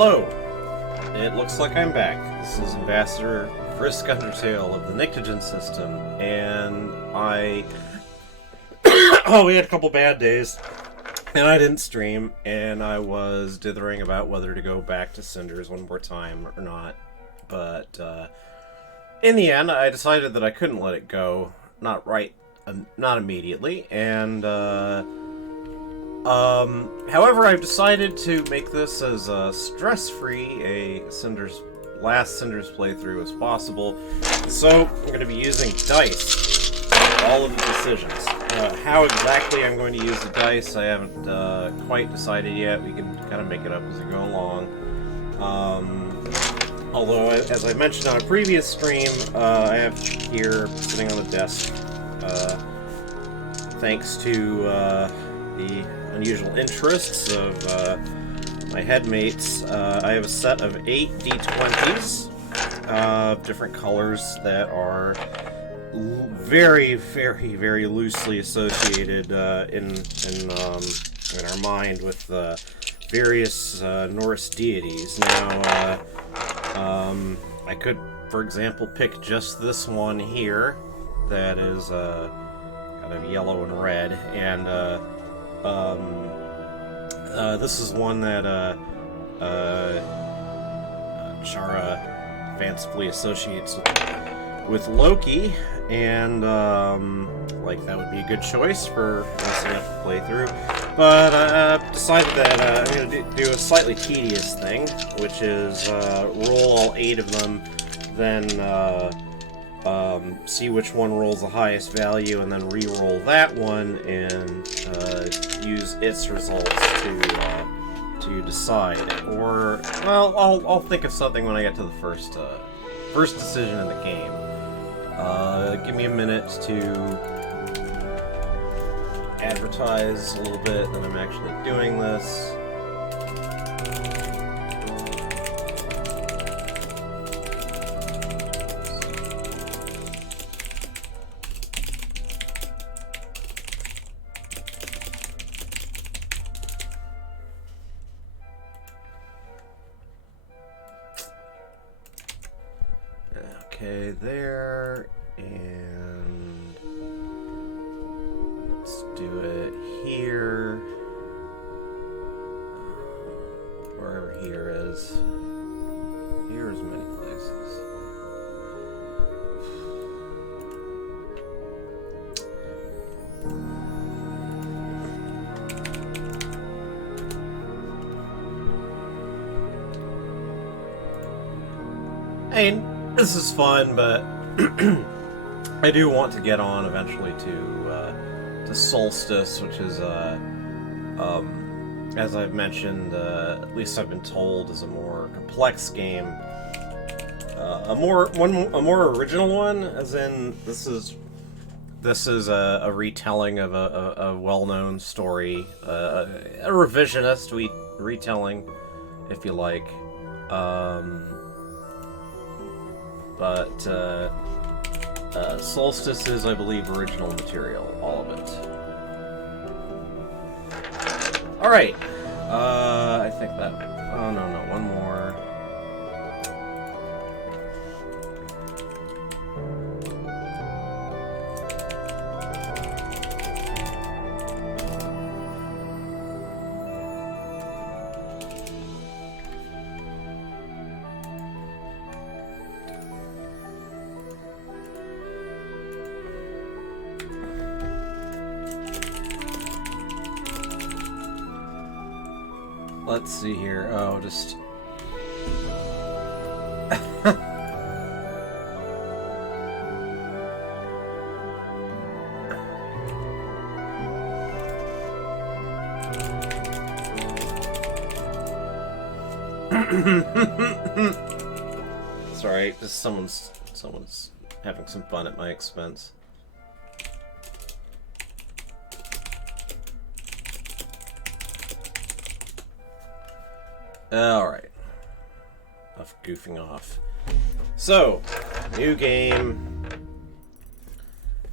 Hello! It looks like I'm back. This is Ambassador Frisk Undertale of the Nyctogen system, and oh, we had a couple bad days, and I didn't stream, and I was dithering about whether to go back to Cinders one more time or not, but, in the end, I decided that I couldn't let it go, not immediately, and, however, I've decided to make this as stress-free a last Cinders playthrough as possible. So I'm going to be using dice for all of the decisions. How exactly I'm going to use the dice, I haven't quite decided yet. We can kind of make it up as we go along. Although, as I mentioned on a previous stream, I have here sitting on the desk, thanks to the unusual interests of my headmates, I have a set of 8 d20s of different colors that are very, very, very loosely associated in our mind with various Norse deities. Now, I could, for example, pick just this one here that is kind of yellow and red, and this is one that Chara fancifully associates with Loki, and like that would be a good choice for messing up the playthrough. But I've decided that I'm going to do a slightly tedious thing, which is roll all 8 of them, then see which one rolls the highest value, and then re-roll that one and use its results to decide. Or, well, I'll think of something when I get to the first decision in the game. Give me a minute to advertise a little bit that I'm actually doing this. Okay, there, and let's do it here, wherever here is. Here's many places. Hey, this is fun, but I do want to get on eventually to Solstice, which is, as I've mentioned, at least I've been told, is a more complex game. A more original one, as in this is a retelling of a well-known story, a revisionist retelling, if you like. But Solstice is, I believe, original material, all of it. Alright, I think that... Oh, no, one more. Let's see here. Oh, just... Sorry, just someone's having some fun at my expense. Alright. Enough goofing off. So, new game.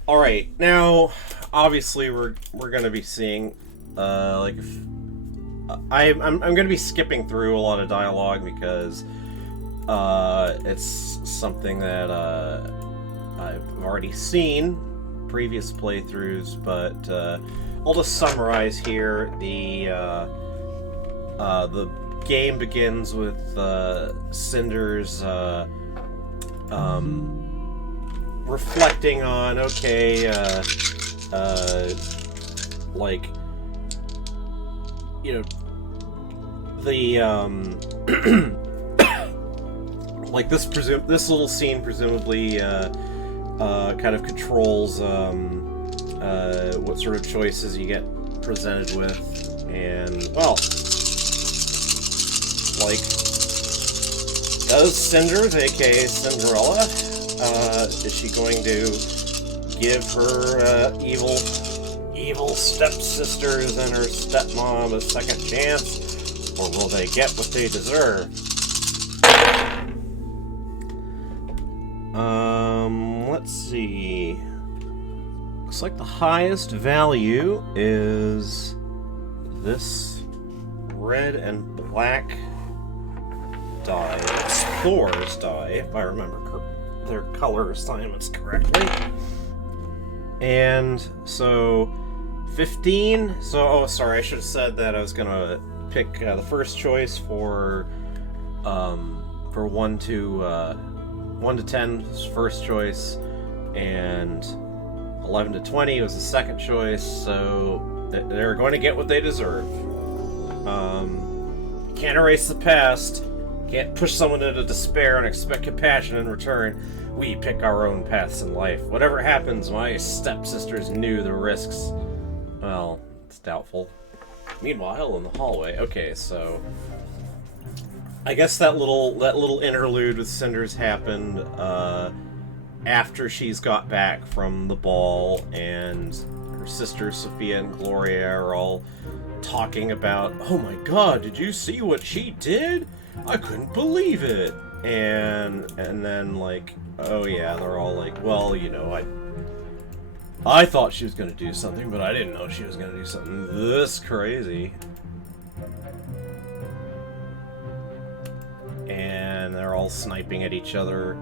Alright, now, obviously we're gonna be seeing, like, I'm going to be skipping through a lot of dialogue because it's something that I've already seen previous playthroughs, but I'll just summarize here. The game begins with Cinders reflecting on, okay, like, you know, the like this little scene presumably kind of controls what sort of choices you get presented with, and well, like, does Cinders, aka Cinderella, is she going to give her evil stepsisters and her stepmom a second chance, or will they get what they deserve? Let's see. Looks like the highest value is this red and black die, Explorer's die, if I remember their color assignments correctly. And so 15. So, oh, sorry, I should have said that I was gonna pick the first choice for 1 to 10 was first choice, and 11 to 20 was the second choice. So they're going to get what they deserve. You can't erase the past. Can't push someone into despair and expect compassion in return. We pick our own paths in life. Whatever happens, my stepsisters knew the risks. Well, it's doubtful. Meanwhile, in the hallway. Okay, so I guess that little interlude with Cinders happened after she's got back from the ball, and her sisters Sophia and Gloria are all talking about, oh my god, did you see what she did? I couldn't believe it. And then, like, oh yeah, they're all like, well, you know, I thought she was gonna do something, but I didn't know she was gonna do something this crazy. And they're all sniping at each other.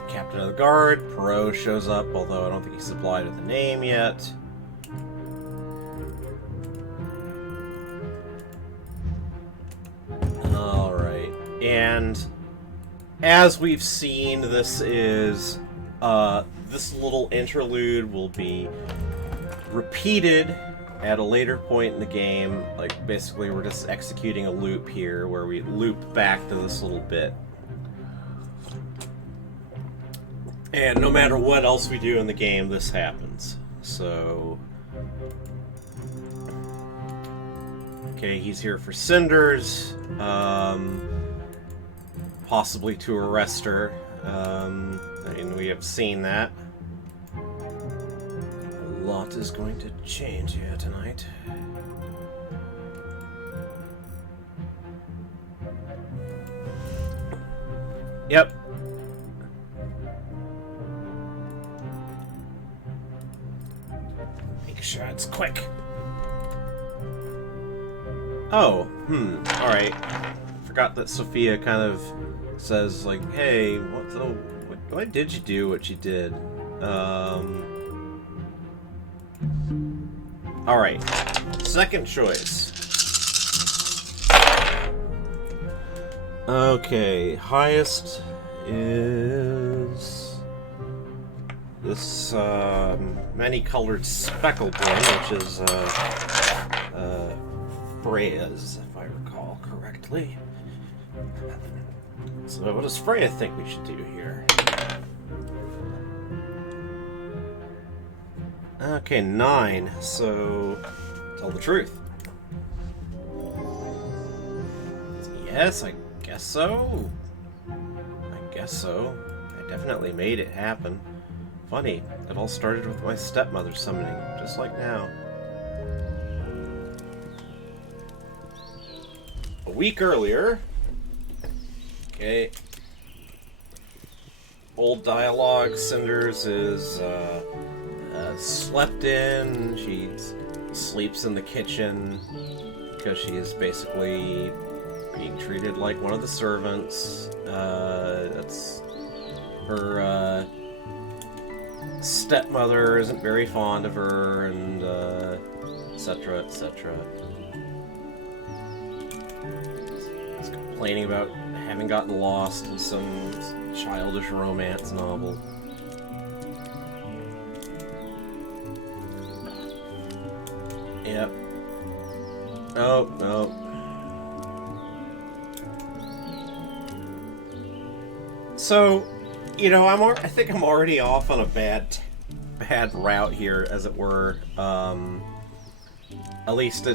The captain of the guard, Perot, shows up, although I don't think he's supplied with a name yet. Alright, and as we've seen, this is, this little interlude will be repeated at a later point in the game. Like, basically we're just executing a loop here where we loop back to this little bit. And no matter what else we do in the game, this happens. So, okay, he's here for Cinders, possibly to arrest her. I mean, we have seen that. A lot is going to change here tonight. Yep. Make sure it's quick. Oh, alright. Forgot that Sophia kind of says, like, hey, why did you do what you did? Alright. Second choice. Okay, highest is this many-colored speckled one, which is Freya's, if I recall correctly. So what does Freya think we should do here? Okay, 9, so tell the truth. Yes, I guess so. I guess so. I definitely made it happen. Funny, it all started with my stepmother summoning, just like now. A week earlier. Okay. Old dialogue, Cinders is slept in. She sleeps in the kitchen because she is basically being treated like one of the servants. That's her stepmother isn't very fond of her, and etc., etc. She's complaining about having gotten lost in some childish romance novel. Yep. Oh, no. So, you know, I think I'm already off on a bad route here, as it were. At least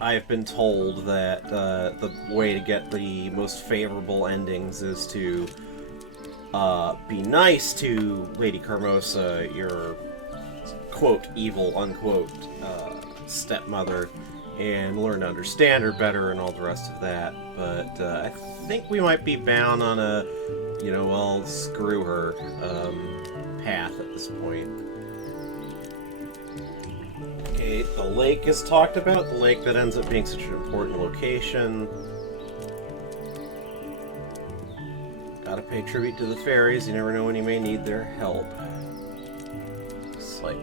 I've been told that the way to get the most favorable endings is to be nice to Lady Carmosa, your quote evil unquote stepmother, and learn to understand her better and all the rest of that. But I think we might be bound on a, you know, well, screw her path at this point. Okay, the lake is talked about, the lake that ends up being such an important location. Gotta pay tribute to the fairies, you never know when you may need their help. It's like...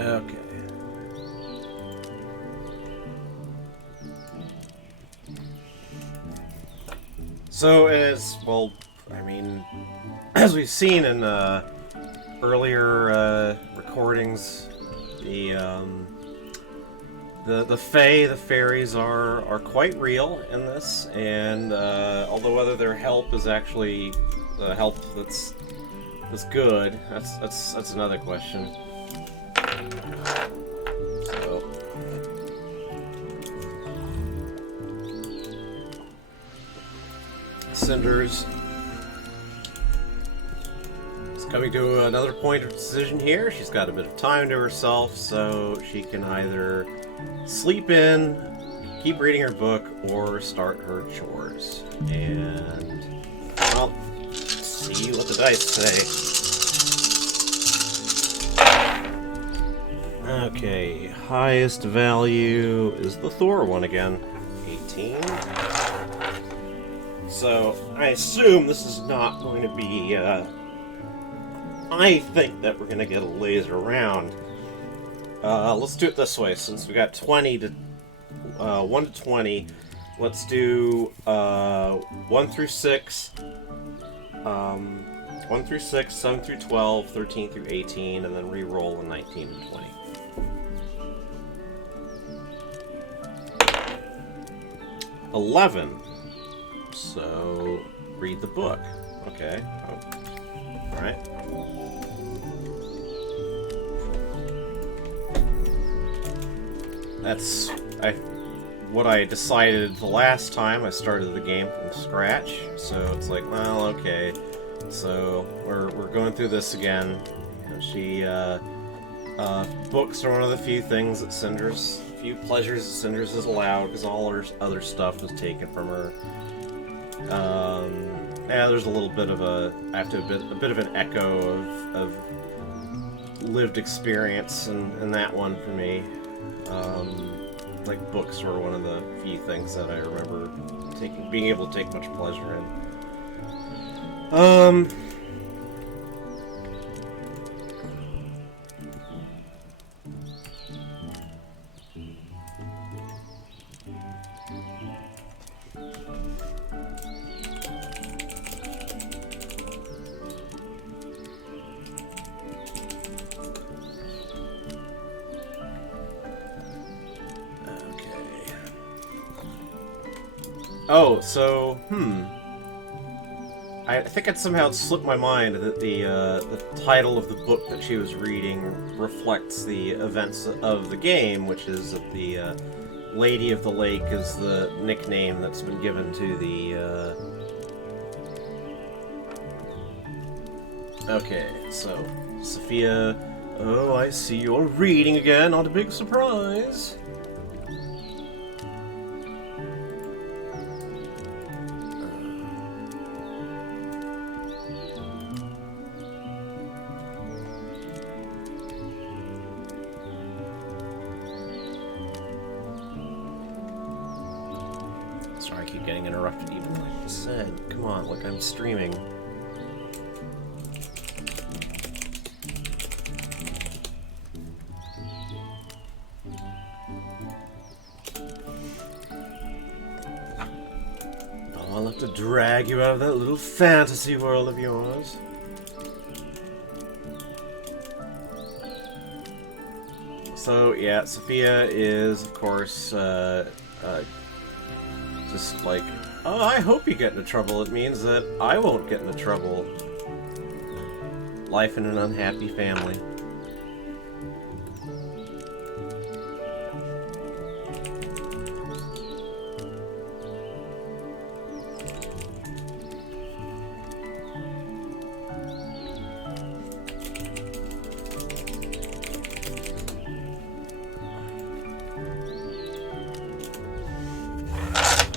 Okay. So well, I mean, as we've seen in earlier recordings, the Fae, the fairies are quite real in this, and although whether their help is actually help that's good, that's another question. So, Cinders is coming to another point of decision here. She's got a bit of time to herself, so she can either sleep in, keep reading her book, or start her chores. And, well, let's see what the dice say. Okay, highest value is the Thor one again. 18. So, I assume this is not going to be, I think that we're going to get a laser round. Let's do it this way, since we got 20 to, 1 to 20. Let's do, 1 through 6, 1 through 6, 7 through 12, 13 through 18, and then re-roll a 19 and 20. $11. So, read the book. Okay. Oh. Alright. That's what I decided the last time I started the game from scratch. So it's like, well, okay. So we're going through this again. You know, books are one of the few things that Cinders, few pleasures that Cinders is allowed, because all her other stuff was taken from her. Yeah, there's a little bit of a bit of an echo of lived experience in that one for me. Like, books were one of the few things that I remember being able to take much pleasure in. Oh, so, I think it somehow slipped my mind that the title of the book that she was reading reflects the events of the game, which is that the Lady of the Lake is the nickname that's been given to Okay, so, Sophia... Oh, I see you're reading again. Not a big surprise. Sorry, I keep getting interrupted even like I said. Come on, look, I'm streaming. I'll have to drag you out of that little fantasy world of yours. So, yeah, Sophia is, of course, just like, oh, I hope you get into trouble. It means that I won't get into trouble. Life in an unhappy family.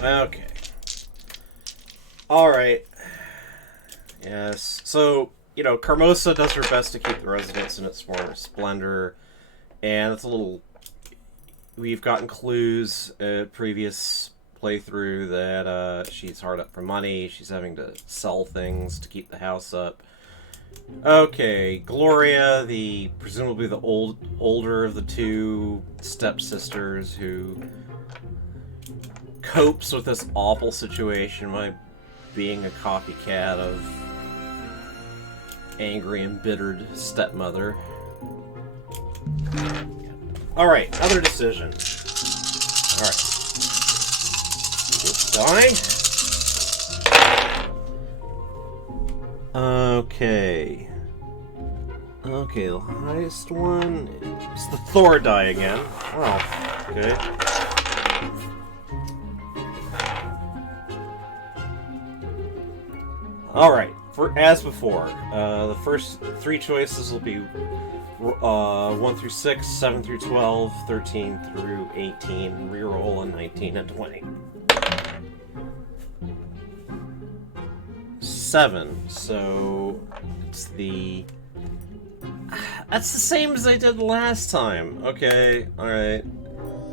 Okay. Alright. Yes. So, you know, Carmosa does her best to keep the residence in its former splendor, and it's a little... We've gotten clues previous playthrough that she's hard up for money, she's having to sell things to keep the house up. Okay, Gloria, presumably the older of the two stepsisters who copes with this awful situation by being a copycat of angry, embittered stepmother. Alright, other decision. Alright. Oops, die. Okay. Okay, the highest one is the Thor die again. Oh, okay. Alright, as before, the first three choices will be 1 through 6, 7 through 12, 13 through 18, reroll a 19 and 20. 7, so it's the... That's the same as I did last time. Okay, alright.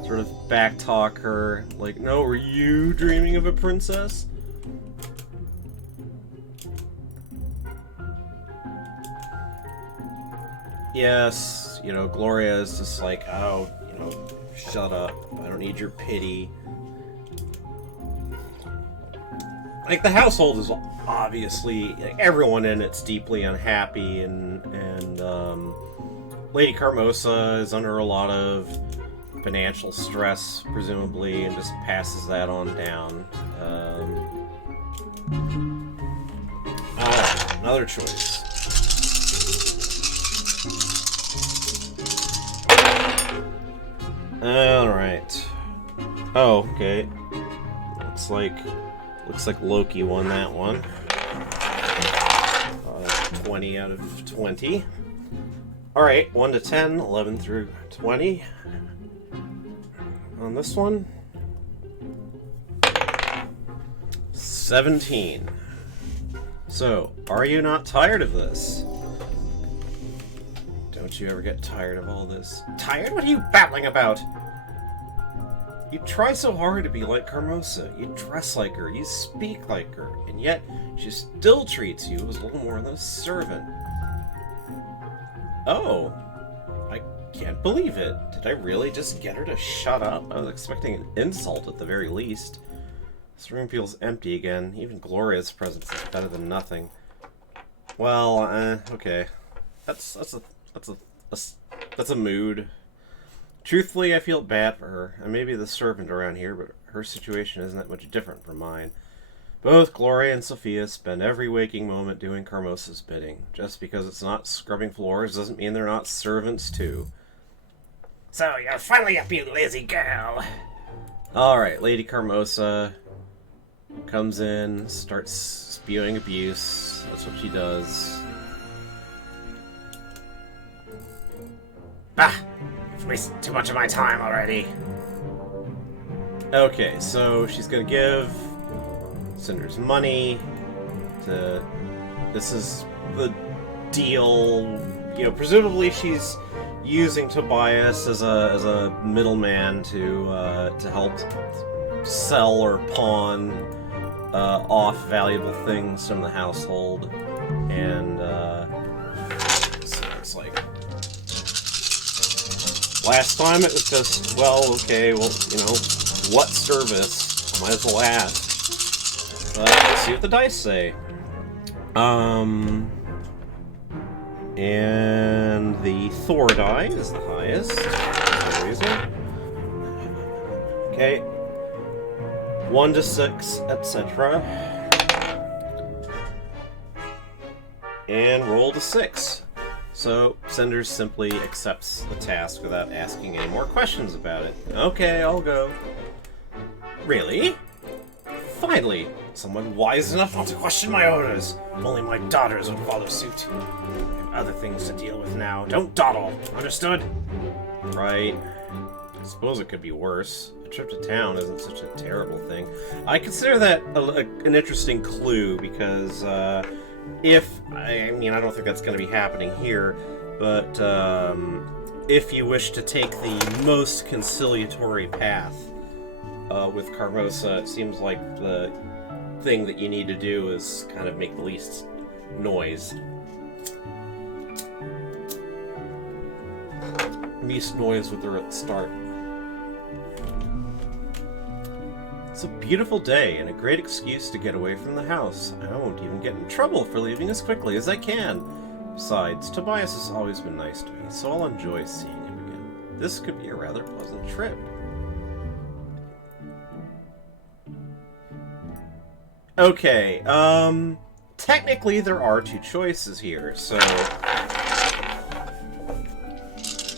Sort of backtalk her, like, no, were you dreaming of a princess? Yes, you know, Gloria is just like, oh, you know, shut up. I don't need your pity. Like, the household is obviously, like, everyone in it's deeply unhappy, and Lady Carmosa is under a lot of financial stress, presumably, and just passes that on down. Another choice. Alright. Oh, okay. Looks like Loki won that one. 20 out of 20. Alright, 1 to 10, 11 through 20. On this one, 17. So, are you not tired of this? Don't you ever get tired of all this? Tired? What are you babbling about? You try so hard to be like Carmosa. You dress like her, you speak like her, and yet she still treats you as little more than a servant. Oh, I can't believe it. Did I really just get her to shut up? I was expecting an insult at the very least. This room feels empty again. Even Gloria's presence is better than nothing. Well, okay. That's a mood. Truthfully, I feel bad for her. I may be the servant around here, but her situation isn't that much different from mine. Both Gloria and Sophia spend every waking moment doing Carmosa's bidding. Just because it's not scrubbing floors doesn't mean they're not servants, too. So, you're finally up, you lazy girl! Alright, Lady Carmosa comes in, starts spewing abuse. That's what she does. Bah! You've wasted too much of my time already. Okay, so she's gonna give Cinders money to... This is the deal. You know, presumably she's using Tobias as a middleman to help sell or pawn off valuable things from the household, and so it's like last time it was just, well, okay, well, you know, what service? Might as well ask. Let's see what the dice say. And the Thor die is the highest. For some reason. Okay. 1 to 6, etc. And roll to 6. So, Cinders simply accepts the task without asking any more questions about it. Okay, I'll go. Really? Finally! Someone wise enough not to question my orders. If only my daughters would follow suit. I have other things to deal with now. Don't dawdle. Understood? Right. I suppose it could be worse. A trip to town isn't such a terrible thing. I consider that an interesting clue, because if... I mean, I don't think that's going to be happening here, but if you wish to take the most conciliatory path with Carmosa, it seems like the thing that you need to do is kind of make the least noise. Least noise with her at the start. It's a beautiful day and a great excuse to get away from the house. I won't even get in trouble for leaving as quickly as I can. Besides, Tobias has always been nice to me, so I'll enjoy seeing him again. This could be a rather pleasant trip. Okay, technically there are 2 choices here, so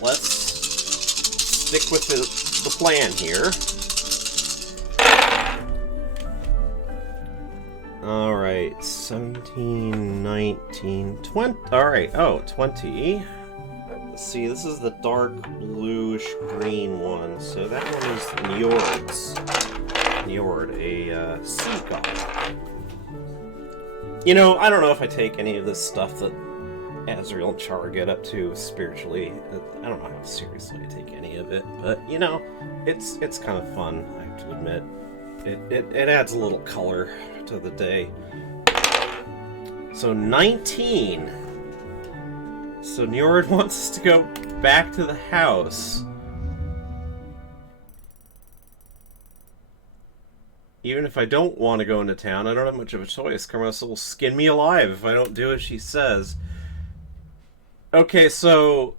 let's stick with the plan here. Alright, 17, 19, 20, alright, oh, 20. Let's see, this is the dark bluish green one, so that one is Njord's. Njord, a sea god. You know, I don't know if I take any of this stuff that Azrael and Char get up to spiritually. I don't know how seriously I take any of it, but, you know, it's kind of fun, I have to admit. It adds a little color to the day. So 19. So Njord wants us to go back to the house. Even if I don't want to go into town, I don't have much of a choice. Carmosa will skin me alive if I don't do as she says. Okay, so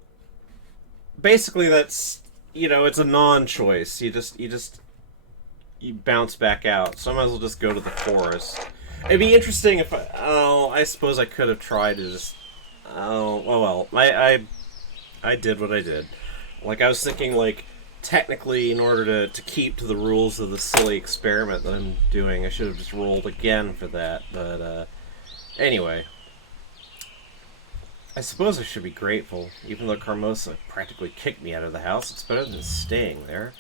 basically that's, you know, it's a non-choice. You bounce back out. So I might as well just go to the forest. It'd be interesting if I suppose I could have tried to just, well, I did what I did. Like, I was thinking, like, technically, in order to keep to the rules of the silly experiment that I'm doing, I should have just rolled again for that, but, anyway. I suppose I should be grateful. Even though Carmosa practically kicked me out of the house, it's better than staying there.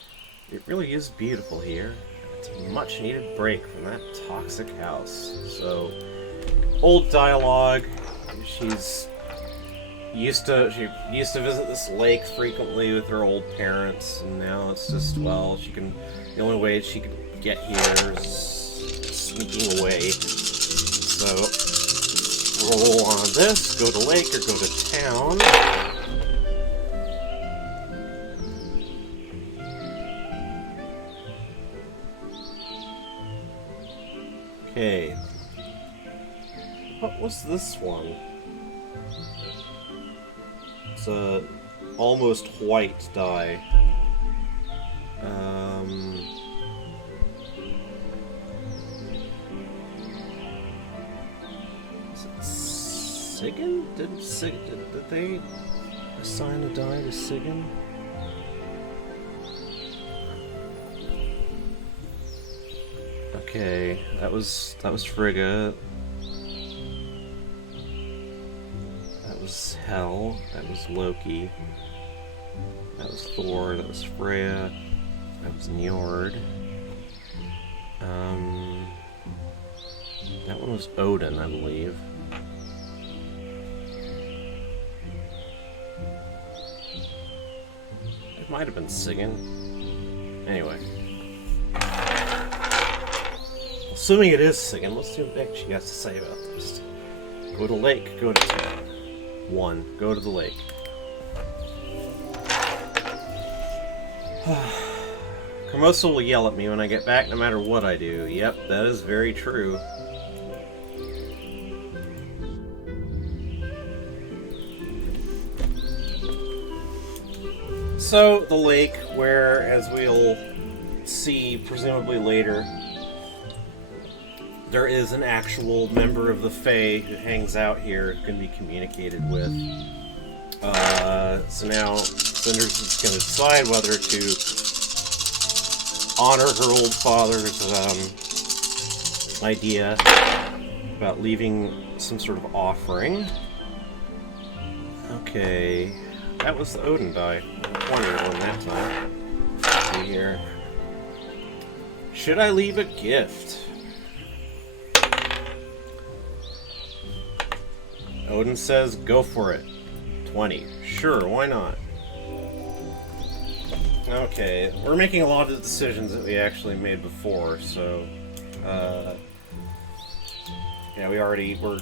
It really is beautiful here. It's a much-needed break from that toxic house. So, old dialogue. She used to visit this lake frequently with her old parents, and now it's just, well, the only way she can get here is sneaking away. So, roll on this, go to lake or go to town. Okay. What was this one? It's a almost white die. Is it Sigyn? Did they assign a die to Sigyn? Okay, that was Frigga. That was Hel. That was Loki. That was Thor, that was Freya, that was Njord. That one was Odin, I believe. It might have been Sigyn. Anyway. Assuming it is Sigyn, let's see what she has to say about this. Go to lake, go to town. 1. Go to the lake. Hermosa will yell at me when I get back no matter what I do. Yep, that is very true. So, the lake, where, as we'll see presumably later, there is an actual member of the Fae who hangs out here, who can be communicated with. So now, Cinders is going to decide whether to honor her old father's idea about leaving some sort of offering. Okay, that was the Odin die. Wondered one that time. Let's see here. Should I leave a gift? Odin says, go for it. 20. Sure, why not? Okay, we're making a lot of decisions that we actually made before, so... yeah, we're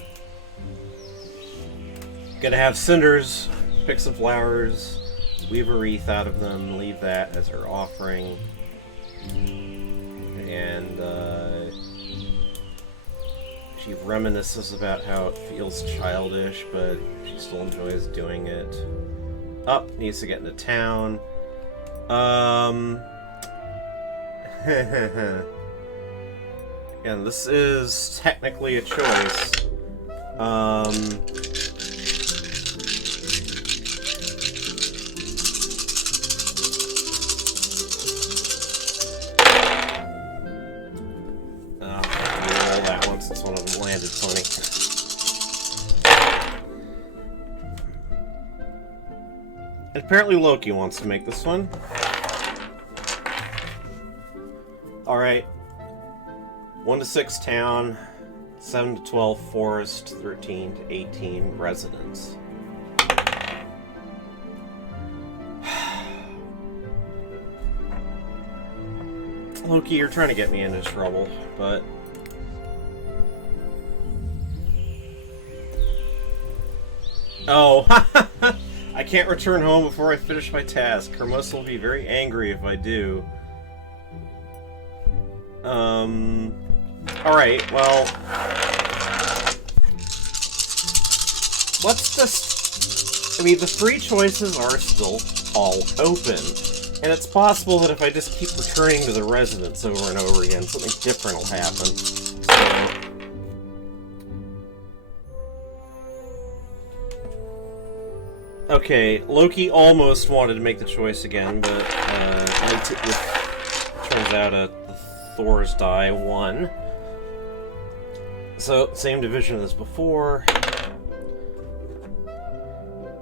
gonna have Cinders pick some flowers, weave a wreath out of them, leave that as her offering, and she reminisces about how it feels childish, but she still enjoys doing it. Needs to get into town. And this is technically a choice. That one since one of them landed funny. And apparently Loki wants to make this one. Alright. 1 to 6 town, 7 to 12 forest, 13 to 18 residents. Loki, you're trying to get me into trouble, but... Oh, I can't return home before I finish my task. Hermosa will be very angry if I do. Alright, well... Let's just... I mean, the 3 choices are still all open. And it's possible that if I just keep returning to the residence over and over again, something different will happen. So... Okay, Loki almost wanted to make the choice again, but it turns out Thor's die won. So, same division as before.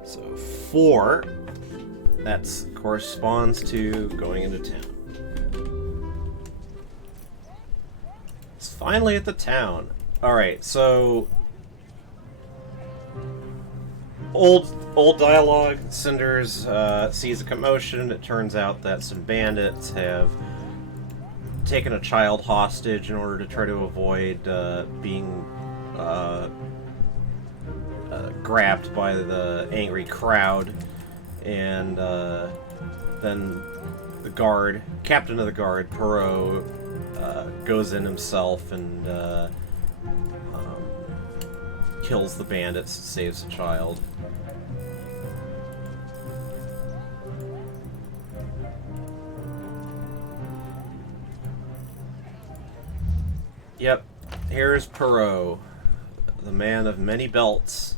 So, 4. That corresponds to going into town. It's finally at the town. Alright, so... Old dialogue. Cinders sees a commotion. It turns out that some bandits have taken a child hostage in order to try to avoid being grabbed by the angry crowd. And then the guard, captain of the guard, Perot, goes in himself and kills the bandits and saves the child. Yep, here's Perot, the man of many belts.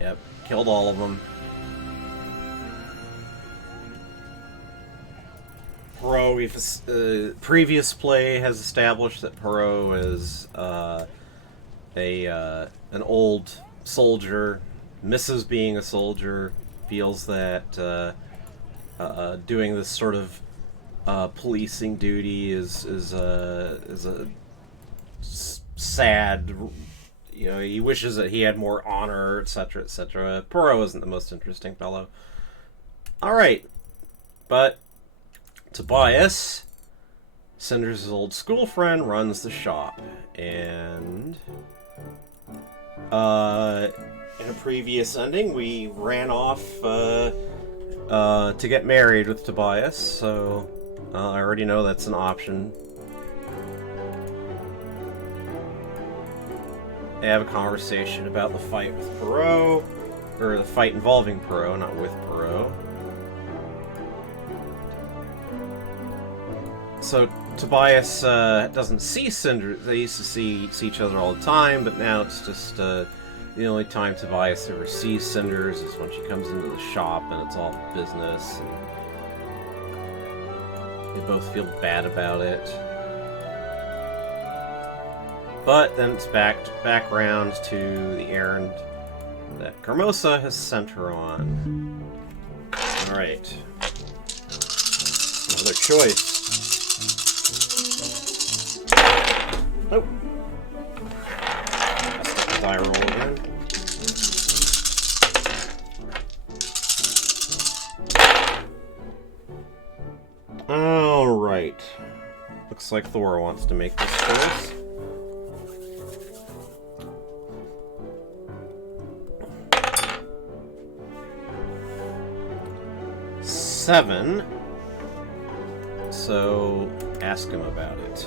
Yep, killed all of them. Perot, previous play has established that Perot is an old soldier, misses being a soldier, feels that doing this sort of policing duty is a sad. You know, he wishes that he had more honor, etc., etc. Poirot isn't the most interesting fellow. All right, but Tobias, Cinders' old school friend, runs the shop, and in a previous ending, we ran off to get married with Tobias, so I already know that's an option. They have a conversation about the fight with Poirot, or the fight involving Poirot, not with Poirot. So Tobias doesn't see Cinders. They used to see each other all the time, but now it's just the only time Tobias ever sees Cinders is when she comes into the shop, and it's all business. And they both feel bad about it. But then it's back round to the errand that Carmosa has sent her on. Alright. Another choice. Nope. Messed up the die roll again. Alright. Looks like Thor wants to make this choice. Seven. So ask him about it.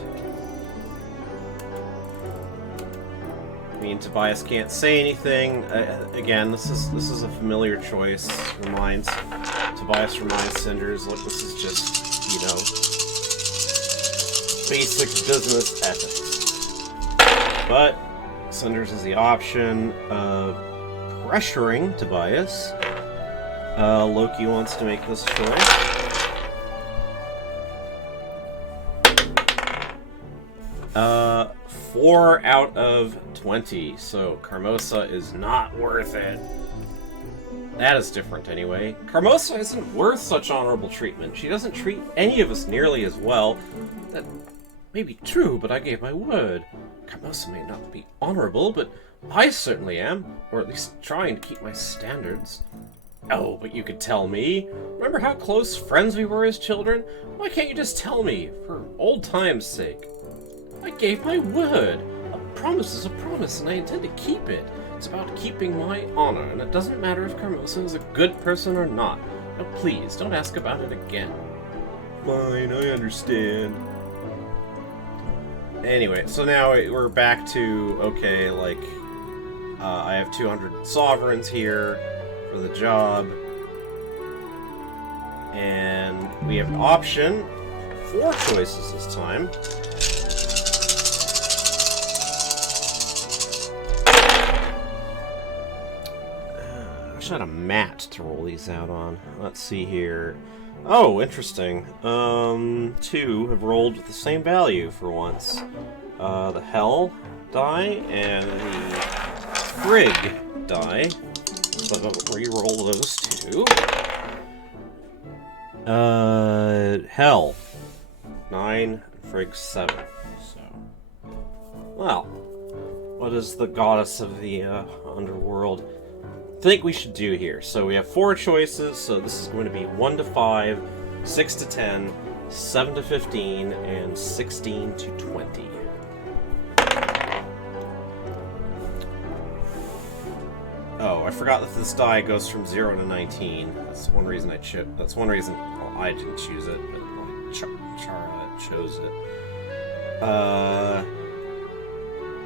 I mean, Tobias can't say anything. Again, this is a familiar choice. Tobias reminds Cinders, look, this is just, you know, basic business ethics. But Cinders has the option of pressuring Tobias. Loki wants to make this choice. Uh, 4 out of 20, so Carmosa is not worth it. That is different anyway. Carmosa isn't worth such honorable treatment. She doesn't treat any of us nearly as well. That may be true, but I gave my word. Carmosa may not be honorable, but I certainly am, or at least trying to keep my standards. Oh, but you could tell me. Remember how close friends we were as children? Why can't you just tell me, for old time's sake? I gave my word. A promise is a promise, and I intend to keep it. It's about keeping my honor, and it doesn't matter if Carmosa is a good person or not. Now please, don't ask about it again. Fine, I understand. Anyway, so now we're back to, okay, like, I have 200 sovereigns here for the job, and we have an option, 4 choices this time. I should have a mat to roll these out on. Let's see here. Oh, interesting. 2 have rolled with the same value for once. The Hell die and the Frig die. So re-roll those 2. Hell 9, Frig 7. So, well, what does the goddess of the underworld think we should do here? So we have 4 choices. So this is going to be 1 to 5, 6 to 10, 7 to 15, and 16 to 20. Oh, I forgot that this die goes from 0 to 19. That's one reason I chipped. That's one reason I didn't choose it, but Chara chose it.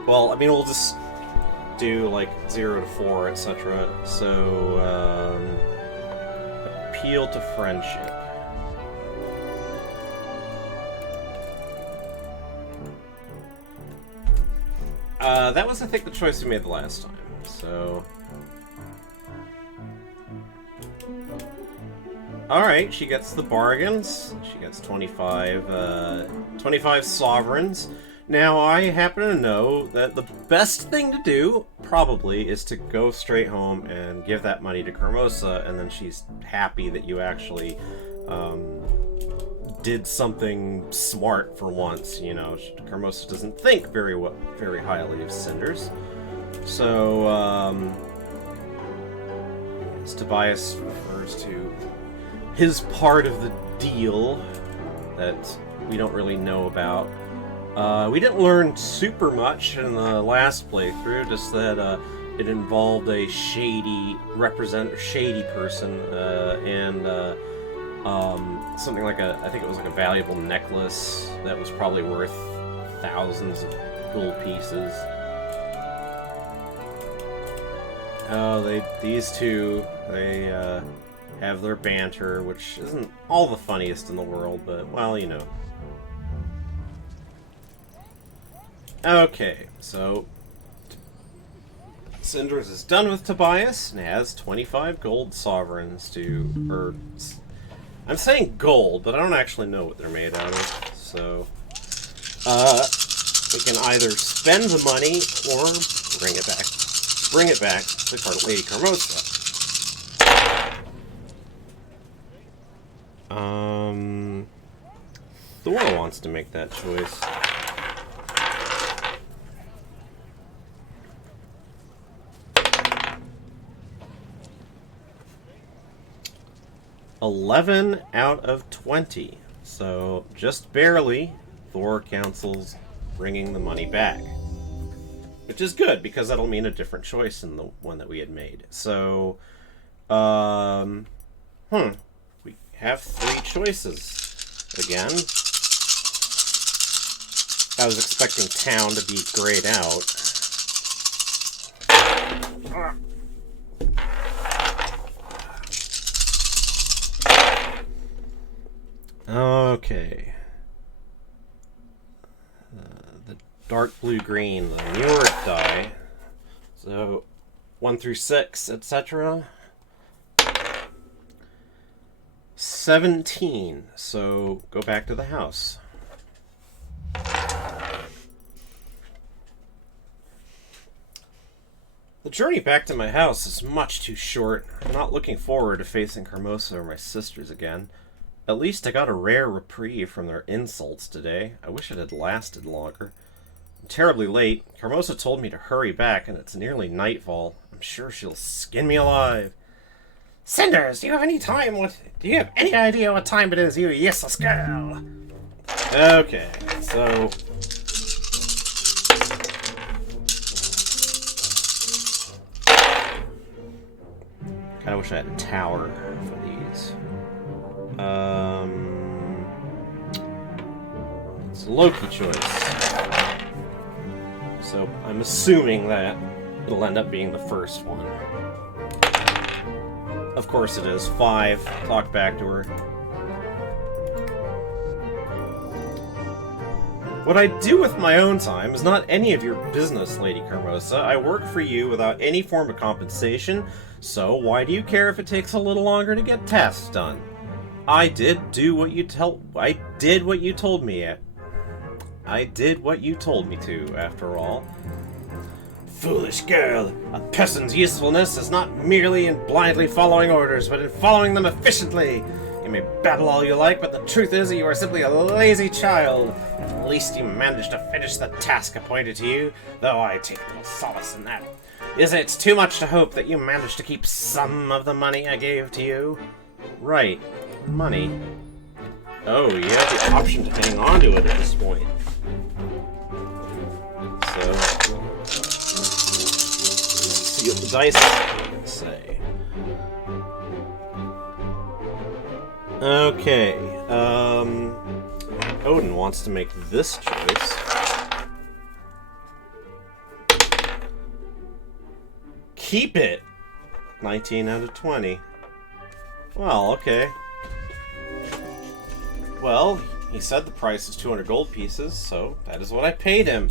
Well, I mean, we'll just do like 0 to 4, etc. So, appeal to friendship. That was, I think, the choice we made the last time. So, alright, she gets the bargains. She gets 25 sovereigns. Now, I happen to know that the best thing to do, probably, is to go straight home and give that money to Carmosa, and then she's happy that you actually did something smart for once. You know, Carmosa doesn't think very highly of Cinders. So, as Tobias refers to his part of the deal that we don't really know about. We didn't learn super much in the last playthrough, just that it involved a shady person and something like I think it was like a valuable necklace that was probably worth thousands of gold pieces. Oh, these two, they have their banter, which isn't all the funniest in the world, but, well, you know. Okay, so Cinders is done with Tobias and has 25 gold sovereigns to... I'm saying gold, but I don't actually know what they're made out of, so... we can either spend the money or bring it back. Bring it back to Lady Carmosa. Thor wants to make that choice. $11 out of 20. So, just barely, Thor counsels bringing the money back. Which is good, because that'll mean a different choice than the one that we had made. So, we have 3 choices again. I was expecting town to be grayed out. Okay. The dark blue-green, the newer die. So, 1 through 6, etc. 17. So, go back to the house. The journey back to my house is much too short. I'm not looking forward to facing Carmosa or my sisters again. At least I got a rare reprieve from their insults today. I wish it had lasted longer. I'm terribly late. Carmosa told me to hurry back, and it's nearly nightfall. I'm sure she'll skin me alive. Cinders, do you have any idea what time it is, you useless girl? Okay, so... Kinda wish I had a tower for these. It's a Loki choice. So I'm assuming that it'll end up being the first one. Of course it is. 5. Talk back to her. What I do with my own time is not any of your business, Lady Carmosa. I work for you without any form of compensation, so why do you care if it takes a little longer to get tasks done? I did what you told me. I did what you told me to, after all. Foolish girl, a person's usefulness is not merely in blindly following orders, but in following them efficiently. You may babble all you like, but the truth is that you are simply a lazy child. At least you managed to finish the task appointed to you, though I take little solace in that. Is it too much to hope that you managed to keep some of the money I gave to you? Right. Money. Oh, you have the option to hang on to it at this point. So, see what the dice say. Okay, Odin wants to make this choice. Keep it! 19 out of 20. Well, okay. Well, he said the price is 200 gold pieces, so that is what I paid him.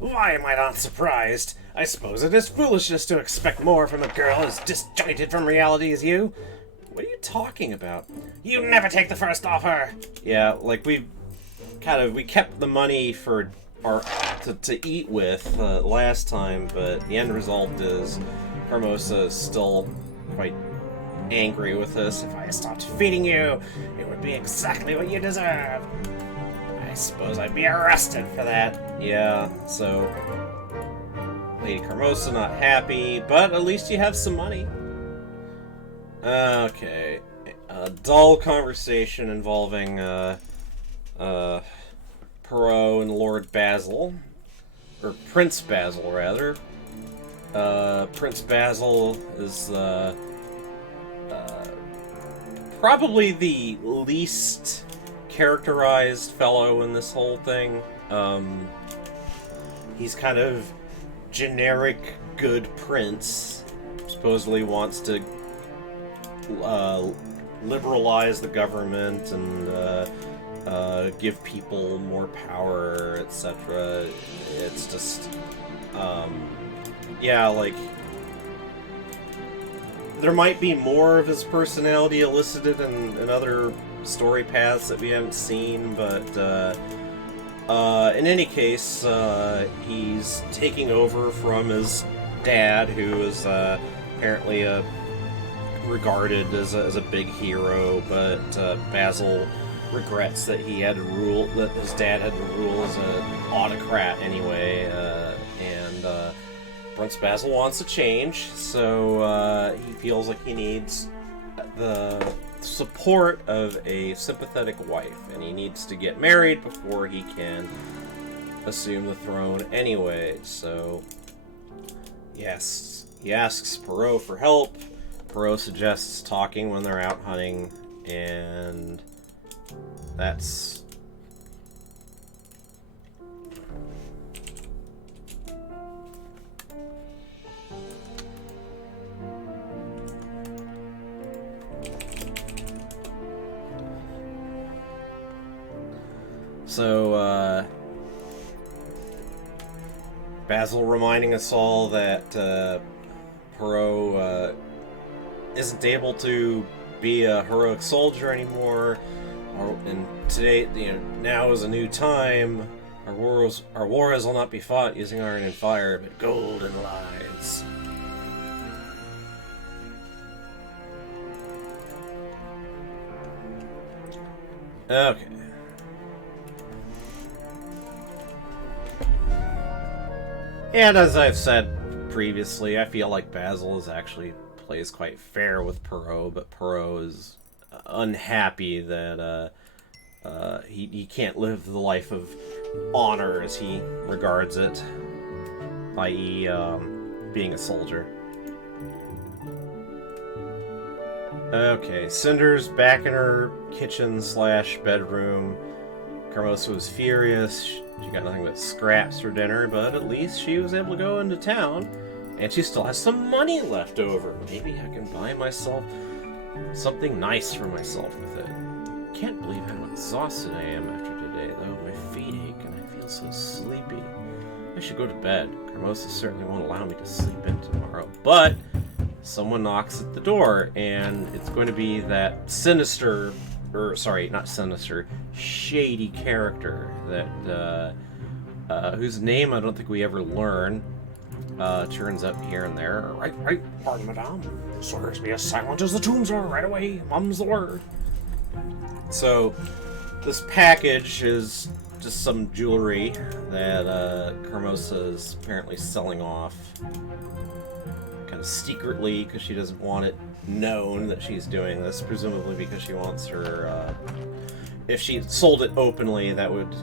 Why am I not surprised? I suppose it is foolishness to expect more from a girl as disjointed from reality as you. What are you talking about? You never take the first offer! Yeah, like we kept the money for are to eat with last time, but the end result is Hermosa is still quite angry with this. If I stopped feeding you, it would be exactly what you deserve. I suppose I'd be arrested for that. Yeah, so Lady Carmosa not happy, but at least you have some money. Okay. A dull conversation involving Perot and Lord Basil. Or Prince Basil, rather. Prince Basil is probably the least characterized fellow in this whole thing. He's kind of generic good prince. Supposedly wants to liberalize the government and give people more power, etc. It's just, yeah, like, there might be more of his personality elicited in other story paths that we haven't seen, but in any case, he's taking over from his dad, who is apparently regarded as a big hero, but Basil regrets that he had to rule, that his dad had to rule as an autocrat anyway, and Prince Basil wants to change, so he feels like he needs the support of a sympathetic wife, and he needs to get married before he can assume the throne anyway. So yes, he asks Perot for help. Perot suggests talking when they're out hunting, and that's so, Basil reminding us all that Perot isn't able to be a heroic soldier anymore, and today, now is a new time. Our wars will not be fought using iron and fire, but gold and lies. Okay. And as I've said previously, I feel like Basil plays quite fair with Perot, but Perot is unhappy that he can't live the life of honor as he regards it, i.e. being a soldier. Okay, Cinders back in her kitchen/bedroom. Carmosa was furious. She got nothing but scraps for dinner, but at least she was able to go into town, and she still has some money left over. Maybe I can buy myself something nice for myself with it. Can't believe how exhausted I am after today, though. My feet ache and I feel so sleepy. I should go to bed. Carmosa certainly won't allow me to sleep in tomorrow, but someone knocks at the door, and it's going to be that sinister, or sorry, not sinister, shady character that whose name I don't think we ever learn. Turns up here and there. Right, pardon, madame. Swears be as silent as the tombs are. Right away, mum's the word. So, this package is just some jewelry that Carmosa is apparently selling off, kind of secretly, because she doesn't want it known that she's doing this, presumably because she wants her, if she sold it openly, that would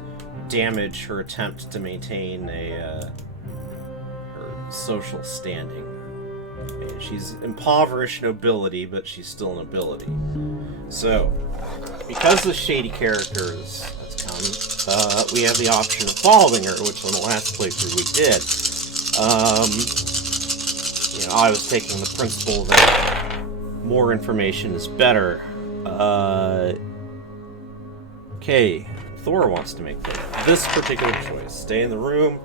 damage her attempt to maintain her social standing. I mean, she's impoverished nobility, but she's still nobility. So, because the shady character has come, we have the option of following her, which on the last playthrough we did. I was taking the principle that more information is better. Okay, Thor wants to make this particular choice. Stay in the room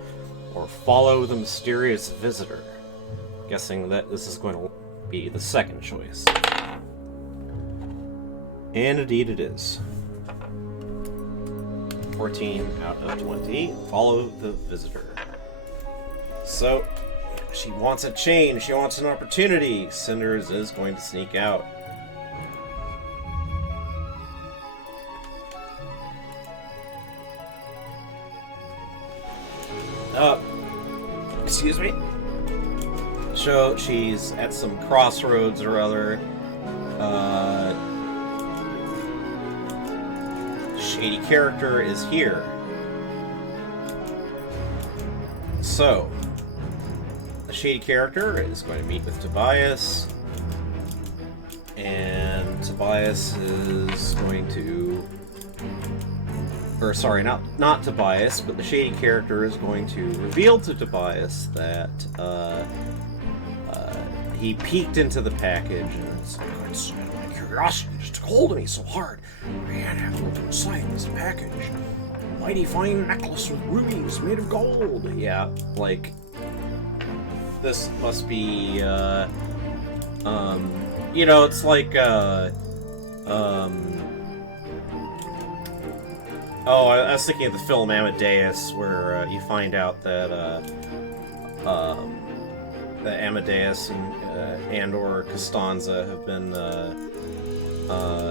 or follow the mysterious visitor. Guessing that this is going to be the second choice. And indeed it is. 14 out of 20. Follow the visitor. So, she wants a change. She wants an opportunity. Cinders is going to sneak out. Excuse me? So, she's at some crossroads or other. Shady character is here. So, the shady character is going to meet with Tobias, and Tobias is going to, or sorry, not Tobias, but the shady character is going to reveal to Tobias that he peeked into the package, and it's my curiosity just took hold of me so hard. I had to have a look inside this package. A mighty fine necklace with rubies made of gold. Yeah, like, this must be, you know, it's like, oh, I was thinking of the film Amadeus, where you find out that that Amadeus and or Costanza have been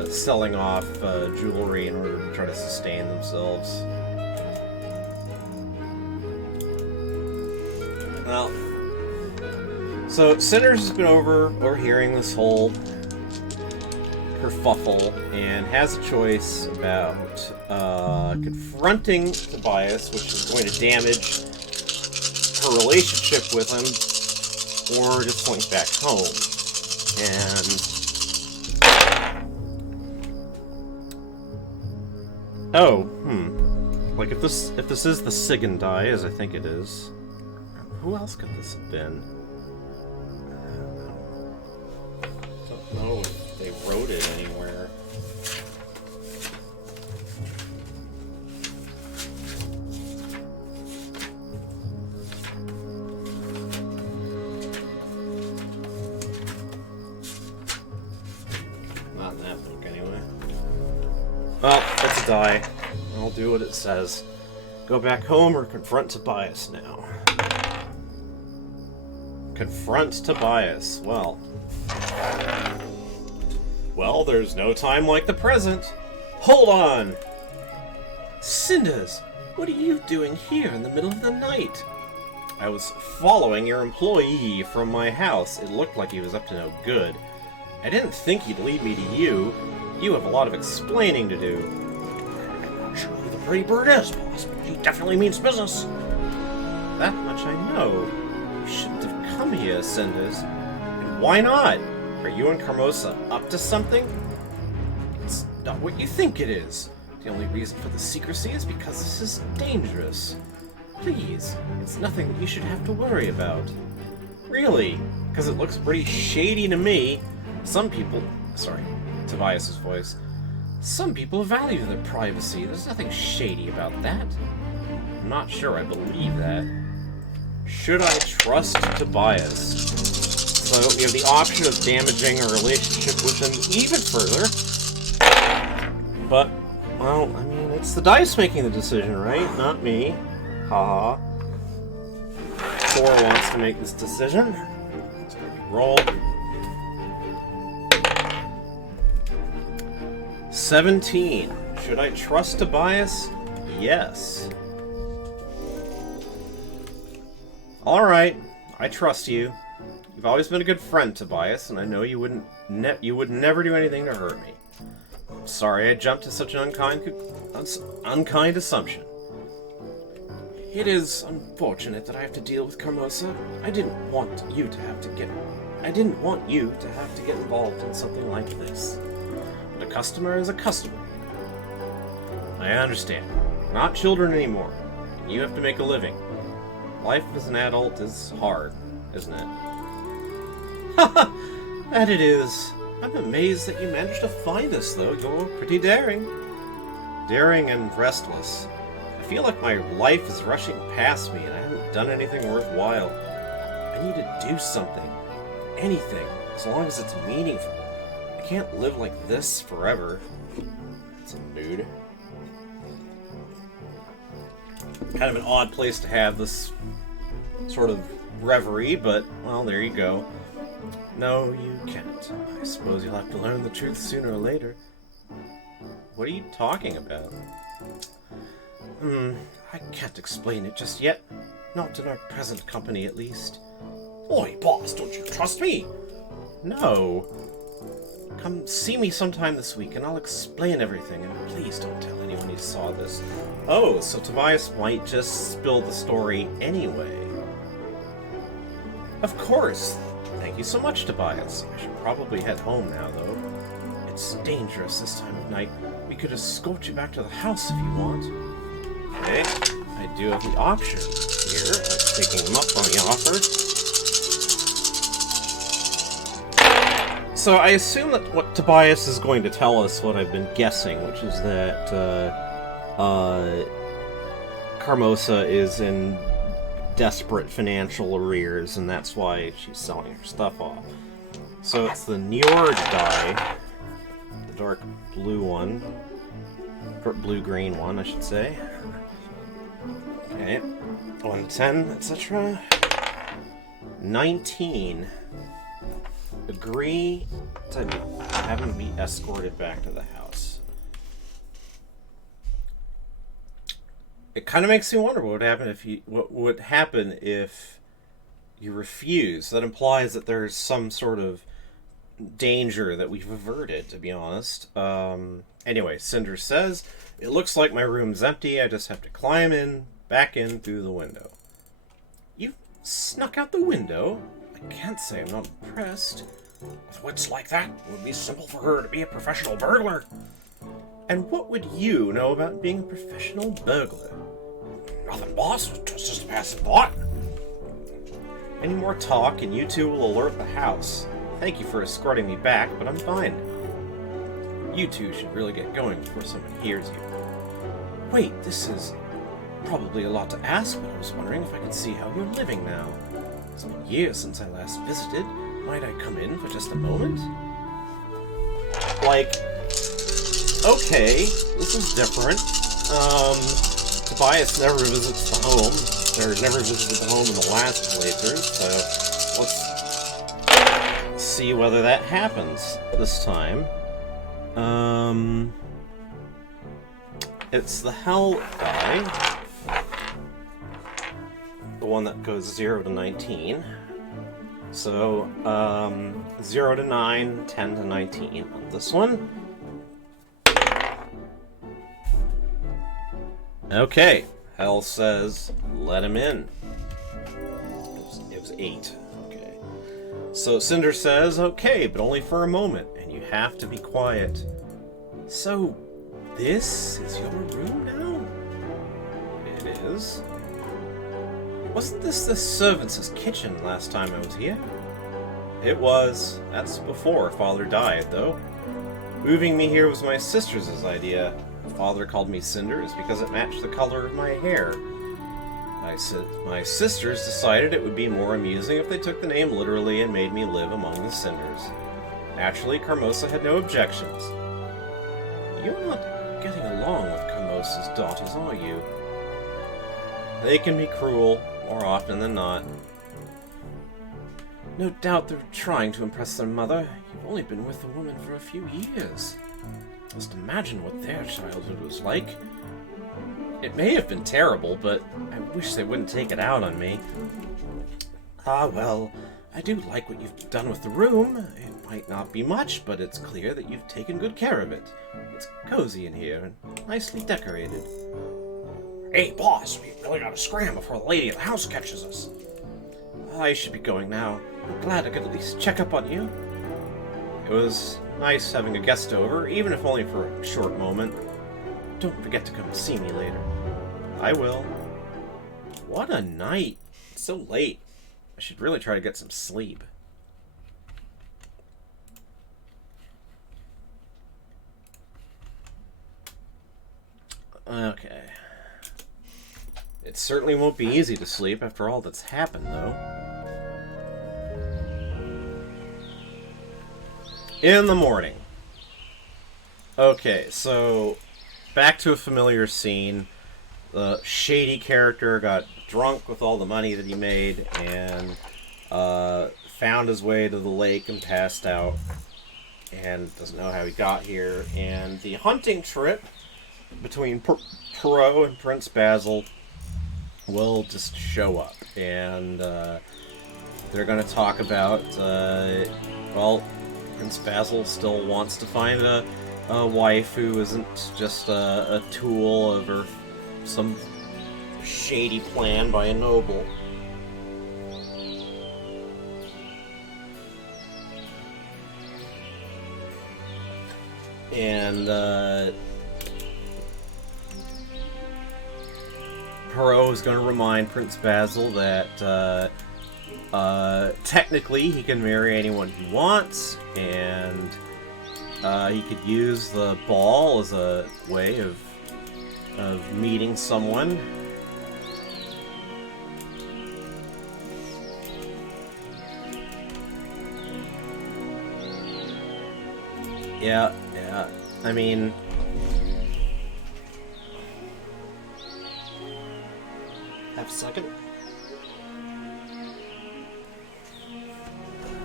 selling off jewelry in order to try to sustain themselves. Well, so Cinders has been overhearing this whole kerfuffle and has a choice about confronting Tobias, which is going to damage her relationship with him, or just slink back home. And like if this is the Sigan die, as I think it is, who else could this have been? I don't know if they wrote it anywhere. Not in that book, anyway. Well, it's a die. I'll do what it says. Go back home or confront Tobias now. Confront Tobias. Well, there's no time like the present. Hold on! Cinders, what are you doing here in the middle of the night? I was following your employee from my house. It looked like he was up to no good. I didn't think he'd lead me to you. You have a lot of explaining to do. I'm not sure who the pretty bird is, boss, but he definitely means business. That much I know. You shouldn't have come here, Cinders. And why not? Are you and Carmosa up to something? It's not what you think it is. The only reason for the secrecy is because this is dangerous. Please, it's nothing that you should have to worry about. Really? Because it looks pretty shady to me. Some people... Sorry, Tobias's voice. Some people value their privacy. There's nothing shady about that. I'm not sure I believe that. Should I trust Tobias? So we have the option of damaging a relationship with him even further. But, well, I mean, it's the dice making the decision, right? Not me. Haha. Thor wants to make this decision. So roll. 17. Should I trust Tobias? Yes. Alright, I trust you. You've always been a good friend, Tobias, and I know you would never do anything to hurt me. I'm sorry I jumped to such an unkind assumption. It is unfortunate that I have to deal with Carmosa. I didn't want you to have to get involved in something like this. But a customer is a customer. I understand. We're not children anymore. You have to make a living. Life as an adult is hard, isn't it? Haha, that it is. I'm amazed that you managed to find us, though. You're pretty daring. Daring and restless. I feel like my life is rushing past me and I haven't done anything worthwhile. I need to do something. Anything, as long as it's meaningful. I can't live like this forever. It's a mood. Kind of an odd place to have this sort of reverie, but, well, there you go. No, you can't. I suppose you'll have to learn the truth sooner or later. What are you talking about? I can't explain it just yet. Not in our present company, at least. Oi, boss, don't you trust me? No. Come see me sometime this week, and I'll explain everything, and please don't tell anyone you saw this. Oh, so Tobias might just spill the story anyway. Of course. Thank you so much, Tobias. I should probably head home now, though. It's dangerous this time of night. We could escort you back to the house if you want. Okay, I do have the option here of taking him up on the offer. So I assume that what Tobias is going to tell us, what I've been guessing, which is that Carmosa is in desperate financial arrears, and that's why she's selling her stuff off. So it's the Njord die, the dark blue one, blue-green one, I should say. Okay, 1 to 10, etc. 19. Agree to have him be escorted back to the house. It kind of makes me wonder what would happen if you refuse. That implies that there's some sort of danger that we've averted, to be honest. Anyway, Cinders says, "It looks like my room's empty. I just have to climb back in through the window." You snuck out the window? I can't say I'm not impressed. With wits like that, it would be simple for her to be a professional burglar. And what would you know about being a professional burglar? Nothing, boss. It's just a passing thought. Any more talk and you two will alert the house. Thank you for escorting me back, but I'm fine. You two should really get going before someone hears you. Wait, this is probably a lot to ask, but I was wondering if I could see how you're living now. It's been years since I last visited. Might I come in for just a moment? Like, okay, this is different. Tobias never visits the home. Or never visited the home in the last playthrough, so let's see whether that happens this time. It's the Hell die. The one that goes 0 to 19. So, 0 to 9, 10 to 19 on this one. Okay, Hell says, let him in. It was 8. Okay. So Cinders says, okay, but only for a moment, and you have to be quiet. So, this is your room now? It is. Wasn't this the servants' kitchen last time I was here? It was. That's before Father died, though. Moving me here was my sister's idea. Father called me Cinders because it matched the color of my hair. My sisters decided it would be more amusing if they took the name literally and made me live among the cinders. Naturally, Carmosa had no objections. You're not getting along with Carmosa's daughters, are you? They can be cruel, more often than not. No doubt they're trying to impress their mother. You've only been with the woman for a few years. Just imagine what their childhood was like. It may have been terrible, but I wish they wouldn't take it out on me. Ah, well, I do like what you've done with the room. It might not be much, but it's clear that you've taken good care of it. It's cozy in here and nicely decorated. Hey, boss, we really gotta scram before the lady of the house catches us. I should be going now. I'm glad I could at least check up on you. It was nice having a guest over, even if only for a short moment. Don't forget to come see me later. I will. What a night. It's so late. I should really try to get some sleep. Okay. It certainly won't be easy to sleep after all that's happened, though. In the morning. Okay, so back to a familiar scene. the shady character got drunk with all the money that he made and found his way to the lake and passed out and doesn't know how he got here. And the hunting trip between Perot and Prince Basil will just show up, and they're going to talk about, well, Prince Basil still wants to find a wife who isn't just a tool of some shady plan by a noble. And Perot is going to remind Prince Basil that technically he can marry anyone he wants, and he could use the ball as a way of meeting someone. Yeah. I mean, have a second.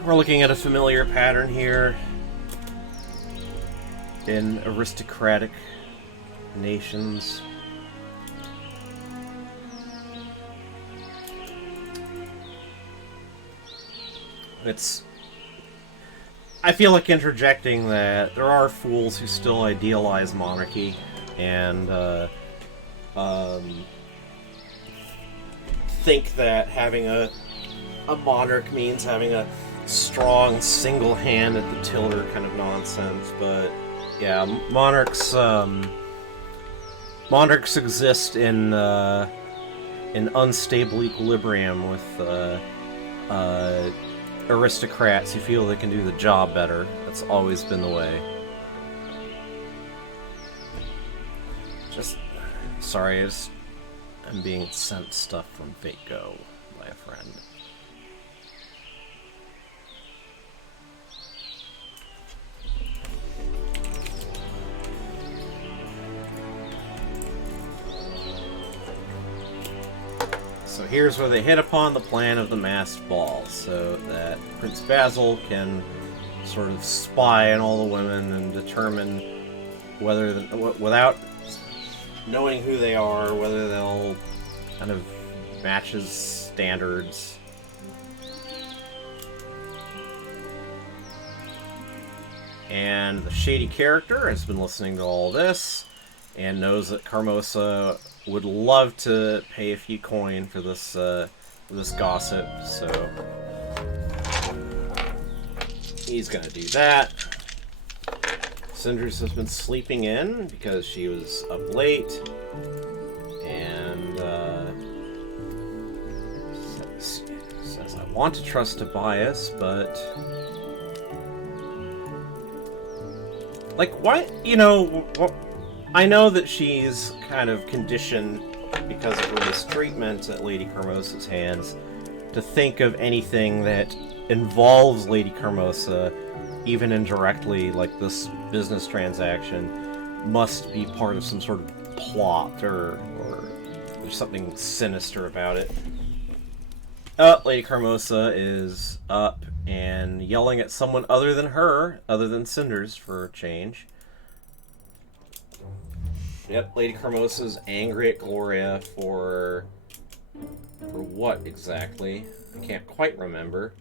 We're looking at a familiar pattern here in aristocratic nations. I feel like interjecting that there are fools who still idealize monarchy and think that having a monarch means having a strong single hand at the tiller kind of nonsense. But yeah, monarchs exist in unstable equilibrium with aristocrats who feel they can do the job better. That's always been the way. Sorry, I'm being sent stuff from Fate-Go by a friend. So here's where they hit upon the plan of the masked ball, so that Prince Basil can sort of spy on all the women and determine whether, without knowing who they are, whether they'll kind of match his standards. And the shady character has been listening to all this and knows that Carmosa would love to pay a few coin for this gossip, so he's gonna do that. Cinders has been sleeping in because she was up late, and says, I want to trust Tobias, but like, what? I know that she's kind of conditioned because of her mistreatment at Lady Carmosa's hands to think of anything that involves Lady Carmosa, even indirectly, like this business transaction, must be part of some sort of plot or there's something sinister about it. Lady Carmosa is up and yelling at someone other than Cinders for a change. Yep, Lady Carmosa's angry at Gloria for what exactly? I can't quite remember.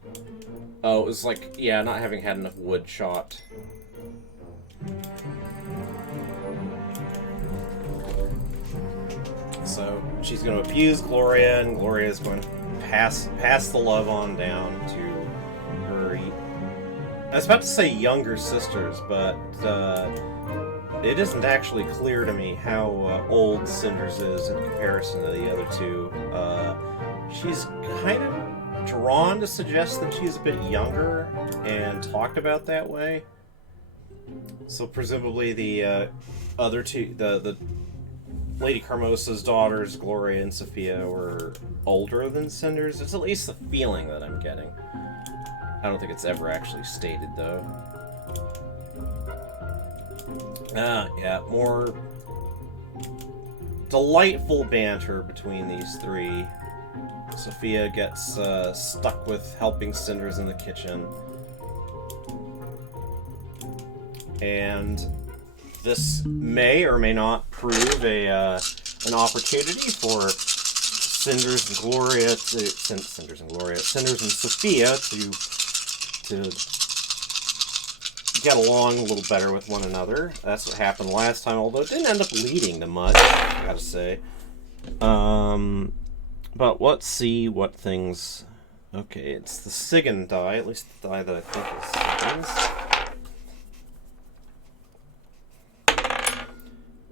Oh, it was like, yeah, not having had enough wood shot. So she's going to abuse Gloria, and Gloria is going to pass the love on down to her. I was about to say younger sisters, but it isn't actually clear to me how old Cinders is in comparison to the other two. She's kind of drawn to suggest that she's a bit younger and talked about that way. So presumably the other two, the Lady Carmosa's daughters, Gloria and Sophia, were older than Cinders. It's at least the feeling that I'm getting. I don't think it's ever actually stated, though. Yeah, more delightful banter between these three. Sophia gets stuck with helping Cinders in the kitchen. And this may or may not prove an opportunity for Cinders and Sophia to get along a little better with one another. That's what happened last time, although it didn't end up leading to much, I gotta say. But let's see what things... Okay, it's the Sigan die, at least the die that I think is Sigan's.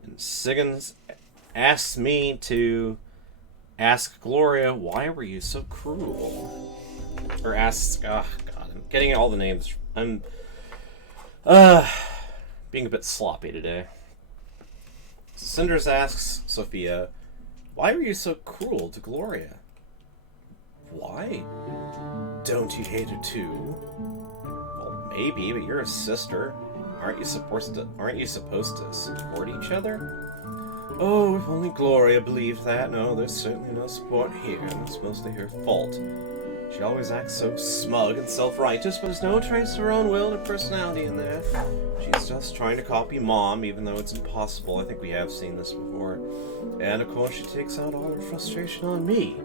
And Sigan's asks me to ask Gloria, why were you so cruel? Or asks... Oh, God, I'm getting all the names... I'm... being a bit sloppy today. So Cinders asks Sophia, why were you so cruel to Gloria? Why? Don't you hate her too? Well, maybe, but you're a sister. Aren't you supposed to support each other? Oh, if only Gloria believed that. No, there's certainly no support here, and it's mostly her fault. She always acts so smug and self-righteous, but there's no trace of her own will or personality in there. She's just trying to copy Mom, even though it's impossible. I think we have seen this before. And of course, she takes out all her frustration on me.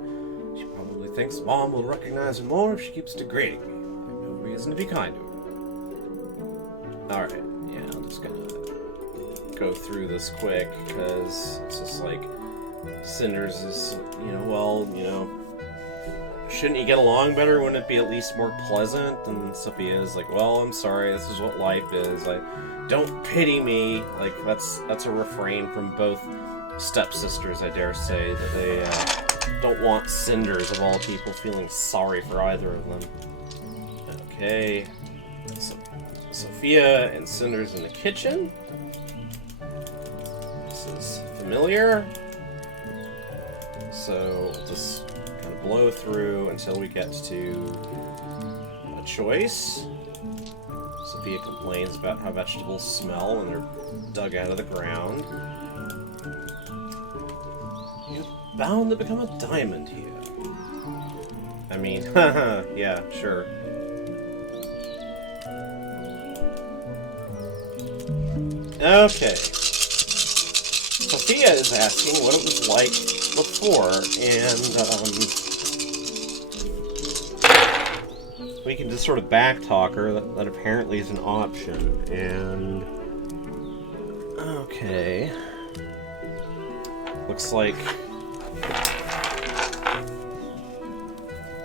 She probably thinks Mom will recognize her more if she keeps degrading me. I have no reason to be kind to her. Alright, yeah, I'm just gonna go through this quick, because it's just like, Cinders is, shouldn't you get along better? Wouldn't it be at least more pleasant? And Sophia is like, well, I'm sorry, this is what life is. Don't pity me. Like, that's a refrain from both stepsisters, I dare say, that they don't want Cinders, of all people, feeling sorry for either of them. Okay. So, Sophia and Cinders in the kitchen. This is familiar. So, just kind of blow through until we get to a choice. Sophia complains about how vegetables smell when they're dug out of the ground. You're bound to become a diamond here. I mean, haha, yeah, sure. Okay. Sophia is asking what it was like before, and we can just sort of backtalk her. That apparently is an option, and okay, looks like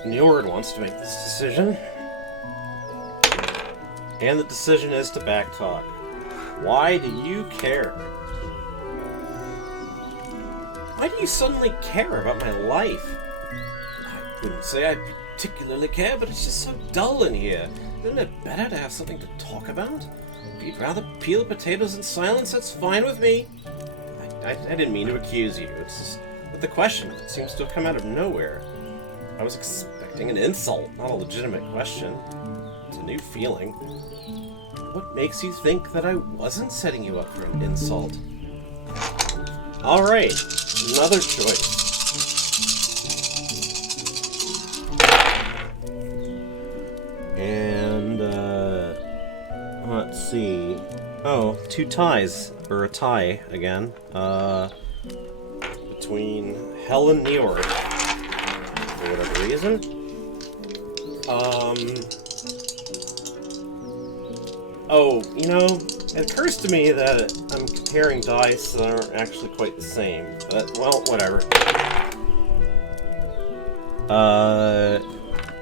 Njord wants to make this decision, and the decision is to backtalk. Why do you care? Why do you suddenly care about my life? I wouldn't say I particularly care, but it's just so dull in here. Isn't it better to have something to talk about? If you'd rather peel potatoes in silence, that's fine with me. I didn't mean to accuse you. It's just that the question seems to have come out of nowhere. I was expecting an insult, not a legitimate question. It's a new feeling. What makes you think that I wasn't setting you up for an insult? Alright, another choice. And, let's see. Oh, two ties, or a tie again, between Hel and Njord, for whatever reason. Oh, it occurs to me that I'm comparing dice that aren't actually quite the same, but, well, whatever.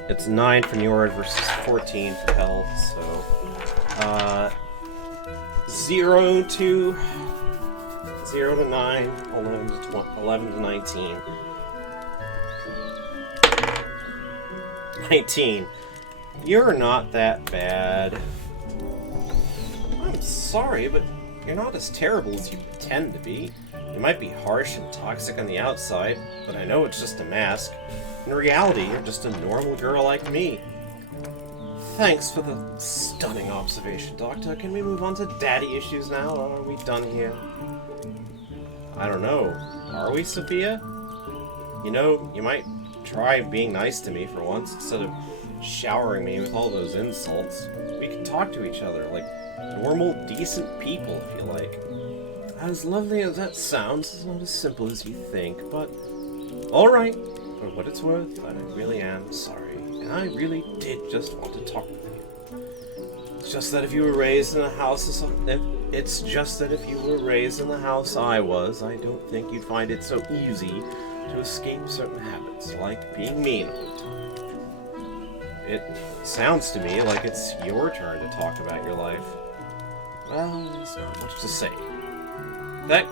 It's 9 for Njord versus 14 for Hel, so, 0 to 9, 11 to 19. 19. You're not that bad. I'm sorry, but you're not as terrible as you pretend to be. You might be harsh and toxic on the outside, but I know it's just a mask. In reality, you're just a normal girl like me. Thanks for the stunning observation, Doctor. Can we move on to daddy issues now, or are we done here? I don't know. Are we, Sophia? You know, you might try being nice to me for once instead of showering me with all those insults. We can talk to each other like normal, decent people, if you like. As lovely as that sounds, it's not as simple as you think, but alright. For what it's worth, I really am sorry, and I really did just want to talk with you. It's just that if you were raised in a house, it's just that if you were raised in the house I was, I don't think you'd find it so easy to escape certain habits, like being mean all the time. It sounds to me like it's your turn to talk about your life. Well, there's not much to say. That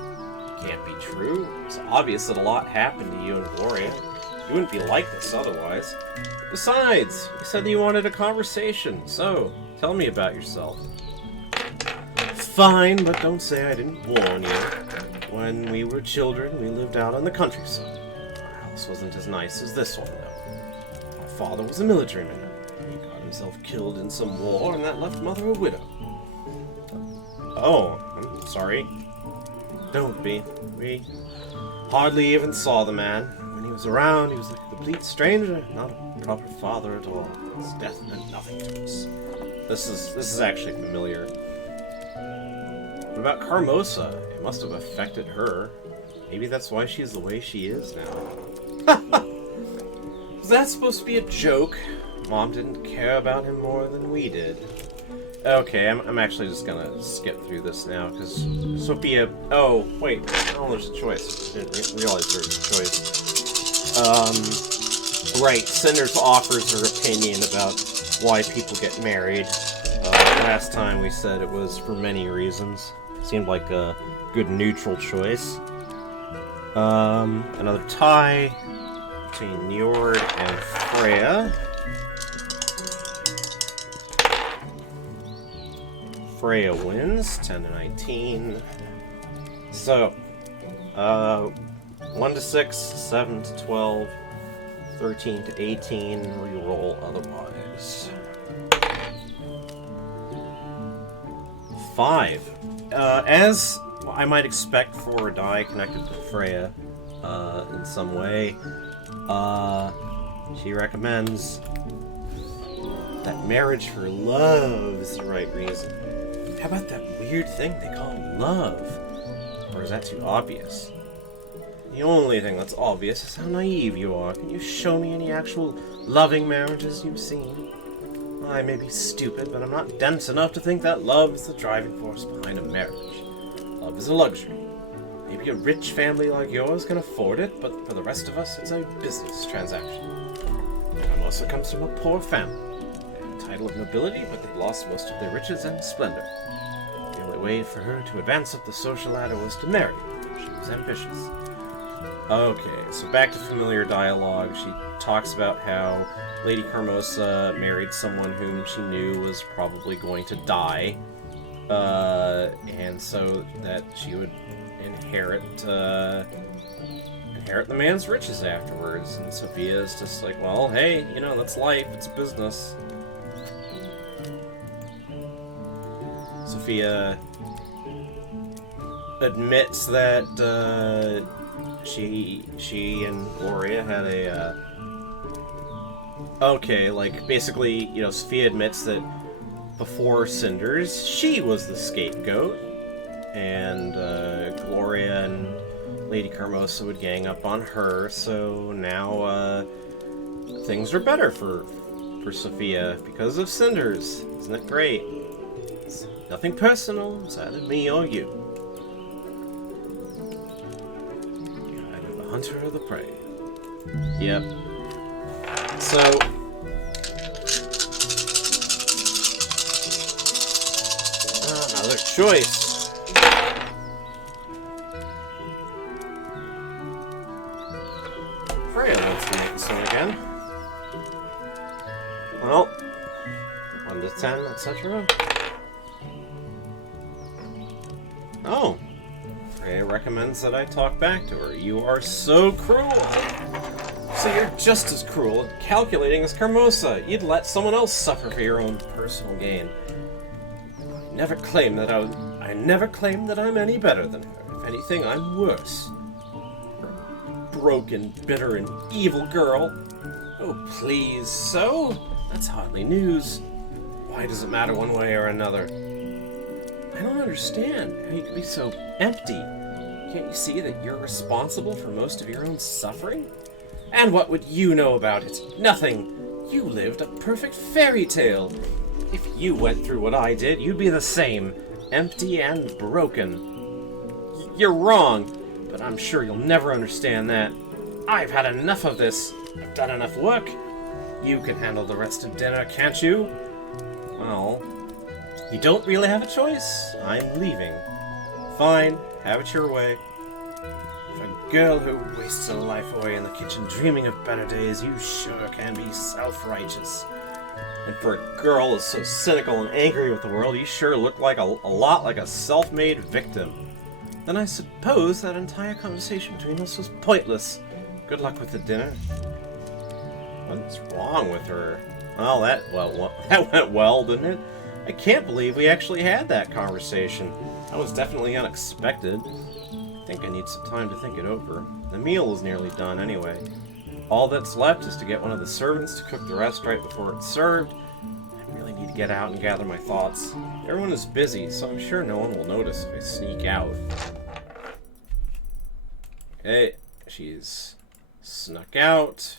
can't be true. It's obvious that a lot happened to you and Gloria. You wouldn't be like this otherwise. Besides, you said that you wanted a conversation, so tell me about yourself. Fine, but don't say I didn't warn you. When we were children, we lived out on the countryside. Our house wasn't as nice as this one, though. Our father was a military man. He got himself killed in some war, and that left Mother a widow. Oh, I'm sorry. Don't be. We hardly even saw the man. When he was around, he was like a complete stranger, not a proper father at all. His death meant nothing to us. This is actually familiar. What about Carmosa? It must have affected her. Maybe that's why she's the way she is now. Was that supposed to be a joke? Mom didn't care about him more than we did. Okay, I'm actually just gonna skip through this now, because Sophia... Oh, wait. Oh, there's a choice. I didn't realize there was a choice. Right, Cinders offers her opinion about why people get married. Last time we said it was for many reasons. Seemed like a good neutral choice. Another tie between Njord and Freya. Freya wins, 10 to 19. So, 1 to 6, 7 to 12, 13 to 18, reroll otherwise. 5. As I might expect for a die connected to Freya, in some way, she recommends that marriage for love is the right reason. How about that weird thing they call love? Or is that too obvious? The only thing that's obvious is how naive you are. Can you show me any actual loving marriages you've seen? I may be stupid, but I'm not dense enough to think that love is the driving force behind a marriage. Love is a luxury. Maybe a rich family like yours can afford it, but for the rest of us, it's a business transaction. Hermosa comes from a poor family. They have a title of nobility, but they've lost most of their riches and splendor. The only way for her to advance up the social ladder was to marry. She was ambitious. Okay, so back to familiar dialogue. She talks about how Lady Carmosa married someone whom she knew was probably going to die, and so that she would inherit the man's riches afterwards. And Sophia is just like, well, hey, you know, that's life, it's business. Sophia admits that she and Gloria had a okay, like basically, you know, Sophia admits that before Cinders, she was the scapegoat, and Gloria and Lady Carmosa would gang up on her. So now things are better for Sophia because of Cinders. Isn't it great? It's nothing personal. It's either me or you. Either the hunter or the prey. Yep. So another choice. Freya wants to make this one again. Well, 1 to 10, etc. Oh, Freya recommends that I talk back to her. You are so cruel. So you're just as cruel and calculating as Carmosa. You'd let someone else suffer for your own personal gain. I never claimed that I'm any better than her. If anything, I'm worse. Broken, bitter, and evil girl. Oh, please, so? That's hardly news. Why does it matter one way or another? I don't understand how you can be so empty. Can't you see that you're responsible for most of your own suffering? And what would you know about it? Nothing. You lived a perfect fairy tale. If you went through what I did, you'd be the same. Empty and broken. You're wrong, but I'm sure you'll never understand that. I've had enough of this. I've done enough work. You can handle the rest of dinner, can't you? Well, you don't really have a choice. I'm leaving. Fine, have it your way. For a girl who wastes her life away in the kitchen dreaming of better days, you sure can be self-righteous. And for a girl who's so cynical and angry with the world, you sure look like a lot like a self-made victim. Then I suppose that entire conversation between us was pointless. Good luck with the dinner. What's wrong with her? Well, that went well, didn't it? I can't believe we actually had that conversation. That was definitely unexpected. I think I need some time to think it over. The meal is nearly done anyway. All that's left is to get one of the servants to cook the rest right before it's served. I really need to get out and gather my thoughts. Everyone is busy, so I'm sure no one will notice if I sneak out. Okay, she's snuck out,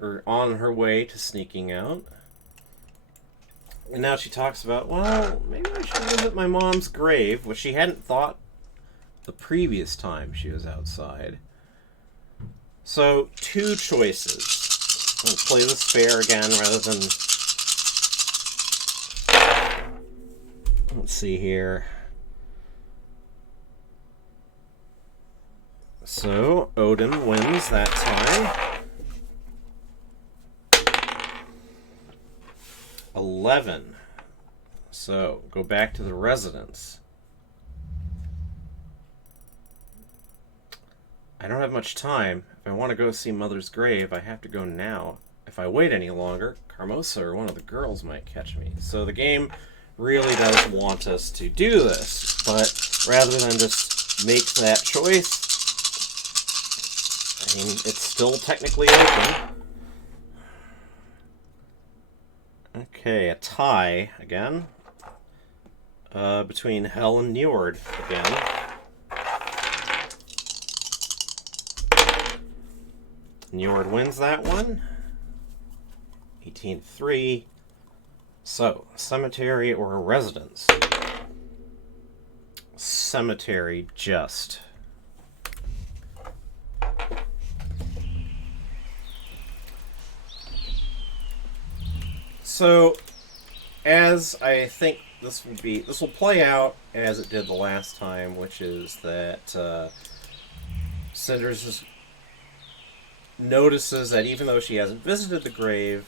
or on her way to sneaking out. And now she talks about, well, maybe I should visit my mom's grave, which she hadn't thought the previous time she was outside. So, two choices. I'll play this fair again rather than... Let's see here. So, Odin wins that time. 11. So, go back to the residence. I don't have much time. If I want to go see Mother's grave, I have to go now. If I wait any longer, Carmosa or one of the girls might catch me. So the game really does want us to do this, but rather than just make that choice, I mean, it's still technically open. Okay, a tie again. Between Hell and Njord again. Njord wins that one. 18-3. So, cemetery or a residence? Cemetery, just. So, as I think this will play out as it did the last time, which is that Cinders notices that even though she hasn't visited the grave,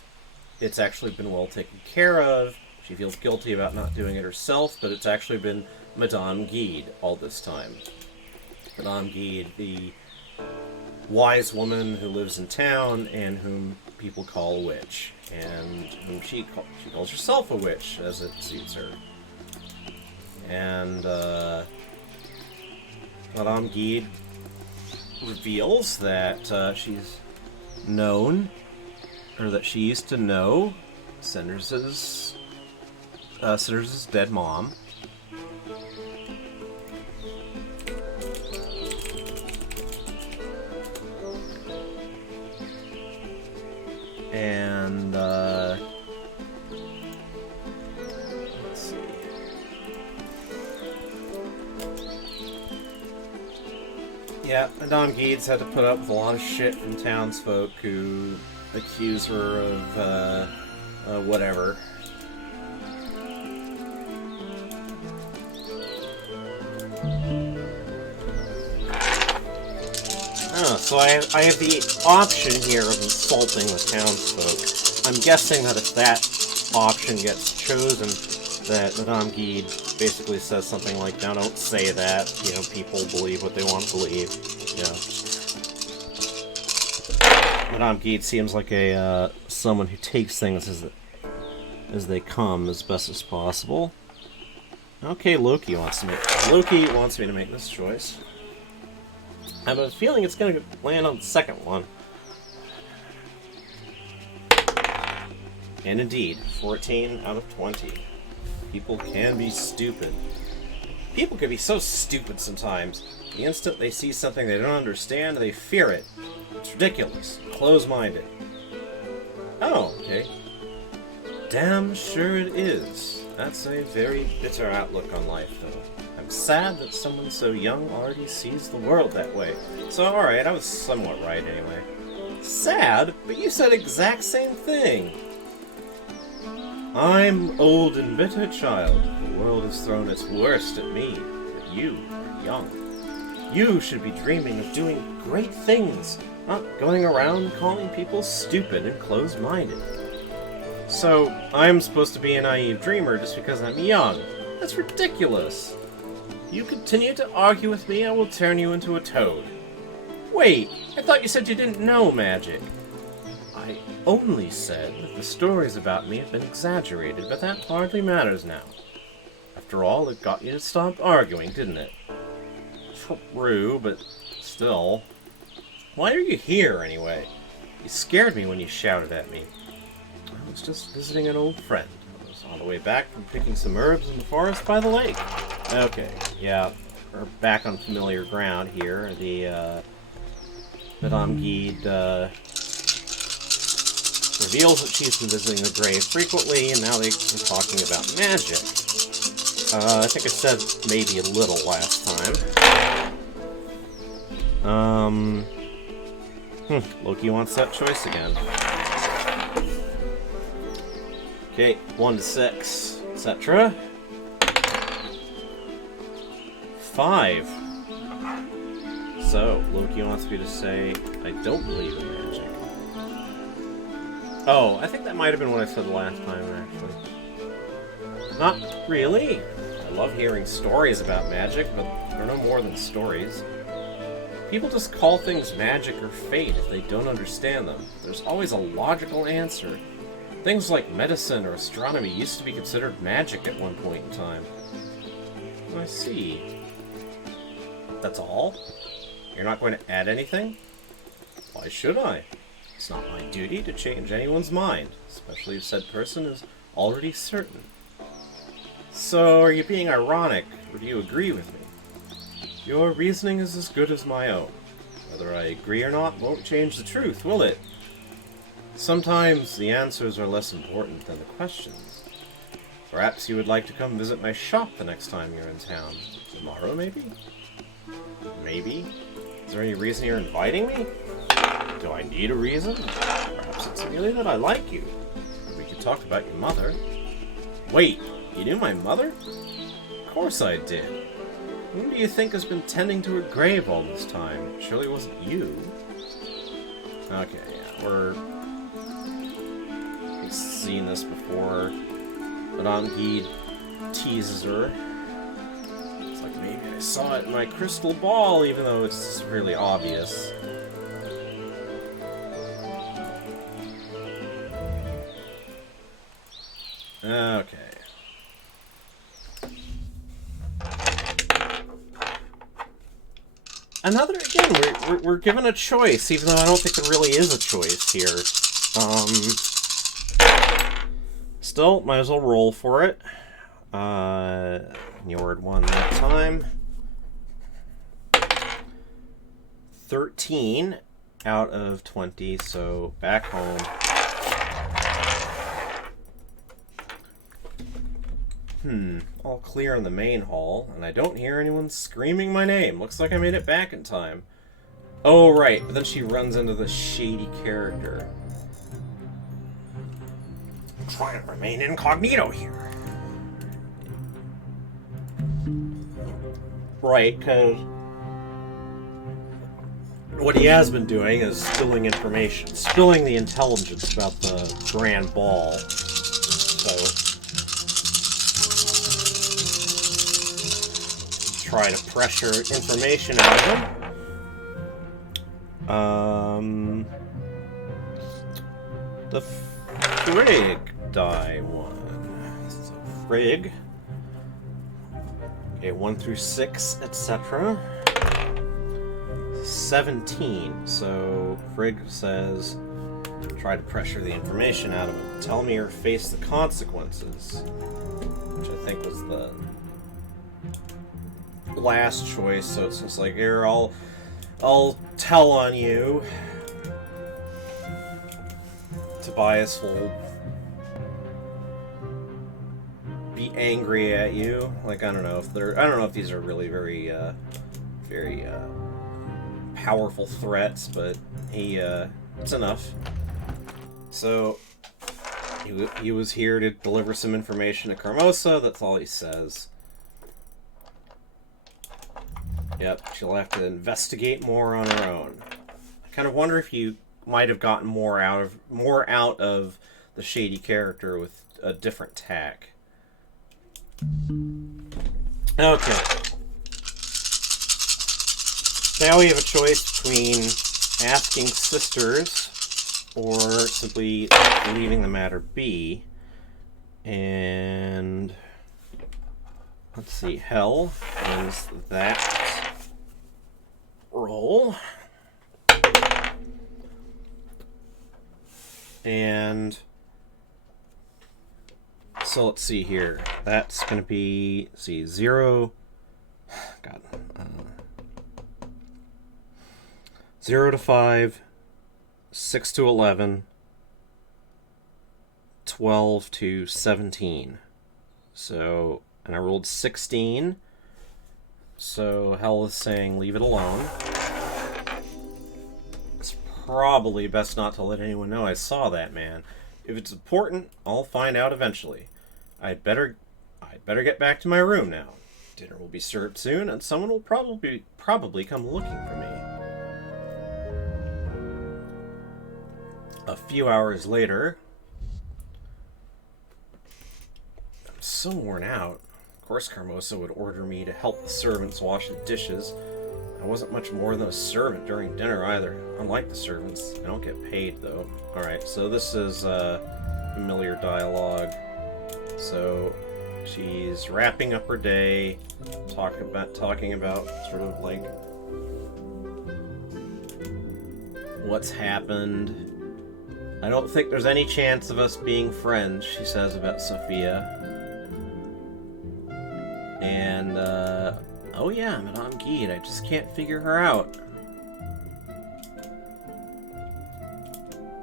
it's actually been well taken care of. She feels guilty about not doing it herself, but it's actually been Madame Guide all this time. Madame Guide, the wise woman who lives in town and whom people call a witch, and whom she calls herself a witch, as it suits her. And Madame Guide reveals that she's known, or that she used to know, Cinders' dead mom. And let's see. Yeah, Madame Guide's had to put up with a lot of shit from townsfolk who accuse her of whatever. Oh, so I have the option here of insulting the townsfolk. I'm guessing that if that option gets chosen, that Madame Guide basically says something like, "No, don't say that. You know, people believe what they want to believe." You know, Madame Guide seems like a someone who takes things as they come as best as possible. Okay, Loki wants me to make this choice. I have a feeling it's going to land on the second one. And indeed, 14 out of 20. People can be stupid. People can be so stupid sometimes. The instant they see something they don't understand, they fear it. It's ridiculous. Close-minded. Oh, okay. Damn sure it is. That's a very bitter outlook on life, though. I'm sad that someone so young already sees the world that way. So, alright, I was somewhat right anyway. Sad? But you said exact same thing. I'm old and bitter, child. The world has thrown its worst at me, but you are young. You should be dreaming of doing great things, not going around calling people stupid and closed-minded. So, I'm supposed to be a naive dreamer just because I'm young. That's ridiculous. You continue to argue with me, I will turn you into a toad. Wait, I thought you said you didn't know magic. I only said that the stories about me have been exaggerated, but that hardly matters now. After all, it got you to stop arguing, didn't it? True, but still. Why are you here, anyway? You scared me when you shouted at me. I was just visiting an old friend. I was on the way back from picking some herbs in the forest by the lake. Okay, yeah, we're back on familiar ground here. The, Madame Guide, reveals that she's been visiting the grave frequently, and now they're talking about magic. I think I said maybe a little last time. Loki wants that choice again. Okay, 1 to 6, etc. 5. So, Loki wants me to say, I don't believe in magic. Oh, I think that might have been what I said last time, actually. Not really. I love hearing stories about magic, but they're no more than stories. People just call things magic or fate if they don't understand them. There's always a logical answer. Things like medicine or astronomy used to be considered magic at one point in time. I see. That's all? You're not going to add anything? Why should I? It's not my duty to change anyone's mind, especially if said person is already certain. So, are you being ironic, or do you agree with me? Your reasoning is as good as my own. Whether I agree or not won't change the truth, will it? Sometimes the answers are less important than the questions. Perhaps you would like to come visit my shop the next time you're in town. Tomorrow, maybe? Maybe? Is there any reason you're inviting me? Do I need a reason? Perhaps it's merely that I like you. We could talk about your mother. Wait, you knew my mother? Of course I did. Whom do you think has been tending to her grave all this time? It surely wasn't you. Okay, yeah, we've seen this before. Madame Guide teases her. It's like, maybe I saw it in my crystal ball, even though it's really obvious. Okay. Another, again, we're given a choice, even though I don't think there really is a choice here. Still, might as well roll for it. You word 1 that time. 13 out of 20, so back home. All clear in the main hall, and I don't hear anyone screaming my name. Looks like I made it back in time. Oh, right, but then she runs into the shady character. Try to remain incognito here. Right, because what he has been doing is spilling information, spilling the intelligence about the grand ball. So try to pressure information out of him. The Frig die one. So Frig. Okay, 1 through 6, etc. 17. So Frigg says, try to pressure the information out of him. Tell me or face the consequences. Which I think was the last choice, so it's just like, here, I'll tell on you. Tobias will be angry at you. Like, I don't know if these are really very powerful threats, but it's enough. So he was here to deliver some information to Carmosa. That's all he says. Yep, she'll have to investigate more on her own. I kind of wonder if you might have gotten more out of the shady character with a different tack. Okay. Now we have a choice between asking Cinders or simply leaving the matter be. And let's see, Hell is that roll. And so let's see here. That's going to be, let's see, 0. God. 0 to 5, 6 to 11, 12 to 17. So, and I rolled 16. So Hell is saying leave it alone. It's probably best not to let anyone know I saw that man. If it's important, I'll find out eventually. I'd better get back to my room now. Dinner will be served soon, and someone will probably come looking for me. A few hours later, I'm so worn out. Of course Carmosa would order me to help the servants wash the dishes. I wasn't much more than a servant during dinner either. Unlike the servants, I don't get paid though. Alright, so this is familiar dialogue. So she's wrapping up her day, talking about sort of like what's happened. I don't think there's any chance of us being friends, she says about Sophia. And, oh yeah, Madame Guide, I just can't figure her out.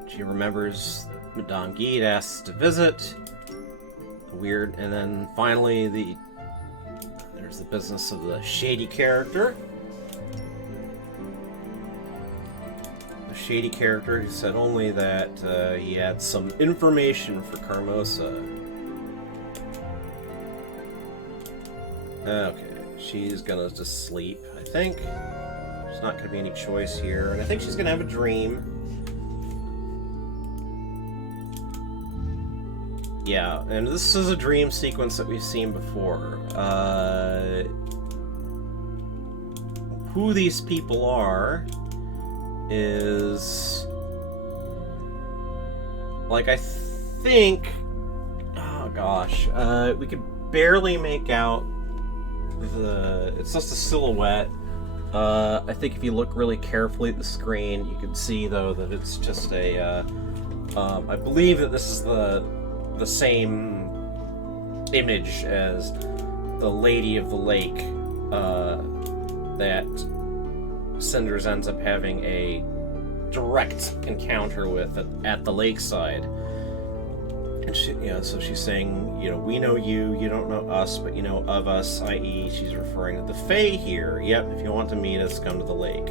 She remembers Madame Guide asks to visit. Weird, and then finally there's the business of the shady character. Shady character who said only that he had some information for Carmosa. Okay, she's gonna just sleep, I think. There's not gonna be any choice here, and I think she's gonna have a dream. Yeah, and this is a dream sequence that we've seen before. Who these people are is, like, I think, oh gosh, we could barely make out it's just a silhouette. I think if you look really carefully at the screen, you can see though that it's just I believe that this is the same image as the Lady of the Lake that Cinders ends up having a direct encounter with at the lakeside. And she, so she's saying, we know you don't know us, but you know of us, i.e. she's referring to the Fae here. Yep, if you want to meet us, come to the lake.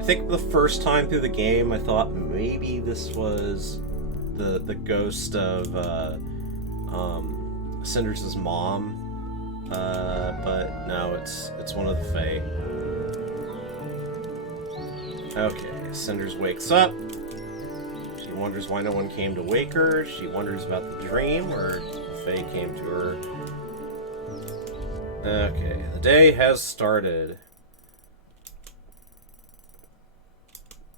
I think the first time through the game, I thought maybe this was the ghost of Cinders' mom, but no, it's one of the Fae. Okay, Cinders wakes up. She wonders why no one came to wake her. She wonders about the dream, or the Fae came to her. Okay, the day has started.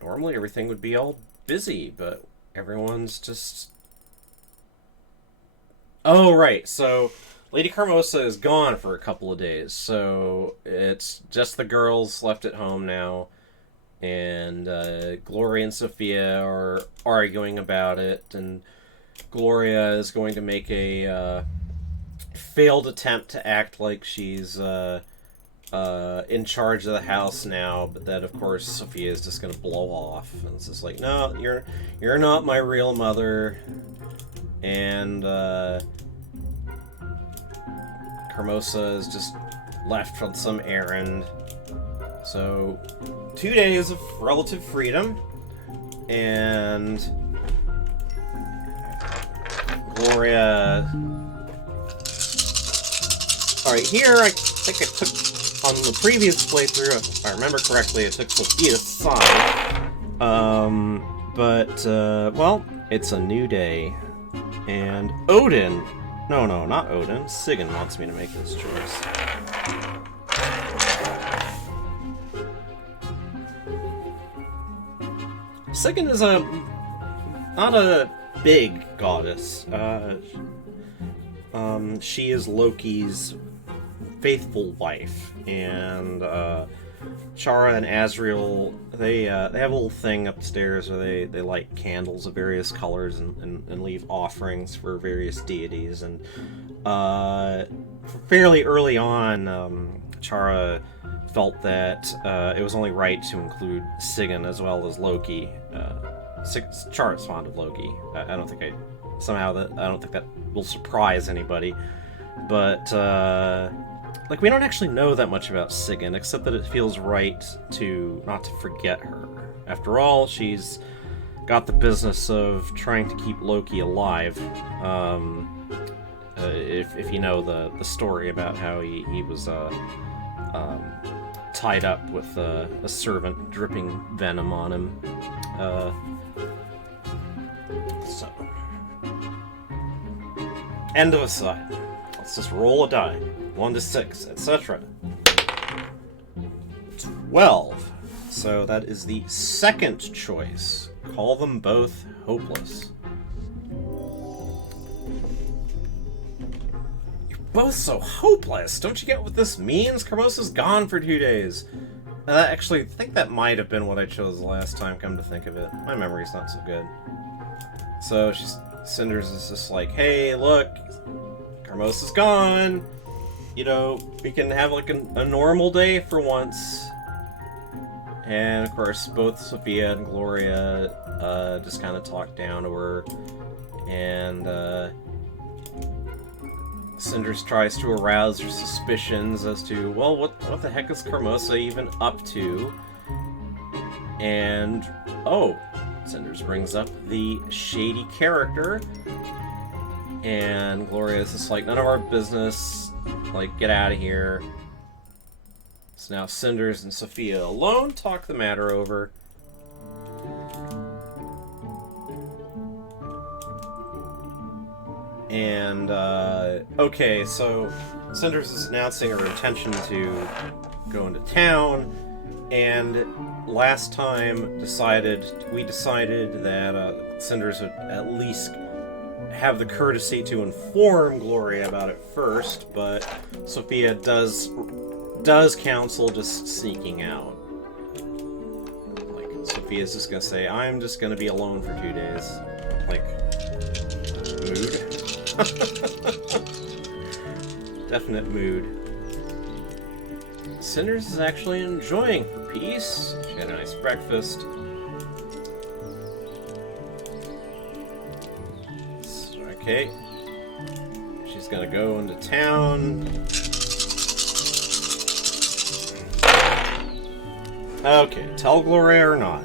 Normally everything would be all busy, but everyone's just... Oh, right, so Lady Carmosa is gone for a couple of days, so it's just the girls left at home now. and Gloria and Sophia are arguing about it, and Gloria is going to make a failed attempt to act like she's in charge of the house now, but that of course Sophia is just going to blow off, and it's just like, no, you're not my real mother, and Hermosa is just left on some errand. So 2 days of relative freedom, and Gloria. Alright, here I think I took, on the previous playthrough, if I remember correctly, I took Sophia's side. Well, it's a new day. And Odin, no, not Odin, Sigyn wants me to make this choice. Sigyn is not a big goddess. She is Loki's faithful wife, and Chara and Azriel, they have a little thing upstairs where they light candles of various colors and leave offerings for various deities, and fairly early on, Chara felt that it was only right to include Sigyn as well as Loki. Chara's fond of Loki. I don't think that will surprise anybody, but we don't actually know that much about Sigyn, except that it feels right to not to forget her. After all, she's got the business of trying to keep Loki alive. If you know the story about how he was tied up with a servant dripping venom on him. So, end of a side. Let's just roll a die. 1 to 6, etc. 12. So that is the second choice. Call them both hopeless. You're both so hopeless. Don't you get what this means? Hermosa's gone for 2 days. Actually, I think that might have been what I chose last time, come to think of it. My memory's not so good. So Cinders is just like, hey, look, Hermosa's gone. You know, we can have like a normal day for once. And of course, both Sophia and Gloria just kind of talk down to her. And Cinders tries to arouse her suspicions as to, well, what the heck is Hermosa even up to? And, oh, Cinders brings up the shady character. And Gloria is just like, none of our business. Like, get out of here. So now Cinders and Sophia alone talk the matter over. And, okay, so Cinders is announcing her intention to go into town, and last time we decided that Cinders would at least have the courtesy to inform Gloria about it first, but Sophia does counsel just sneaking out. Like, Sophia's just gonna say, I'm just gonna be alone for 2 days. Like, mood. Definite mood. Cinders is actually enjoying her peace. She had a nice breakfast. Okay. She's gonna go into town. Okay, tell Gloria or not.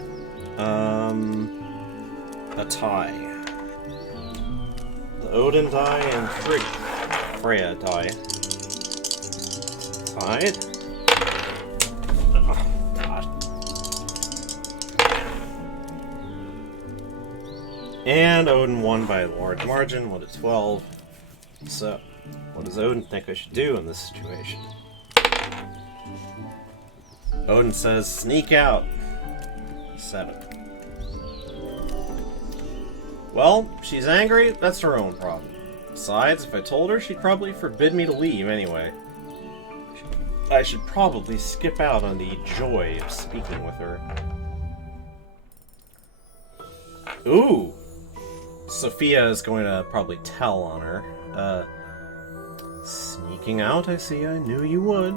A tie. The Odin die and Freya die. Tied. Oh, God. And Odin won by a large margin, 1 to 12. So, what does Odin think I should do in this situation? Odin says, sneak out. 7. Well, she's angry, that's her own problem. Besides, if I told her, she'd probably forbid me to leave anyway. I should probably skip out on the joy of speaking with her. Ooh! Sophia is going to probably tell on her. Sneaking out, I see. I knew you would.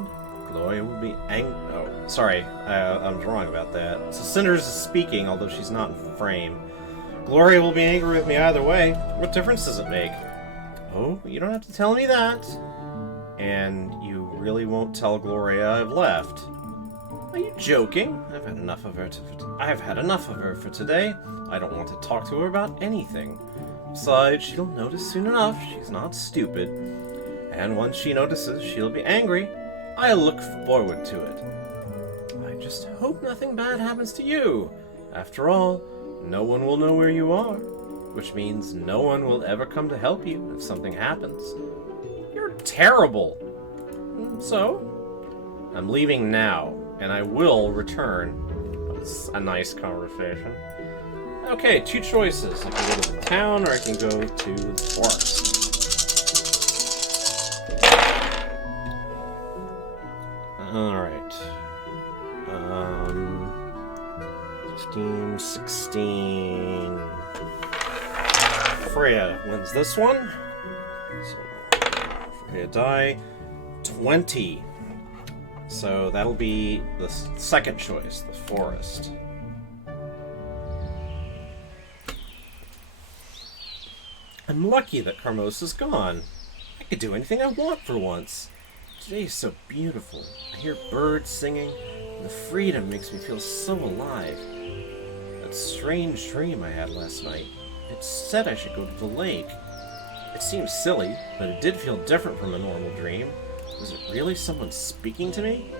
Gloria will be Oh, sorry. I was wrong about that. So Cinders is speaking, although she's not in frame. Gloria will be angry with me either way. What difference does it make? Oh, you don't have to tell me that. And you really won't tell Gloria I've left. Are you joking? I've had enough of her for today. I don't want to talk to her about anything. Besides, she'll notice soon enough. She's not stupid. And once she notices, she'll be angry. I look forward to it. I just hope nothing bad happens to you. After all, no one will know where you are, which means no one will ever come to help you if something happens. You're terrible. So, I'm leaving now, and I will return. It's a nice conversation. Okay, two choices. I can go to the town, or I can go to the forest. Alright. 15, 16... Freya wins this one. So, Freya die. 20. So that'll be the second choice, the forest. I'm lucky that Carmosa's gone. I could do anything I want for once. Today is so beautiful. I hear birds singing, and the freedom makes me feel so alive. That strange dream I had last night. It said I should go to the lake. It seems silly, but it did feel different from a normal dream. Was it really someone speaking to me?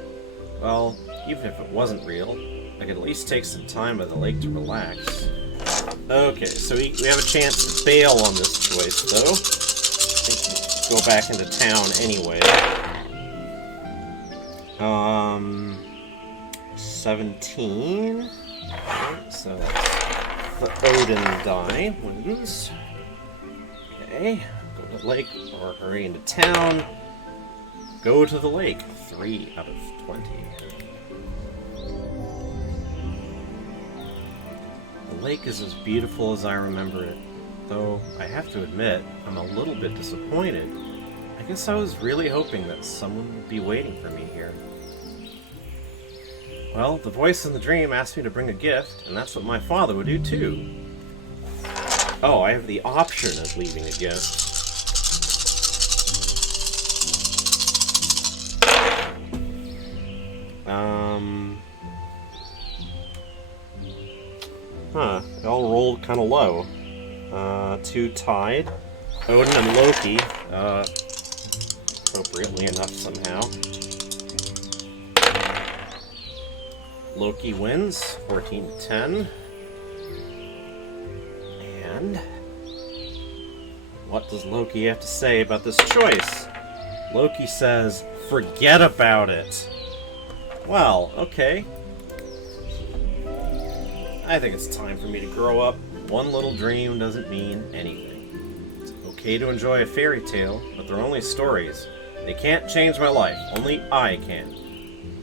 Well, even if it wasn't real, I could at least take some time by the lake to relax. Okay, so we have a chance to bail on this choice, though. I think we'll go back into town anyway. 17. So that's the Odin die wins. Okay, go to the lake or hurry into town. Go to the lake. 3 out of 20. The lake is as beautiful as I remember it, though I have to admit, I'm a little bit disappointed. I guess I was really hoping that someone would be waiting for me here. Well, the voice in the dream asked me to bring a gift, and that's what my father would do too. Oh, I have the option of leaving a gift. It all rolled kind of low. 2 tied. Odin and Loki, appropriately enough somehow. Loki wins, 14 to 10. And what does Loki have to say about this choice? Loki says, forget about it. Well, okay. I think it's time for me to grow up. One little dream doesn't mean anything. It's okay to enjoy a fairy tale, but they're only stories. They can't change my life. Only I can.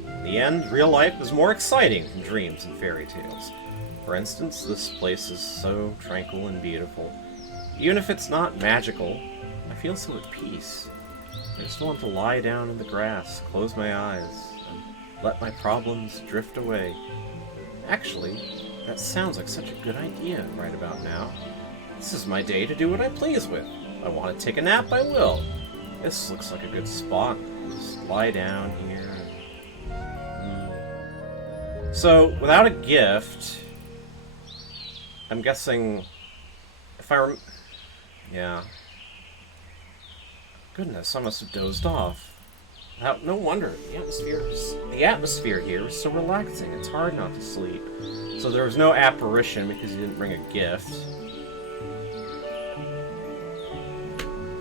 In the end, real life is more exciting than dreams and fairy tales. For instance, this place is so tranquil and beautiful. Even if it's not magical, I feel so at peace. I just want to lie down in the grass, close my eyes, and let my problems drift away. Actually, that sounds like such a good idea right about now. This is my day to do what I please with. If I want to take a nap, I will. This looks like a good spot. Just lie down here. So, without a gift, I'm guessing if I yeah. Goodness, I must have dozed off. No wonder. The atmosphere here is so relaxing. It's hard not to sleep. So there was no apparition because you didn't bring a gift.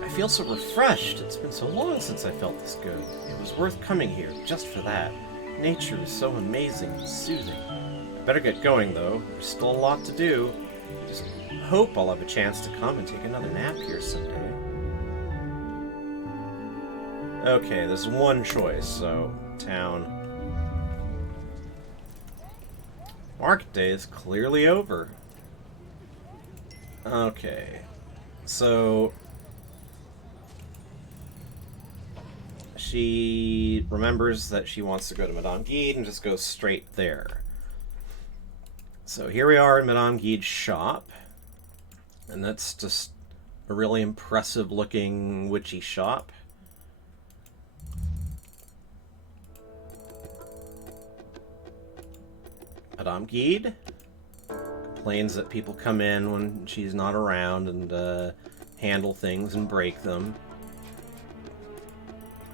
I feel so refreshed. It's been so long since I felt this good. It was worth coming here just for that. Nature is so amazing and soothing. I better get going though. There's still a lot to do. I just hope I'll have a chance to come and take another nap here someday. Okay, there's one choice, so town. Market day is clearly over. Okay. So she remembers that she wants to go to Madame Guide and just goes straight there. So here we are in Madame Guide's shop. And that's just a really impressive looking witchy shop. Madame Guide complains that people come in when she's not around and handle things and break them.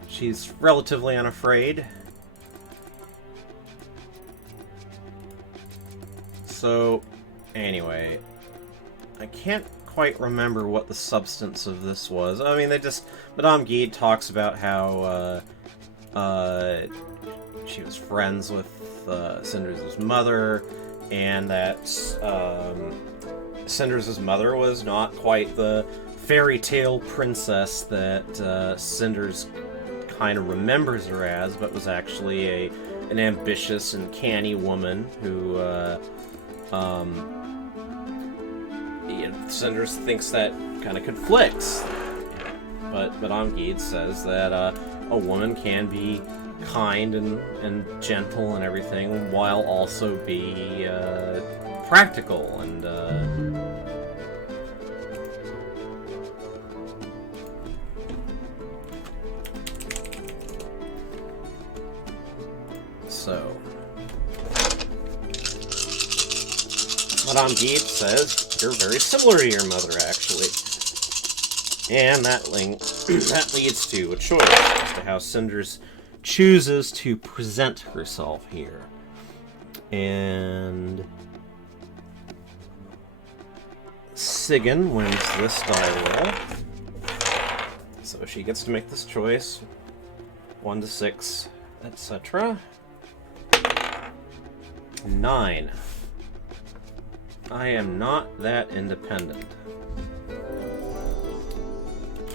She's relatively unafraid. So, anyway, I can't quite remember what the substance of this was. I mean, Madame Guide talks about how she was friends with Cinders' mother, and that Cinders' mother was not quite the fairy tale princess that Cinders kind of remembers her as, but was actually an ambitious and canny woman who Cinders thinks that kind of conflicts. But Madame Guide says that a woman can be kind and gentle and everything, while also be practical and so Madame Guide says you're very similar to your mother, actually. And that leads to a choice as to how Cinders chooses to present herself here. And Sigyn wins this die roll. So she gets to make this choice. 1 to 6, etc. 9. I am not that independent.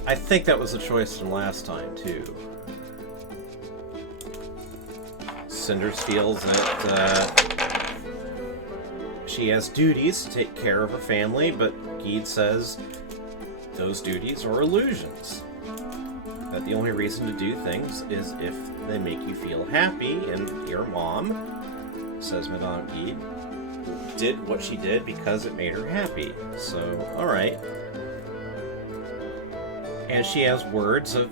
I think that was a choice from last time, too. Cinders feels that she has duties to take care of her family, but Guide says those duties are illusions. That the only reason to do things is if they make you feel happy, and your mom, says Madame Guide, did what she did because it made her happy. So, alright. And she has words of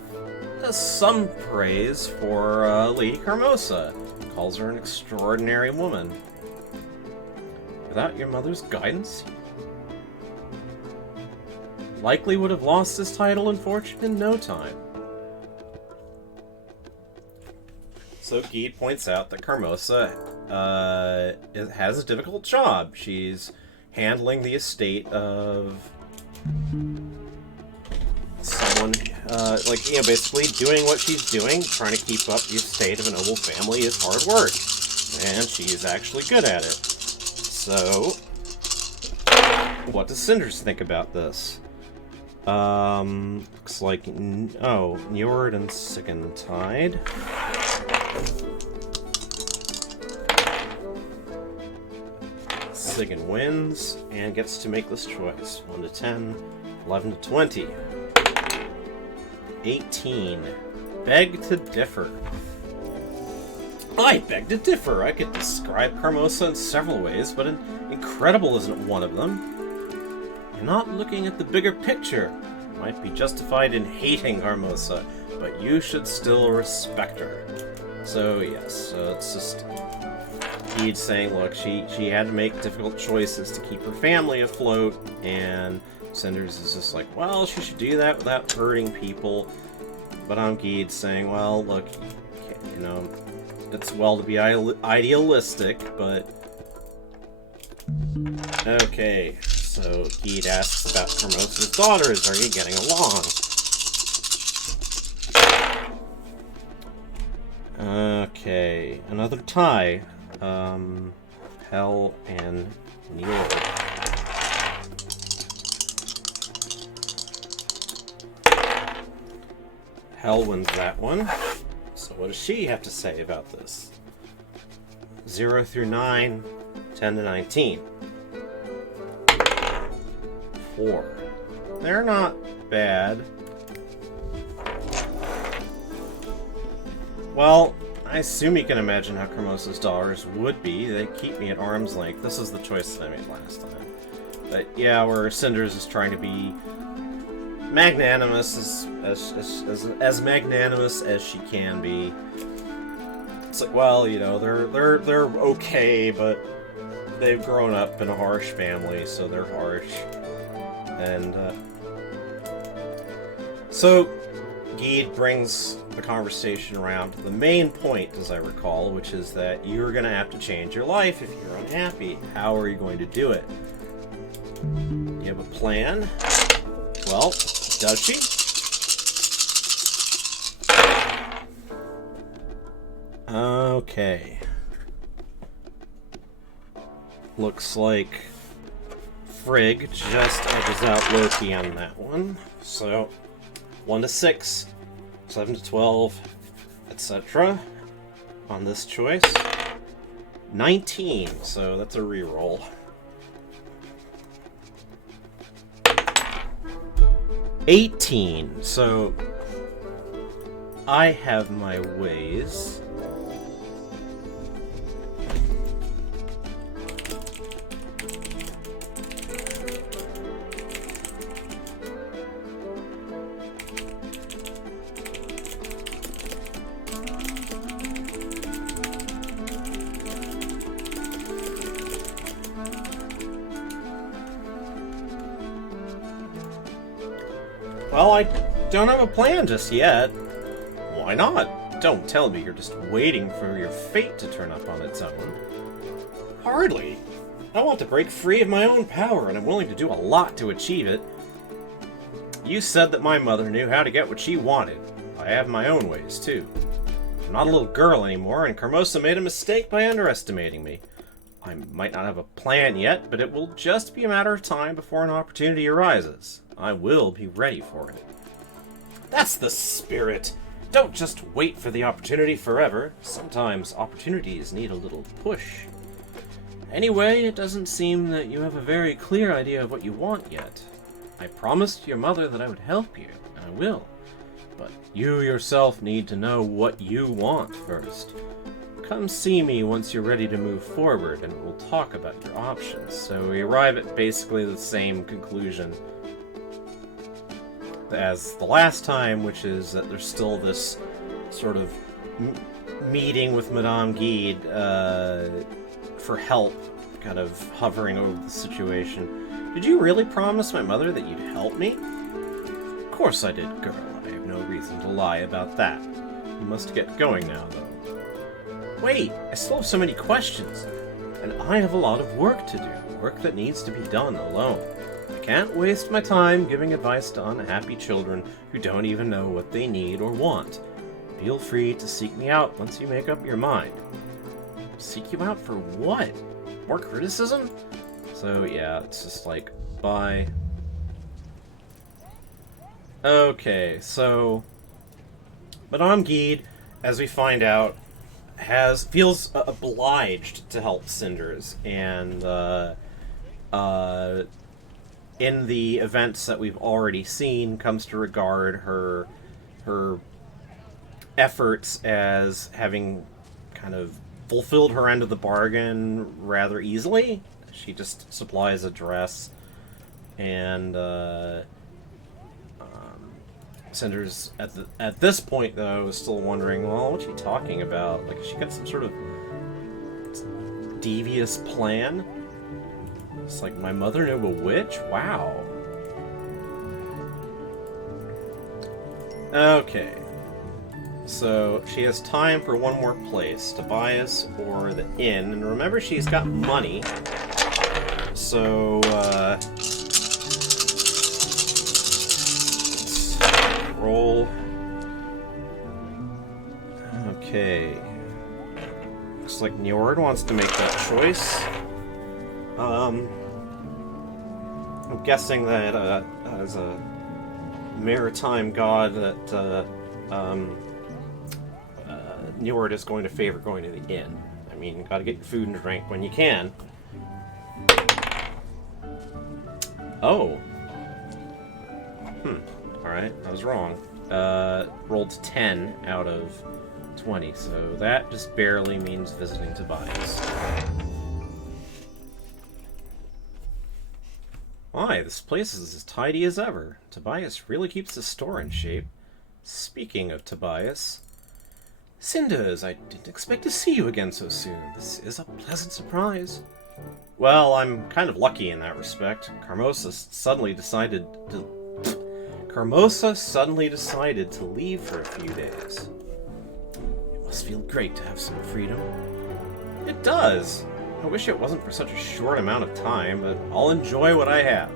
some praise for Lady Carmosa. Calls her an extraordinary woman. Without your mother's guidance, likely would have lost his title and fortune in no time. So Guide points out that Carmosa has a difficult job. She's handling the estate of someone, basically doing what she's doing, trying to keep up the estate of a noble family is hard work. And she's actually good at it. So, what does Cinders think about this? Looks like, Njord and Sigyn tied. Sigyn wins and gets to make this choice. 1 to 10, 11 to 20. 18. Beg to differ. I beg to differ. I could describe Carmosa in several ways, but incredible isn't one of them. You're not looking at the bigger picture. You might be justified in hating Carmosa, but you should still respect her. So yes, it's just Guide saying, look, she had to make difficult choices to keep her family afloat, and Cinders is just like, well, she should do that without hurting people. But I'm Guide saying, well, look, it's well to be idealistic, but... Okay, so Guide asks about Carmosa's daughters. Are you getting along? Okay, another tie. Hel and Njord. Hel wins that one. So what does she have to say about this? 0 through 9, 10 to 19. 4. They're not bad. Well, I assume you can imagine how Kermosa's dollars would be. They keep me at arm's length. This is the choice that I made last time. But yeah, where Cinders is trying to be magnanimous, as magnanimous as she can be. It's like, well, you know, they're okay, but they've grown up in a harsh family, so they're harsh. And so Geed brings the conversation around to the main point, as I recall, which is that you're going to have to change your life if you're unhappy. How are you going to do it? Do you have a plan? Well, does she? Okay. Looks like Frigg just edges out Loki on that one. So, 1 to 6, 7 to 12, etc. on this choice. 19, so that's a reroll. 18, so I have my ways. Well, I don't have a plan just yet. Why not? Don't tell me you're just waiting for your fate to turn up on its own. Hardly. I want to break free of my own power, and I'm willing to do a lot to achieve it. You said that my mother knew how to get what she wanted. I have my own ways, too. I'm not a little girl anymore, and Kermosa made a mistake by underestimating me. I might not have a plan yet, but it will just be a matter of time before an opportunity arises. I will be ready for it. That's the spirit! Don't just wait for the opportunity forever. Sometimes opportunities need a little push. Anyway, it doesn't seem that you have a very clear idea of what you want yet. I promised your mother that I would help you, and I will. But you yourself need to know what you want first. Come see me once you're ready to move forward, and we'll talk about your options. So we arrive at basically the same conclusion as the last time, which is that there's still this sort of meeting with Madame Guide for help, kind of hovering over the situation. Did you really promise my mother that you'd help me? Of course I did, girl. I have no reason to lie about that. You must get going now, though. Wait, I still have so many questions, and I have a lot of work to do, work that needs to be done alone. I can't waste my time giving advice to unhappy children who don't even know what they need or want. Feel free to seek me out once you make up your mind. Seek you out for what? More criticism? So yeah, it's just like, bye. Okay, so Madame Guide, as we find out, feels obliged to help Cinders, and in the events that we've already seen, comes to regard her efforts as having kind of fulfilled her end of the bargain rather easily. She just supplies a dress, and Cinders at this point though is still wondering, well, what's she talking about? Like, has she got some sort of devious plan? It's like, my mother knew a witch? Wow. Okay. So, she has time for one more place, Tobias or the inn. And remember, she's got money. So, let's roll. Okay. Looks like Njord wants to make that choice. I'm guessing that as a maritime god that Njord is going to favor going to the inn. I mean, you gotta get your food and drink when you can. Oh, Alright, I was wrong. Rolled 10 out of 20, so that just barely means visiting Tobias. Why, this place is as tidy as ever. Tobias really keeps the store in shape. Speaking of Tobias... Cinders, I didn't expect to see you again so soon. This is a pleasant surprise. Well, I'm kind of lucky in that respect. Carmosa suddenly decided to leave for a few days. It must feel great to have some freedom. It does. I wish it wasn't for such a short amount of time, but I'll enjoy what I have.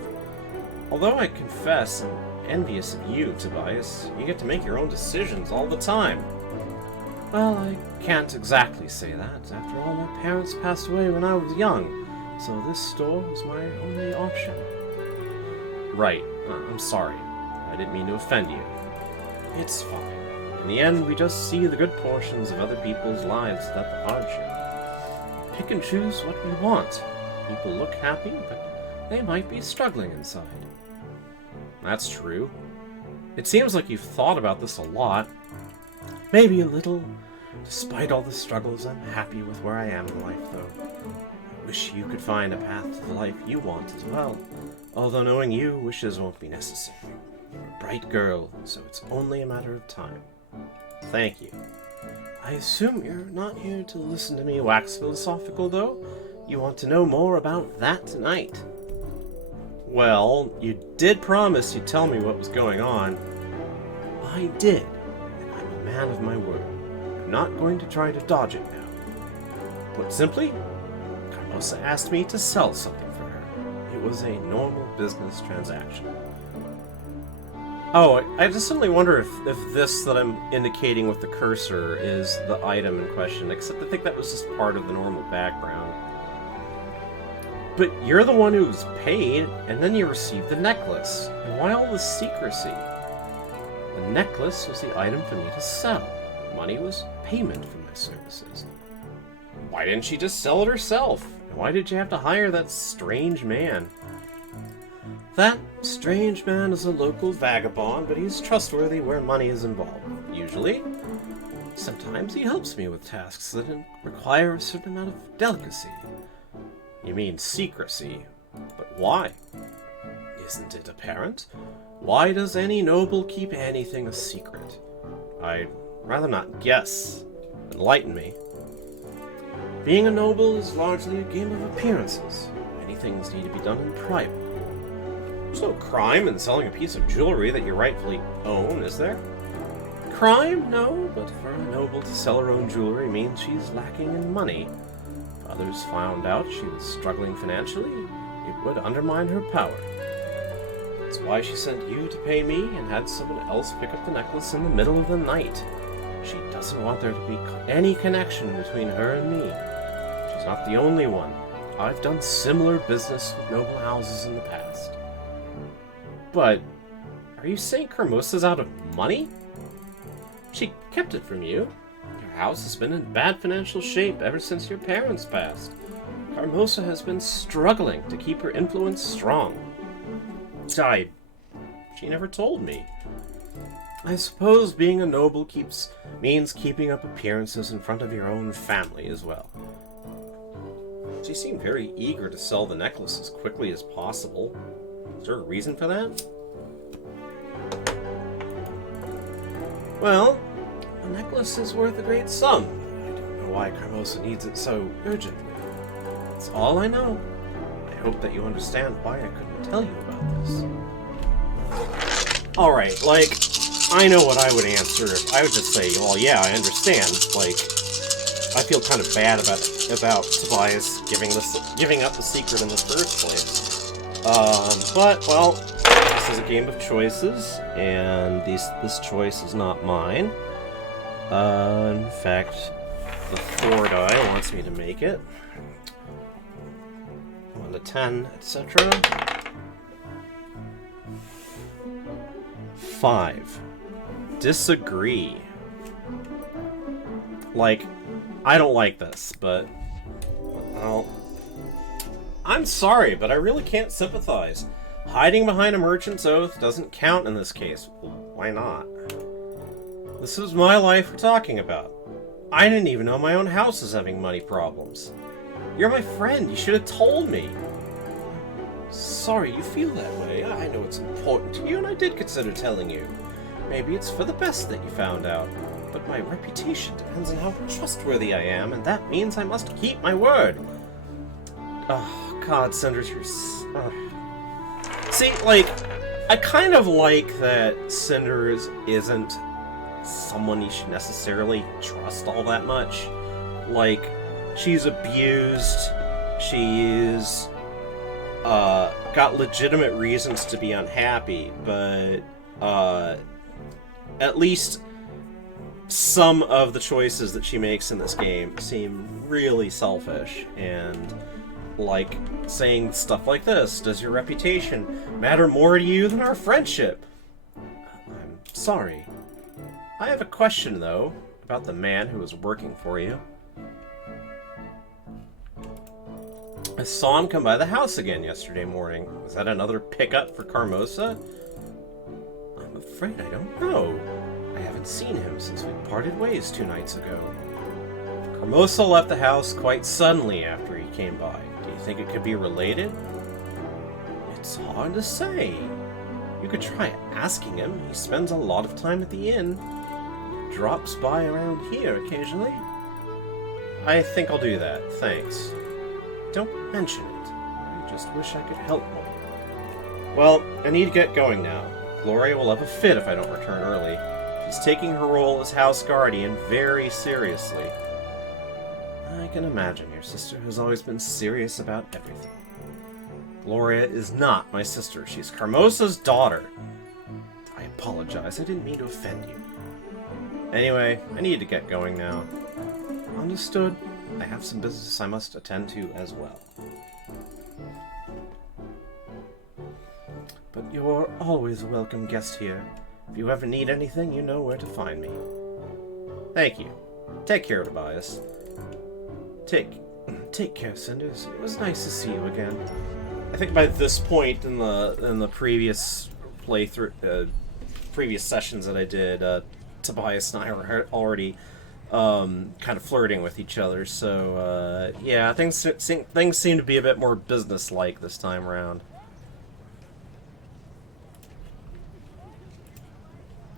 Although I confess I'm envious of you, Tobias. You get to make your own decisions all the time. Well, I can't exactly say that. After all, my parents passed away when I was young, so this store was my only option. Right. I'm sorry. I didn't mean to offend you. It's fine. In the end, we just see the good portions of other people's lives without the hardship. Pick and choose what we want. People look happy, but they might be struggling inside. That's true. It seems like you've thought about this a lot. Maybe a little. Despite all the struggles, I'm happy with where I am in life, though. I wish you could find a path to the life you want as well. Although knowing you, wishes won't be necessary. You're a bright girl, so it's only a matter of time. Thank you. I assume you're not here to listen to me wax philosophical, though? You want to know more about that tonight? Well, you did promise you'd tell me what was going on. I did, and I'm a man of my word. I'm not going to try to dodge it now. Put simply, Carmosa asked me to sell something for her. It was a normal business transaction. Oh, I just suddenly wonder if this that I'm indicating with the cursor is the item in question, except I think that was just part of the normal background. But you're the one who was paid, and then you received the necklace. And why all this secrecy? The necklace was the item for me to sell. Money was payment for my services. Why didn't she just sell it herself? And why did you have to hire that strange man? That strange man is a local vagabond, but he's trustworthy where money is involved, usually. Sometimes he helps me with tasks that require a certain amount of delicacy. You mean secrecy, but why? Isn't it apparent? Why does any noble keep anything a secret? I'd rather not guess. Enlighten me. Being a noble is largely a game of appearances. Many things need to be done in private. There's no crime in selling a piece of jewelry that you rightfully own, is there? Crime? No, but for a noble to sell her own jewelry means she's lacking in money. If others found out she was struggling financially, it would undermine her power. That's why she sent you to pay me and had someone else pick up the necklace in the middle of the night. She doesn't want there to be any connection between her and me. She's not the only one. I've done similar business with noble houses in the past. But, are you saying Carmosa's out of money? She kept it from you. Your house has been in bad financial shape ever since your parents passed. Carmosa has been struggling to keep her influence strong. She never told me. I suppose being a noble means keeping up appearances in front of your own family as well. She seemed very eager to sell the necklace as quickly as possible. Is there a reason for that? Well, the necklace is worth a great sum. I don't know why Carmosa needs it so urgently. That's all I know. I hope that you understand why I couldn't tell you about this. Alright, like, I know what I would answer. I would just say, well, yeah, I understand. Like, I feel kind of bad about Tobias giving up the secret in the first place. But, well, this is a game of choices, and this choice is not mine. In fact, the 4 die wants me to make it. 1 to 10, etc. 5. Disagree. Like, I don't like this, but... well, I'm sorry, but I really can't sympathize. Hiding behind a merchant's oath doesn't count in this case. Why not? This is my life we're talking about. I didn't even know my own house was having money problems. You're my friend. You should have told me. Sorry you feel that way. I know it's important to you, and I did consider telling you. Maybe it's for the best that you found out. But my reputation depends on how trustworthy I am, and that means I must keep my word. Oh, God, Cinders, you're... See, like, I kind of like that Cinders isn't someone you should necessarily trust all that much. Like, she's abused, she's got legitimate reasons to be unhappy, but at least some of the choices that she makes in this game seem really selfish, and like saying stuff like this, does your reputation matter more to you than our friendship? I'm sorry. I have a question, though, about the man who was working for you. I saw him come by the house again yesterday morning. Was that another pickup for Carmosa? I'm afraid I don't know. I haven't seen him since we parted ways 2 nights ago. Carmosa left the house quite suddenly after he came by. Do you think it could be related? It's hard to say. You could try asking him. He spends a lot of time at the inn. Drops by around here occasionally. I think I'll do that, thanks. Don't mention it. I just wish I could help more. Well, I need to get going now. Gloria will have a fit if I don't return early. She's taking her role as house guardian very seriously. I can imagine your sister has always been serious about everything. Gloria is not my sister. She's Carmosa's daughter. I apologize. I didn't mean to offend you. Anyway, I need to get going now. Understood. I have some business I must attend to as well. But you're always a welcome guest here. If you ever need anything, you know where to find me. Thank you. Take care, Tobias. Take care, Cinders. It was nice to see you again. I think by this point in the previous playthrough, previous sessions that I did, Tobias and I were already kind of flirting with each other. So yeah, things seem to be a bit more business-like this time around.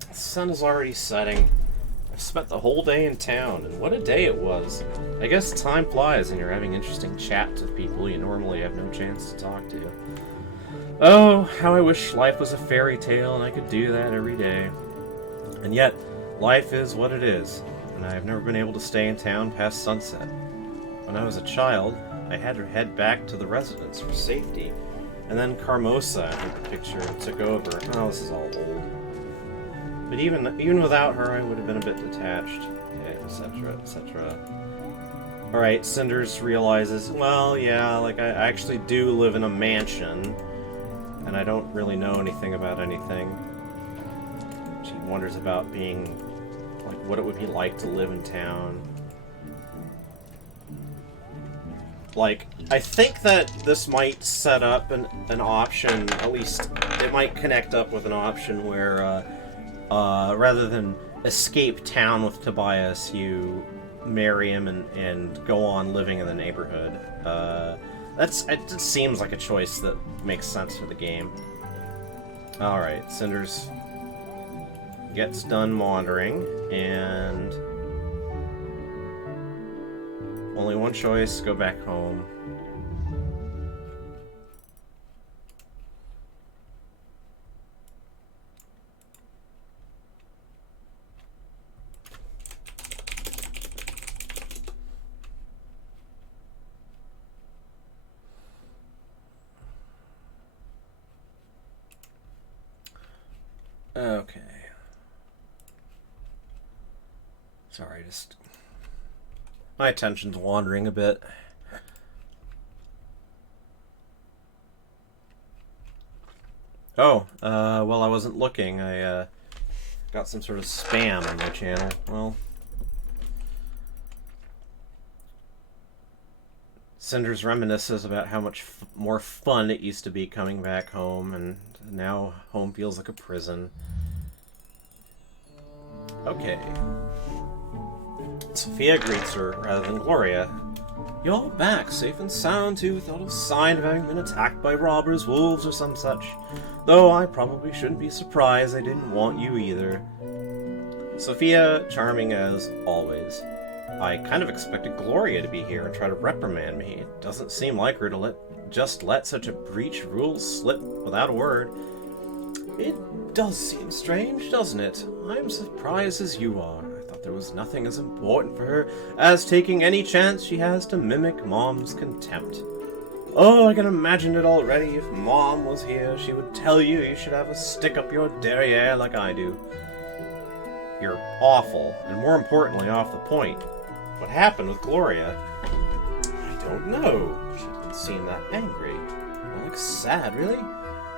The sun is already setting. I've spent the whole day in town, and what a day it was. I guess time flies and you're having interesting chats with people you normally have no chance to talk to. Oh, how I wish life was a fairy tale and I could do that every day. And yet, life is what it is, and I have never been able to stay in town past sunset. When I was a child, I had to head back to the residence for safety, and then Carmosa entered the picture and took over. Oh, this is all old. But even without her, I would have been a bit detached, etc., etc. Alright, Cinders realizes, well, yeah, like, I actually do live in a mansion, and I don't really know anything about anything. She wonders about being, like, what it would be like to live in town. Like, I think that this might set up an option, at least it might connect up with an option where, rather than escape town with Tobias, you marry him and go on living in the neighborhood. It seems like a choice that makes sense for the game. Alright, Cinders gets done wandering, and only one choice, go back home. Okay. Sorry, just... my attention's wandering a bit. Oh, well, I wasn't looking. I, got some sort of spam on my channel. Well... Cinders reminisces about how much more fun it used to be coming back home, and now home feels like a prison. Okay. Sophia greets her rather than Gloria. You're back, safe and sound, too, without a sign of having been attacked by robbers, wolves, or some such. Though I probably shouldn't be surprised they didn't want you either. Sophia, charming as always. I kind of expected Gloria to be here and try to reprimand me. It doesn't seem like her to just let such a breach of rules slip without a word. It does seem strange, doesn't it? I'm surprised as you are. I thought there was nothing as important for her as taking any chance she has to mimic Mom's contempt. Oh, I can imagine it already. If Mom was here, she would tell you you should have a stick up your derriere like I do. You're awful, and more importantly, off the point. What happened with Gloria? I don't know. She didn't seem that angry. More like sad, really.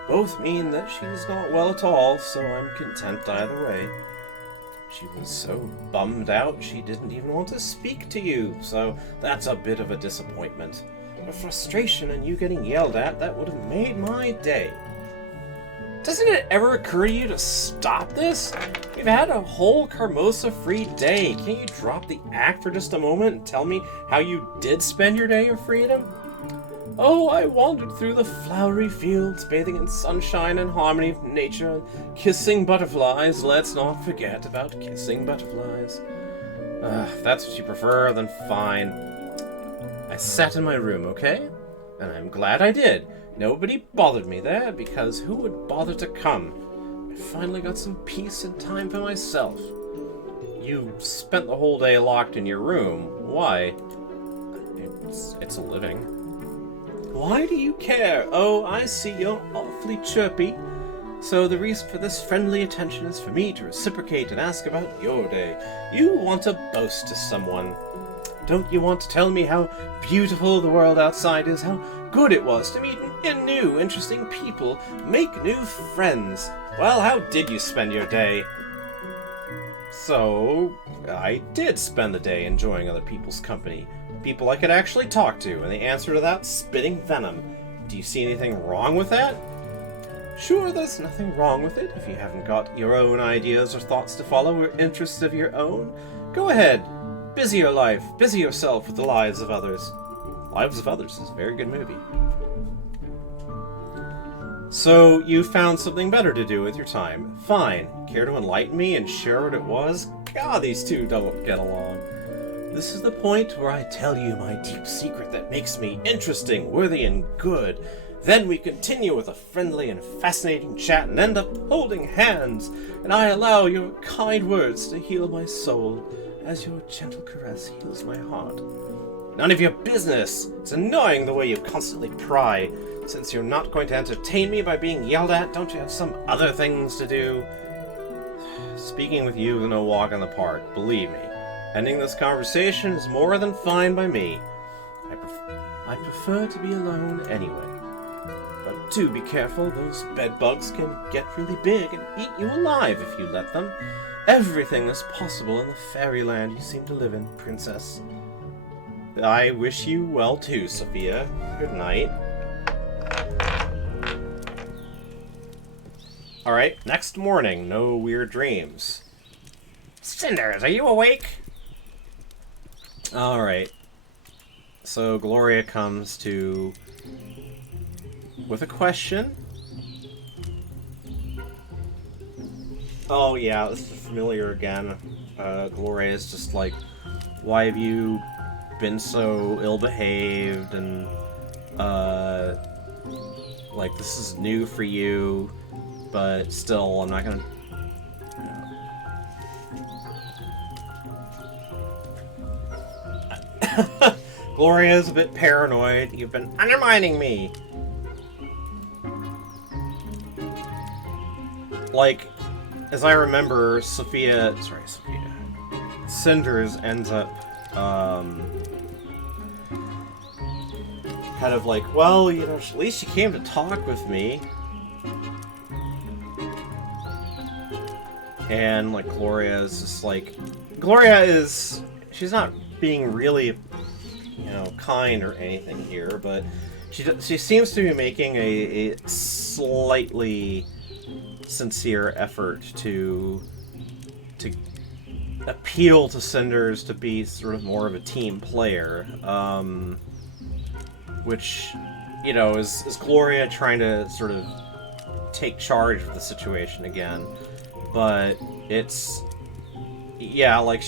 Both mean that she's not well at all, so I'm content either way. She was so bummed out she didn't even want to speak to you, so that's a bit of a disappointment. The frustration and you getting yelled at, that would have made my day. Doesn't it ever occur to you to stop this? We've had a whole Carmosa-free day. Can't you drop the act for just a moment and tell me how you did spend your day of freedom? Oh, I wandered through the flowery fields, bathing in sunshine and harmony of nature, and kissing butterflies. Let's not forget about kissing butterflies. If that's what you prefer, then fine. I sat in my room, okay? And I'm glad I did. Nobody bothered me there, because who would bother to come? I finally got some peace and time for myself. You spent the whole day locked in your room. Why? It's a living. Why do you care? Oh, I see you're awfully chirpy. So the reason for this friendly attention is for me to reciprocate and ask about your day. You want to boast to someone. Don't you want to tell me how beautiful the world outside is, how good it was to meet new, interesting people, make new friends? Well, how did you spend your day? So, I did spend the day enjoying other people's company. People I could actually talk to, and they answered without spitting venom. Do you see anything wrong with that? Sure, there's nothing wrong with it if you haven't got your own ideas or thoughts to follow or interests of your own. Go ahead. Busy your life. Busy yourself with the lives of others. Lives of Others is a very good movie. So, you found something better to do with your time. Fine. Care to enlighten me and share what it was? God, these two don't get along. This is the point where I tell you my deep secret that makes me interesting, worthy, and good. Then we continue with a friendly and fascinating chat and end up holding hands, and I allow your kind words to heal my soul, as your gentle caress heals my heart. None of your business! It's annoying the way you constantly pry. Since you're not going to entertain me by being yelled at, don't you have some other things to do? Speaking with you is no walk in the park, believe me. Ending this conversation is more than fine by me. I prefer to be alone anyway. But do be careful, those bedbugs can get really big and eat you alive if you let them. Everything is possible in the fairyland you seem to live in, princess. I wish you well too, Sophia. Good night. Alright, next morning, no weird dreams. Cinders, are you awake? Alright. So Gloria comes to... with a question. Oh yeah, this is familiar again. Gloria is just like, why have you been so ill-behaved, and like, this is new for you, but still, I'm not gonna... Gloria's a bit paranoid. You've been undermining me. Like, as I remember, Cinders ends up, kind of like, well, you know, at least she came to talk with me. And, like, Gloria is just like... she's not being really, you know, kind or anything here, but she seems to be making a slightly sincere effort to appeal to Cinders to be sort of more of a team player, which, you know, is Gloria trying to sort of take charge of the situation again, but it's, yeah, like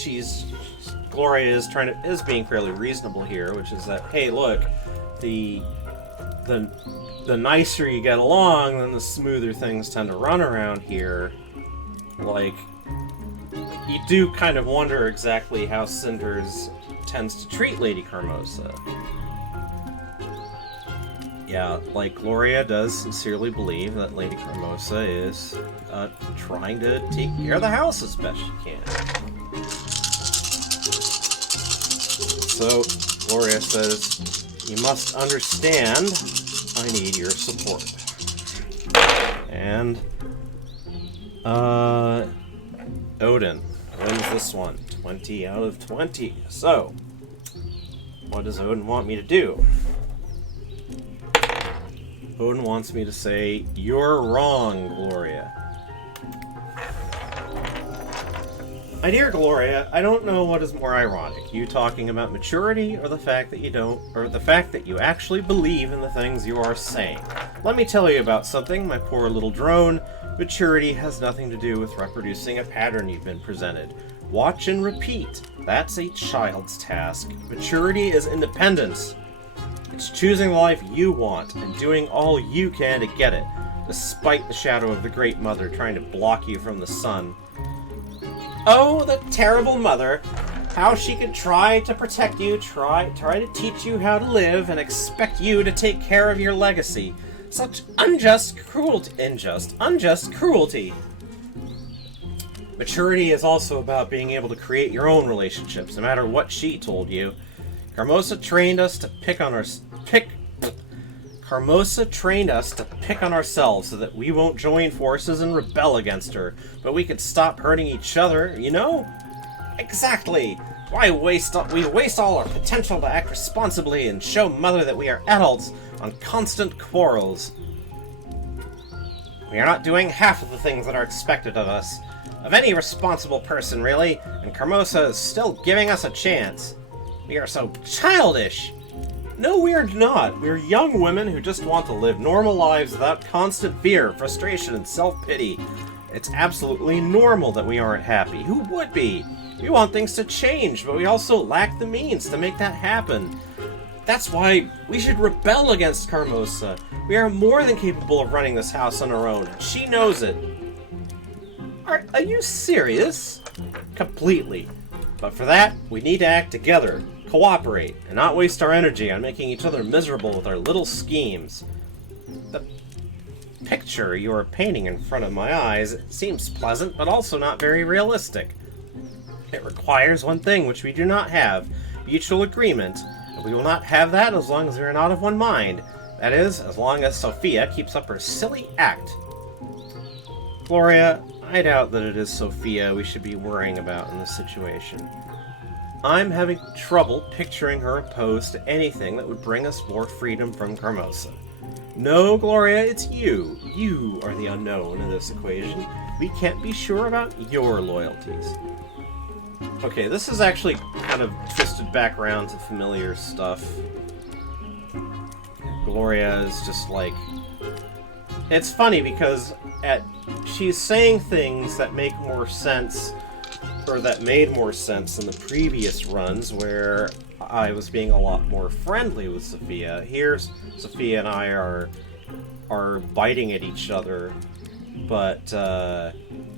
Gloria is being fairly reasonable here, which is that, hey, look, the nicer you get along, then the smoother things tend to run around here. Like, you do kind of wonder exactly how Cinders tends to treat Lady Carmosa. Yeah, like, Gloria does sincerely believe that Lady Carmosa is trying to take care of the house as best she can. So, Gloria says, you must understand, I need your support. And, Odin wins this one. 20 out of 20. So, what does Odin want me to do? Odin wants me to say, you're wrong, Gloria. My dear Gloria, I don't know what is more ironic, you talking about maturity or the fact that you don't, or the fact that you actually believe in the things you are saying. Let me tell you about something, my poor little drone. Maturity has nothing to do with reproducing a pattern you've been presented. Watch and repeat. That's a child's task. Maturity is independence. It's choosing the life you want and doing all you can to get it, despite the shadow of the Great Mother trying to block you from the sun. Oh, the terrible mother! How she could try to protect you, try to teach you how to live, and expect you to take care of your legacy. Such unjust cruelty. Maturity is also about being able to create your own relationships, no matter what she told you. Carmosa trained us to pick on ourselves so that we won't join forces and rebel against her, but we could stop hurting each other, you know? Exactly! Why waste all our potential to act responsibly and show Mother that we are adults on constant quarrels? We are not doing half of the things that are expected of us. Of any responsible person, really, and Carmosa is still giving us a chance. We are so childish! No, we are not. We're young women who just want to live normal lives without constant fear, frustration, and self-pity. It's absolutely normal that we aren't happy. Who would be? We want things to change, but we also lack the means to make that happen. That's why we should rebel against Carmosa. We are more than capable of running this house on our own, and she knows it. Are you serious? Completely. But for that, we need to act together, cooperate, and not waste our energy on making each other miserable with our little schemes. The picture you are painting in front of my eyes seems pleasant, but also not very realistic. It requires one thing which we do not have, mutual agreement, and we will not have that as long as we are not of one mind. That is, as long as Sophia keeps up her silly act. Gloria, I doubt that it is Sophia we should be worrying about in this situation. I'm having trouble picturing her opposed to anything that would bring us more freedom from Carmosa. No, Gloria, it's you. You are the unknown in this equation. We can't be sure about your loyalties. Okay, this is actually kind of twisted back around to familiar stuff. Gloria is just like... It's funny because she's saying things that make more sense, or that made more sense in the previous runs where I was being a lot more friendly with Sophia. Here, Sophia and I are biting at each other, but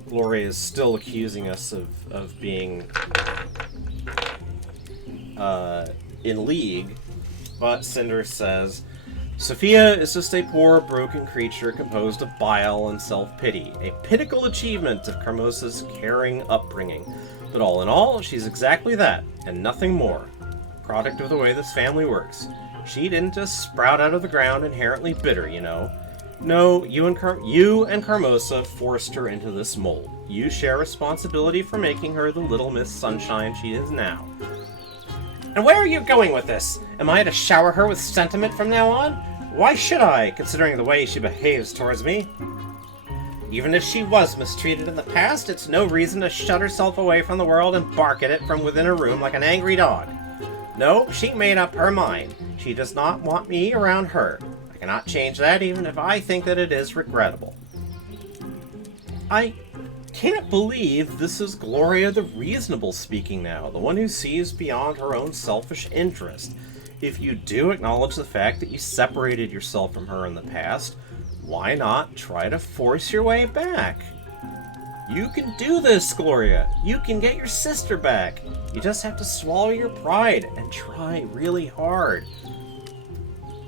Gloria is still accusing us of being in league. But Cinders says, Sophia is just a poor, broken creature composed of bile and self-pity, a pinnacle achievement of Carmosa's caring upbringing. But all in all, she's exactly that, and nothing more. Product of the way this family works. She didn't just sprout out of the ground inherently bitter, you know. No, you and Carmosa forced her into this mold. You share responsibility for making her the Little Miss Sunshine she is now. And where are you going with this? Am I to shower her with sentiment from now on? Why should I, considering the way she behaves towards me? Even if she was mistreated in the past, it's no reason to shut herself away from the world and bark at it from within her room like an angry dog. No, she made up her mind. She does not want me around her. I cannot change that, even if I think that it is regrettable. I can't believe this is Gloria the reasonable speaking now, the one who sees beyond her own selfish interest. If you do acknowledge the fact that you separated yourself from her in the past, why not try to force your way back? You can do this, Gloria. You can get your sister back. You just have to swallow your pride and try really hard.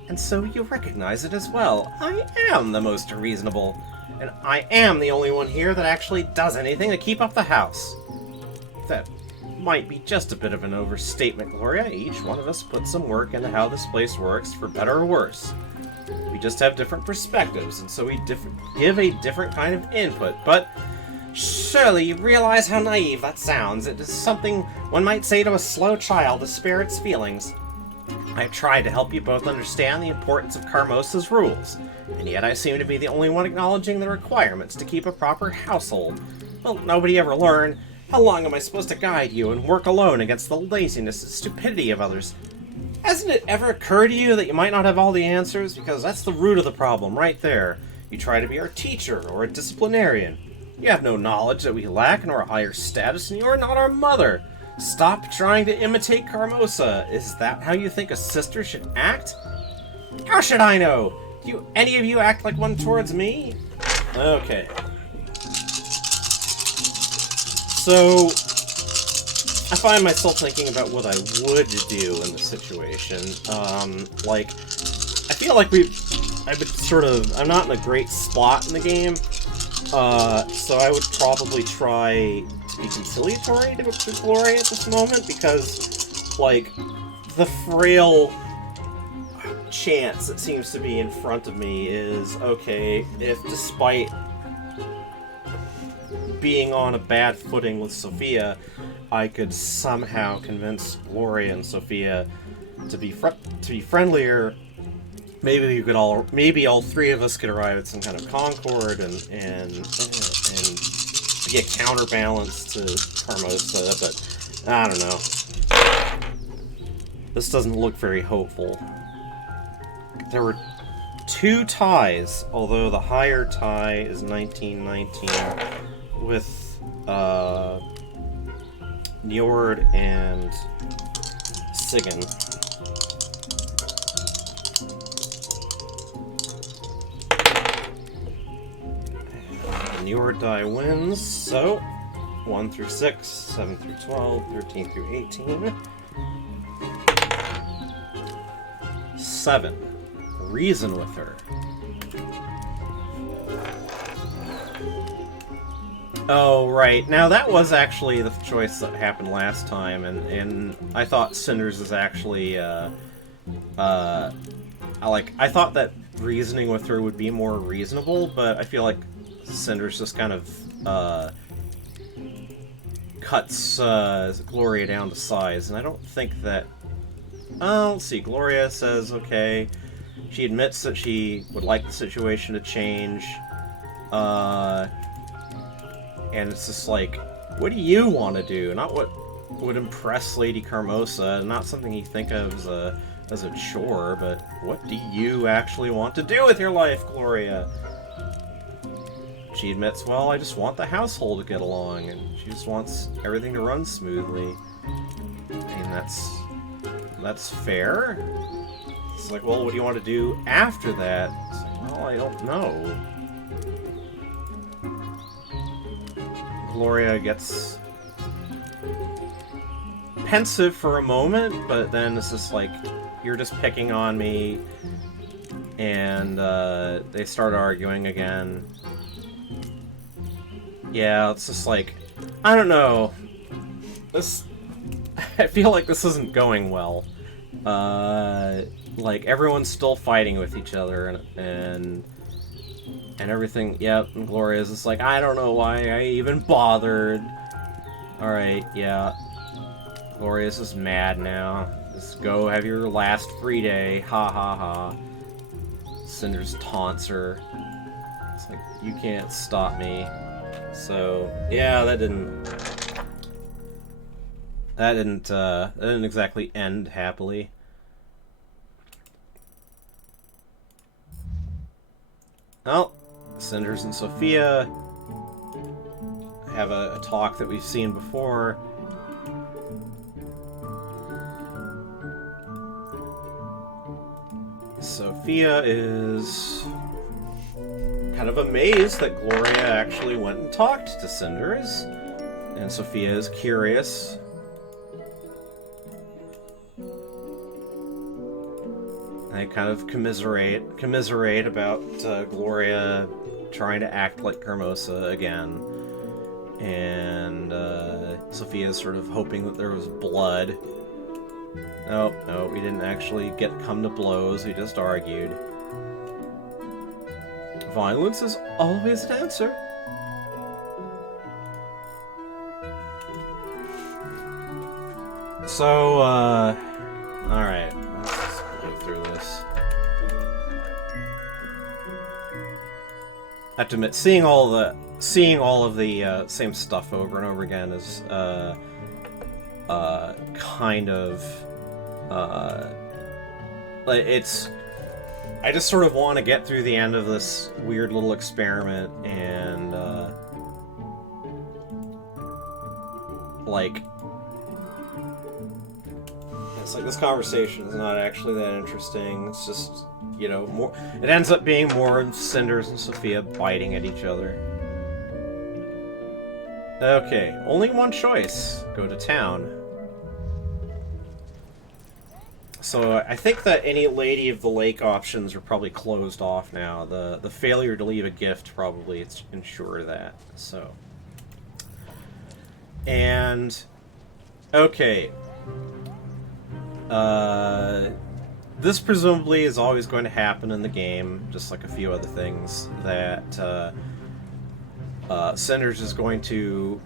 And so you recognize it as well. I am the most reasonable, and I am the only one here that actually does anything to keep up the house. That might be just a bit of an overstatement, Gloria. Each one of us puts some work into how this place works, for better or worse. We just have different perspectives, and so we give a different kind of input, but surely you realize how naive that sounds. It is something one might say to a slow child to spare its feelings. I've tried to help you both understand the importance of Carmosa's rules, and yet I seem to be the only one acknowledging the requirements to keep a proper household. Well, nobody ever learned. How long am I supposed to guide you and work alone against the laziness and stupidity of others? Hasn't it ever occurred to you that you might not have all the answers? Because that's the root of the problem, right there. You try to be our teacher or a disciplinarian. You have no knowledge that we lack nor a higher status, and you are not our mother. Stop trying to imitate Carmosa. Is that how you think a sister should act? How should I know? Do any of you act like one towards me? Okay. So, I find myself thinking about what I would do in this situation. I feel like I'm not in a great spot in the game, so I would probably try to be conciliatory to Gloria at this moment, because, like, the frail chance that seems to be in front of me is, okay, if despite being on a bad footing with Sophia, I could somehow convince Gloria and Sophia to be friendlier. Maybe all three of us could arrive at some kind of concord and be a counterbalance to Carmosa, but I don't know. This doesn't look very hopeful. There were 2 ties, although the higher tie is 1919 with Njord and Sigyn. The Njord die wins, so 1 through 6, 7 through 12, 13 through 18. 7. Reason with her. Oh, right. Now, that was actually the choice that happened last time, and I thought Cinders is actually, I thought that reasoning with her would be more reasonable, but I feel like Cinders just kind of, cuts, Gloria down to size, and I don't think that... let's see, Gloria says, okay, she admits that she would like the situation to change, and it's just like, what do you want to do? Not what would impress Lady Carmosa, not something you think of as a chore, but what do you actually want to do with your life, Gloria? She admits, well, I just want the household to get along, and she just wants everything to run smoothly. And that's fair. It's like, well, what do you want to do after that? It's like, well, I don't know. Gloria gets pensive for a moment, but then it's just like, you're just picking on me, and they start arguing again. Yeah, it's just like, I don't know. I feel like this isn't going well. Like, everyone's still fighting with each other, and everything. Yep, and Gloria's just like, I don't know why I even bothered. Alright, yeah. Gloria's just mad now. Just go have your last free day. Ha ha ha. Cinders taunts her. It's like, you can't stop me. So, yeah, that didn't exactly end happily. Well, Cinders and Sophia have a talk that we've seen before. Sophia is kind of amazed that Gloria actually went and talked to Cinders, and Sophia is curious. They kind of commiserate about Gloria trying to act like Hermosa again, and Sophia's sort of hoping that there was blood. No, we didn't actually come to blows, we just argued. Violence is always an answer. So, alright, let's go through this. I have to admit, seeing all of the same stuff over and over again is kind of I just sort of want to get through the end of this weird little experiment and it's like this conversation is not actually that interesting. It's just, you know, more. It ends up being more Cinders and Sophia biting at each other. Okay, only one choice. Go to town. So I think that any Lady of the Lake options are probably closed off now. The failure to leave a gift probably ensure that. So, and okay, this presumably is always going to happen in the game, just like a few other things. That Cinders is going to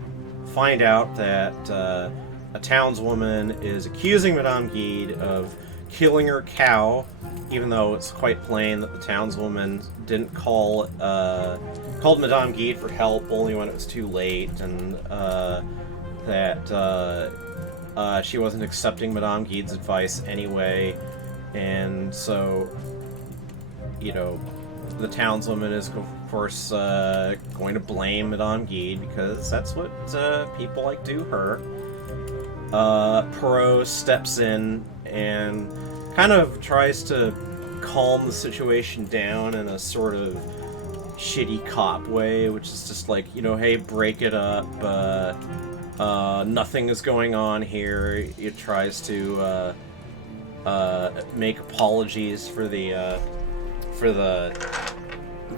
find out that a townswoman is accusing Madame Guide of killing her cow, even though it's quite plain that the townswoman didn't called Madame Guide for help only when it was too late, and that she wasn't accepting Madame Guide's advice anyway, and so, you know, the townswoman is, of course, going to blame Madame Guide because that's what people like do her. Perot steps in and kind of tries to calm the situation down in a sort of shitty cop way, which is just like, you know, hey, break it up, nothing is going on here. It tries to make apologies for the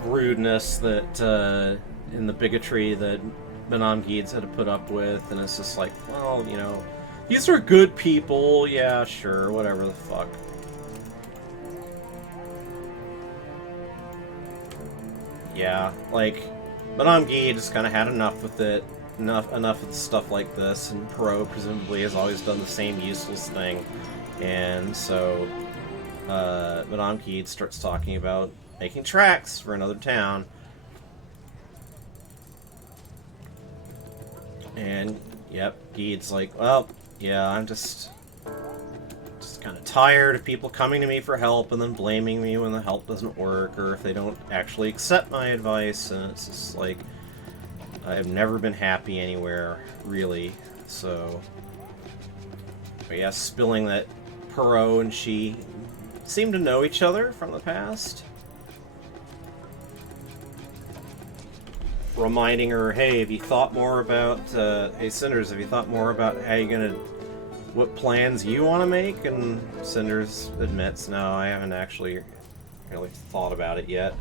rudeness that and the bigotry that Madame Guides had to put up with, and it's just like, well, you know, these are good people, yeah, sure, whatever the fuck. Yeah, like, Madame Guide just kind of had enough with it, enough of stuff like this, and Perot presumably has always done the same useless thing, and so Madame Guide starts talking about making tracks for another town. And, yep, Guide's like, well, yeah, I'm just kind of tired of people coming to me for help and then blaming me when the help doesn't work, or if they don't actually accept my advice, and it's just like, I've never been happy anywhere, really, so... But yeah, spilling that Perot and she seem to know each other from the past. Reminding her, hey, have you thought more about, hey, Cinders, have you thought more about how you're gonna, what plans you want to make? And Cinders admits, no, I haven't actually really thought about it yet.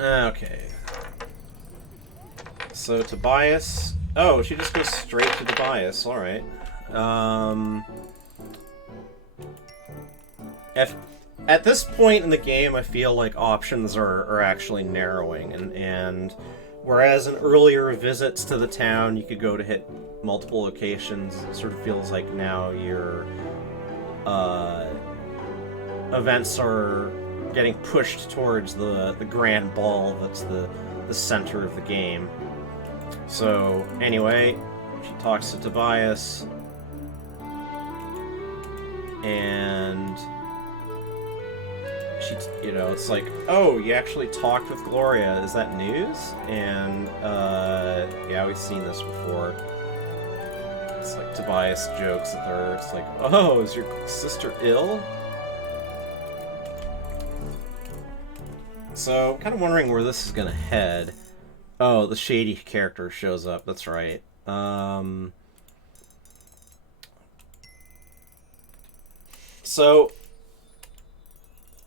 Okay. So, Tobias, oh, she just goes straight to Tobias, alright. At this point in the game, I feel like options are actually narrowing, and Whereas in earlier visits to the town, you could go to hit multiple locations. It sort of feels like now your events are getting pushed towards the grand ball that's the center of the game. So, anyway, she talks to Tobias, and she, it's like, oh, you actually talked with Gloria, is that news? And, yeah, we've seen this before. It's like Tobias jokes at her, it's like, oh, is your sister ill? So, kind of wondering where this is gonna head. Oh, the shady character shows up, that's right. So,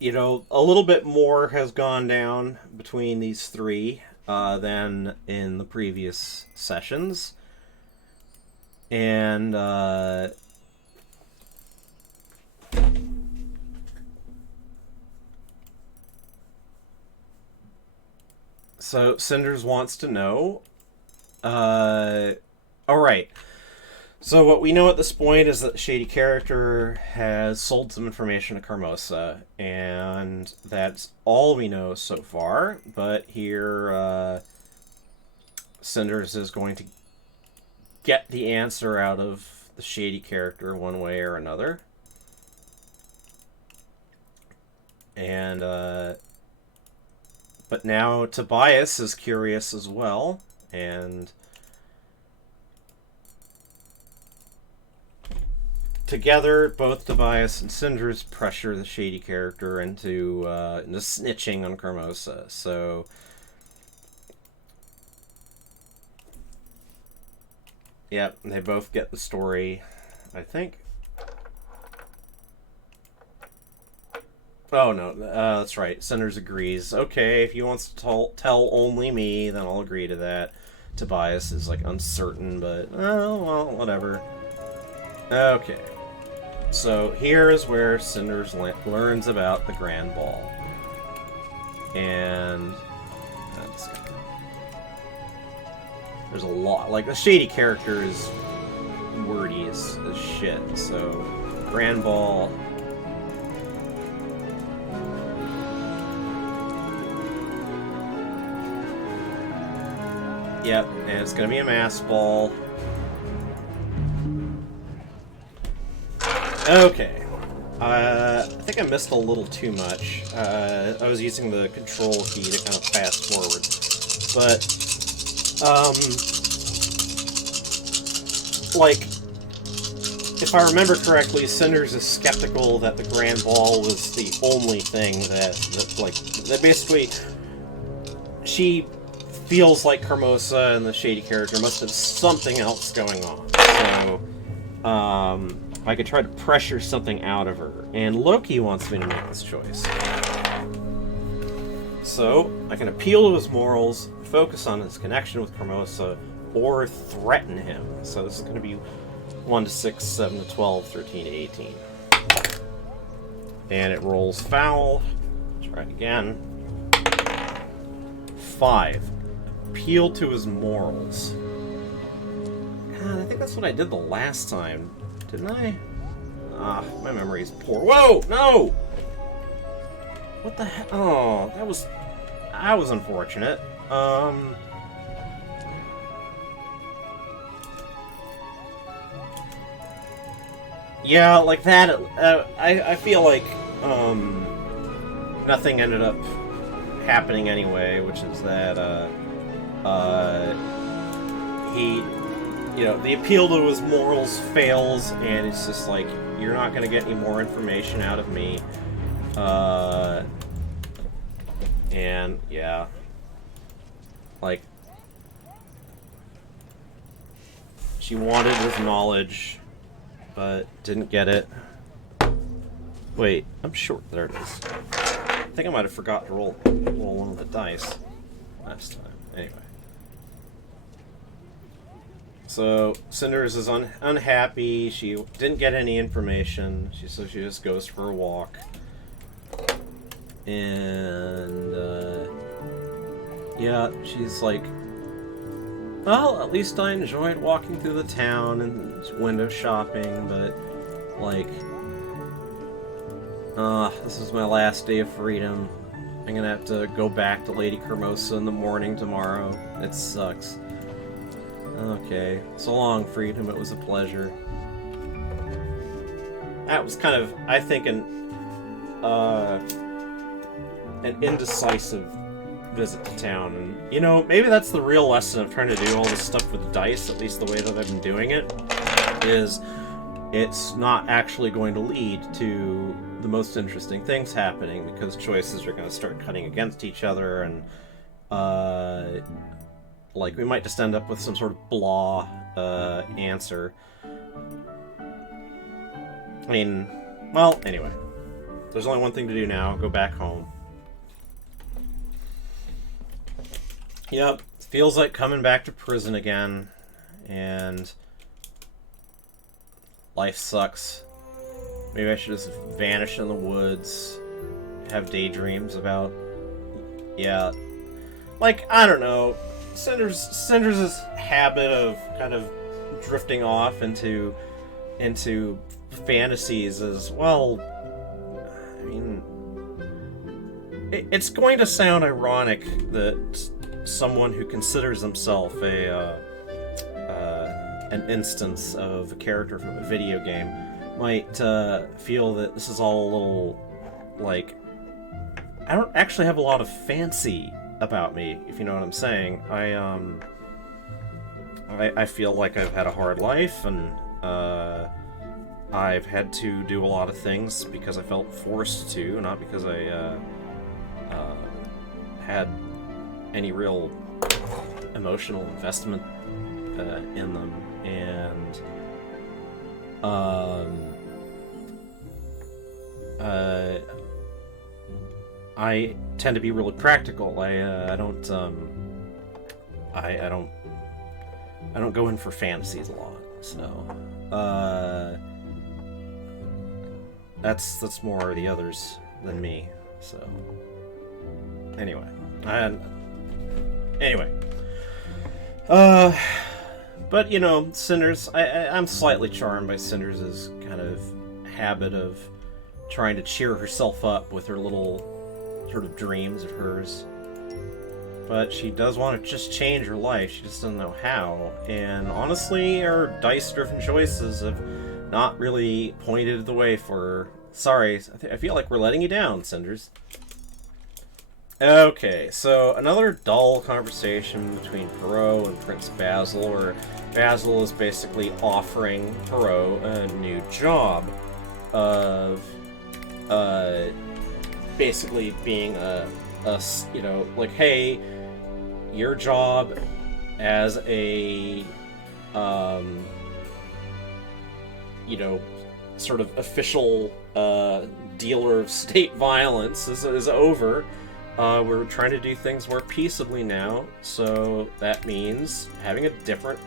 a little bit more has gone down between these three than in the previous sessions. And, so Cinders wants to know, alright. So what we know at this point is that the shady character has sold some information to Carmosa, and that's all we know so far. But here, Cinders is going to get the answer out of the shady character one way or another. And, but now Tobias is curious as well, and together, both Tobias and Cinders pressure the shady character into snitching on Carmosa. So, yep, they both get the story, I think. Oh, no, that's right. Cinders agrees. Okay, if he wants to tell only me, then I'll agree to that. Tobias is, like, uncertain, but, oh, well, whatever. Okay. So here is where Cinders learns about the Grand Ball. And there's a lot. Like, the shady character is wordy as shit. So, Grand Ball. Yep, and it's gonna be a mass ball. Okay. I think I missed a little too much. I was using the control key to kind of fast forward. But, like, if I remember correctly, Cinders is skeptical that the Grand Ball was the only thing that basically, she feels like Carmosa and the shady character must have something else going on. So, I could try to pressure something out of her, and Loki wants me to make this choice. So, I can appeal to his morals, focus on his connection with Carmosa, or threaten him. So this is going to be 1 to 6, 7 to 12, 13 to 18. And it rolls foul. Try it again. 5. Appeal to his morals. God, I think that's what I did the last time. Didn't I? Ah, my memory is poor. Whoa! No! What the heck? Oh, that was unfortunate. Yeah, like that, I feel like, nothing ended up happening anyway, which is that, he... the appeal to his morals fails, and it's just like, you're not going to get any more information out of me. And, yeah. Like, she wanted his knowledge, but didn't get it. Wait, I'm sure. There it is. I think I might have forgot to roll one of the dice last time. Anyway. So, Cinders is unhappy. She didn't get any information. So she just goes for a walk. And, yeah, she's like, Well, at least I enjoyed walking through the town and window shopping, but, like, this is my last day of freedom. I'm gonna have to go back to Lady Kermosa in the morning tomorrow. It sucks. Okay, so long, freedom. It was a pleasure. That was kind of, I think, an indecisive visit to town, and, you know, maybe that's the real lesson of trying to do all this stuff with dice, at least the way that I've been doing it, is it's not actually going to lead to the most interesting things happening, because choices are going to start cutting against each other, and, like, we might just end up with some sort of blah, answer. I mean, well, anyway. There's only one thing to do now, go back home. Yep, feels like coming back to prison again, and life sucks. Maybe I should just vanish in the woods, have daydreams about, yeah, like, I don't know, Cinders' habit of kind of drifting off into fantasies is, well, I mean, it's going to sound ironic that someone who considers himself an instance of a character from a video game might feel that this is all a little, like, I don't actually have a lot of fancy about me, if you know what I'm saying. I feel like I've had a hard life, and I've had to do a lot of things because I felt forced to, not because I had any real emotional investment in them, and I tend to be really practical. I don't go in for fantasies a lot, so that's more the others than me. So anyway, but you know, Cinders, I'm slightly charmed by Cinders' kind of habit of trying to cheer herself up with her little sort of dreams of hers. But she does want to just change her life, she just doesn't know how. And honestly, her dice-driven choices have not really pointed the way for her. Sorry, I feel like we're letting you down, Cinders. Okay, so another dull conversation between Perot and Prince Basil, where Basil is basically offering Perot a new job of, basically being a, you know, like, hey, your job as a, you know, sort of official, dealer of state violence is over. We're trying to do things more peaceably now, so that means having a different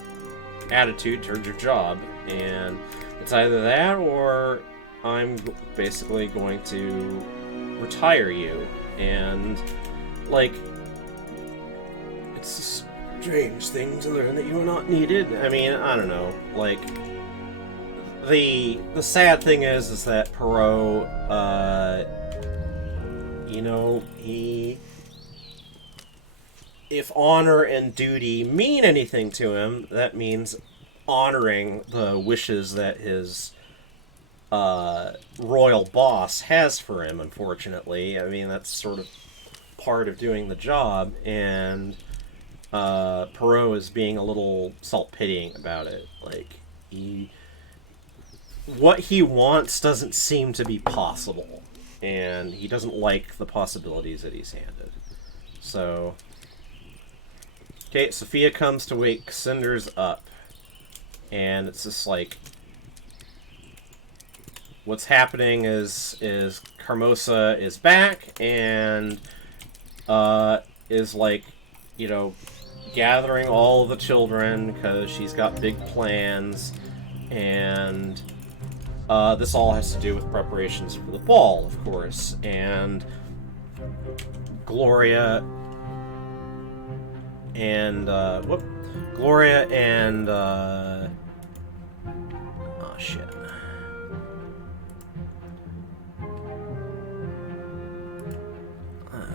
attitude towards your job, and it's either that or I'm basically going to retire you. And, like, it's a strange thing to learn that you are not needed. I mean, I don't know, like, the sad thing is that Perot, you know, if honor and duty mean anything to him, that means honoring the wishes that his royal boss has for him, unfortunately. I mean, that's sort of part of doing the job, and Perot is being a little self-pitying about it. Like, what he wants doesn't seem to be possible, and he doesn't like the possibilities that he's handed. So, okay, Sophia comes to wake Cinders up, and it's just like, what's happening is Kermosa is back, and is, like, you know, gathering all the children because she's got big plans, and this all has to do with preparations for the ball, of course, and Gloria and Gloria and, oh, shit.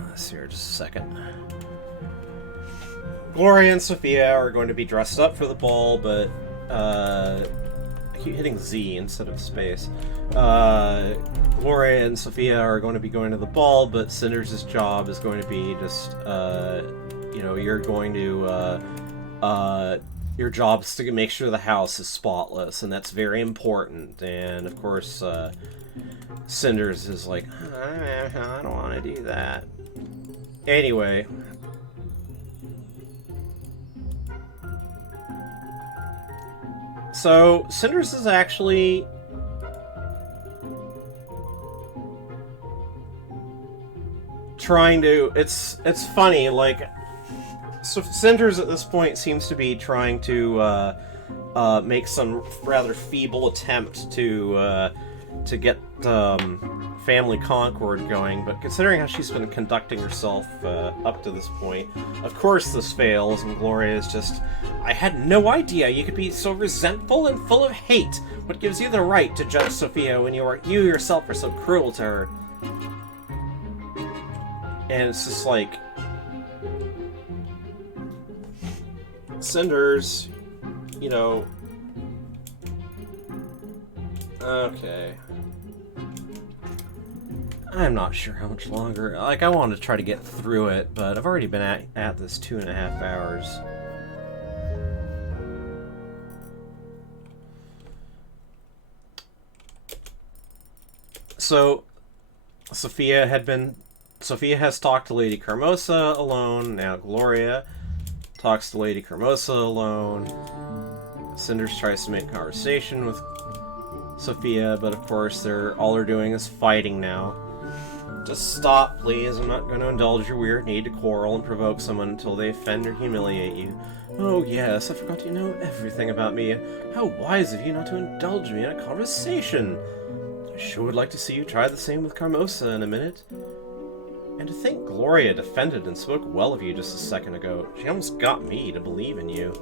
Let's see here, just a second. Gloria and Sophia are going to be dressed up for the ball, but, I keep hitting Z instead of space. Gloria and Sophia are going to be going to the ball, but Cinders' job is going to be just, you know, you're going to, your job is to make sure the house is spotless, and that's very important. And, of course, Cinders is like, I don't want to do that. Anyway. So, Cinders is actually trying to... It's funny, like... So Cinders at this point seems to be trying to make some rather feeble attempt to get family concord going, but considering how she's been conducting herself up to this point, of course this fails, and Gloria is just, I had no idea you could be so resentful and full of hate. What gives you the right to judge Sophia when you yourself are so cruel to her? And it's just like, Cinders, you know, okay. I'm not sure how much longer. Like, I wanted to try to get through it, but I've already been at this 2.5 hours. So, Sophia has talked to Lady Carmosa alone. Now Gloria talks to Lady Carmosa alone. Cinders tries to make conversation with Sophia, but of course all they're doing is fighting now. Just stop, please. I'm not going to indulge your weird need to quarrel and provoke someone until they offend or humiliate you. Oh yes, I forgot you know everything about me. How wise of you not to indulge me in a conversation. I sure would like to see you try the same with Carmosa in a minute. And to think Gloria defended and spoke well of you just a second ago. She almost got me to believe in you.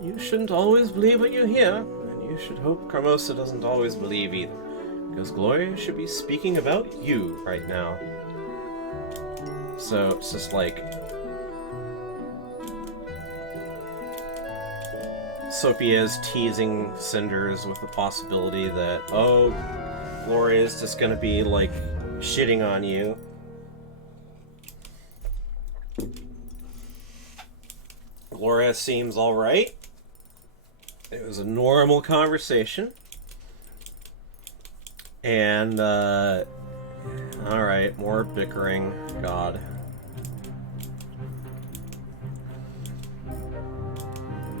You shouldn't always believe what you hear, and you should hope Carmosa doesn't always believe either, because Gloria should be speaking about you right now. So it's just like, Sophia's teasing Cinders with the possibility that, oh, Gloria's just gonna be like shitting on you. Gloria seems alright. It was a normal conversation. And, alright, more bickering. God.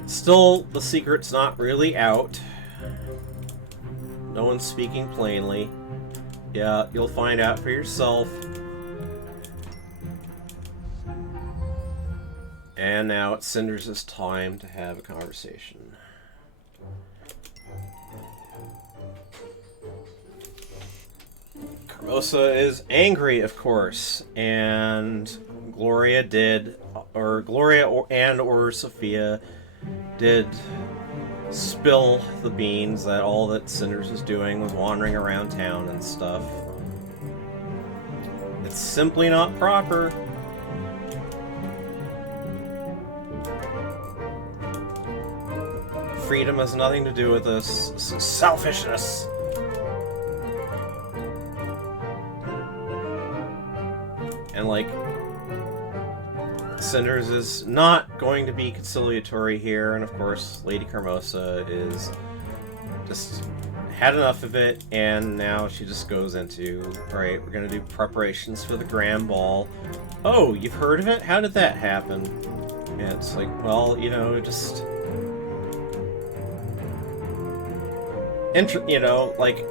Still, the secret's not really out. No one's speaking plainly. Yeah, you'll find out for yourself. And now it's Cinders' time to have a conversation. Carmosa is angry, of course, and Gloria or Sophia did spill the beans that all that Cinders was doing was wandering around town and stuff. It's simply not proper. Freedom has nothing to do with this. This is selfishness. And, like, Cinders is not going to be conciliatory here, and of course, Lady Carmosa is just had enough of it, and now she just goes into, alright, we're gonna do preparations for the grand ball. Oh, you've heard of it? How did that happen? And it's like, well, you know, just... you know, like,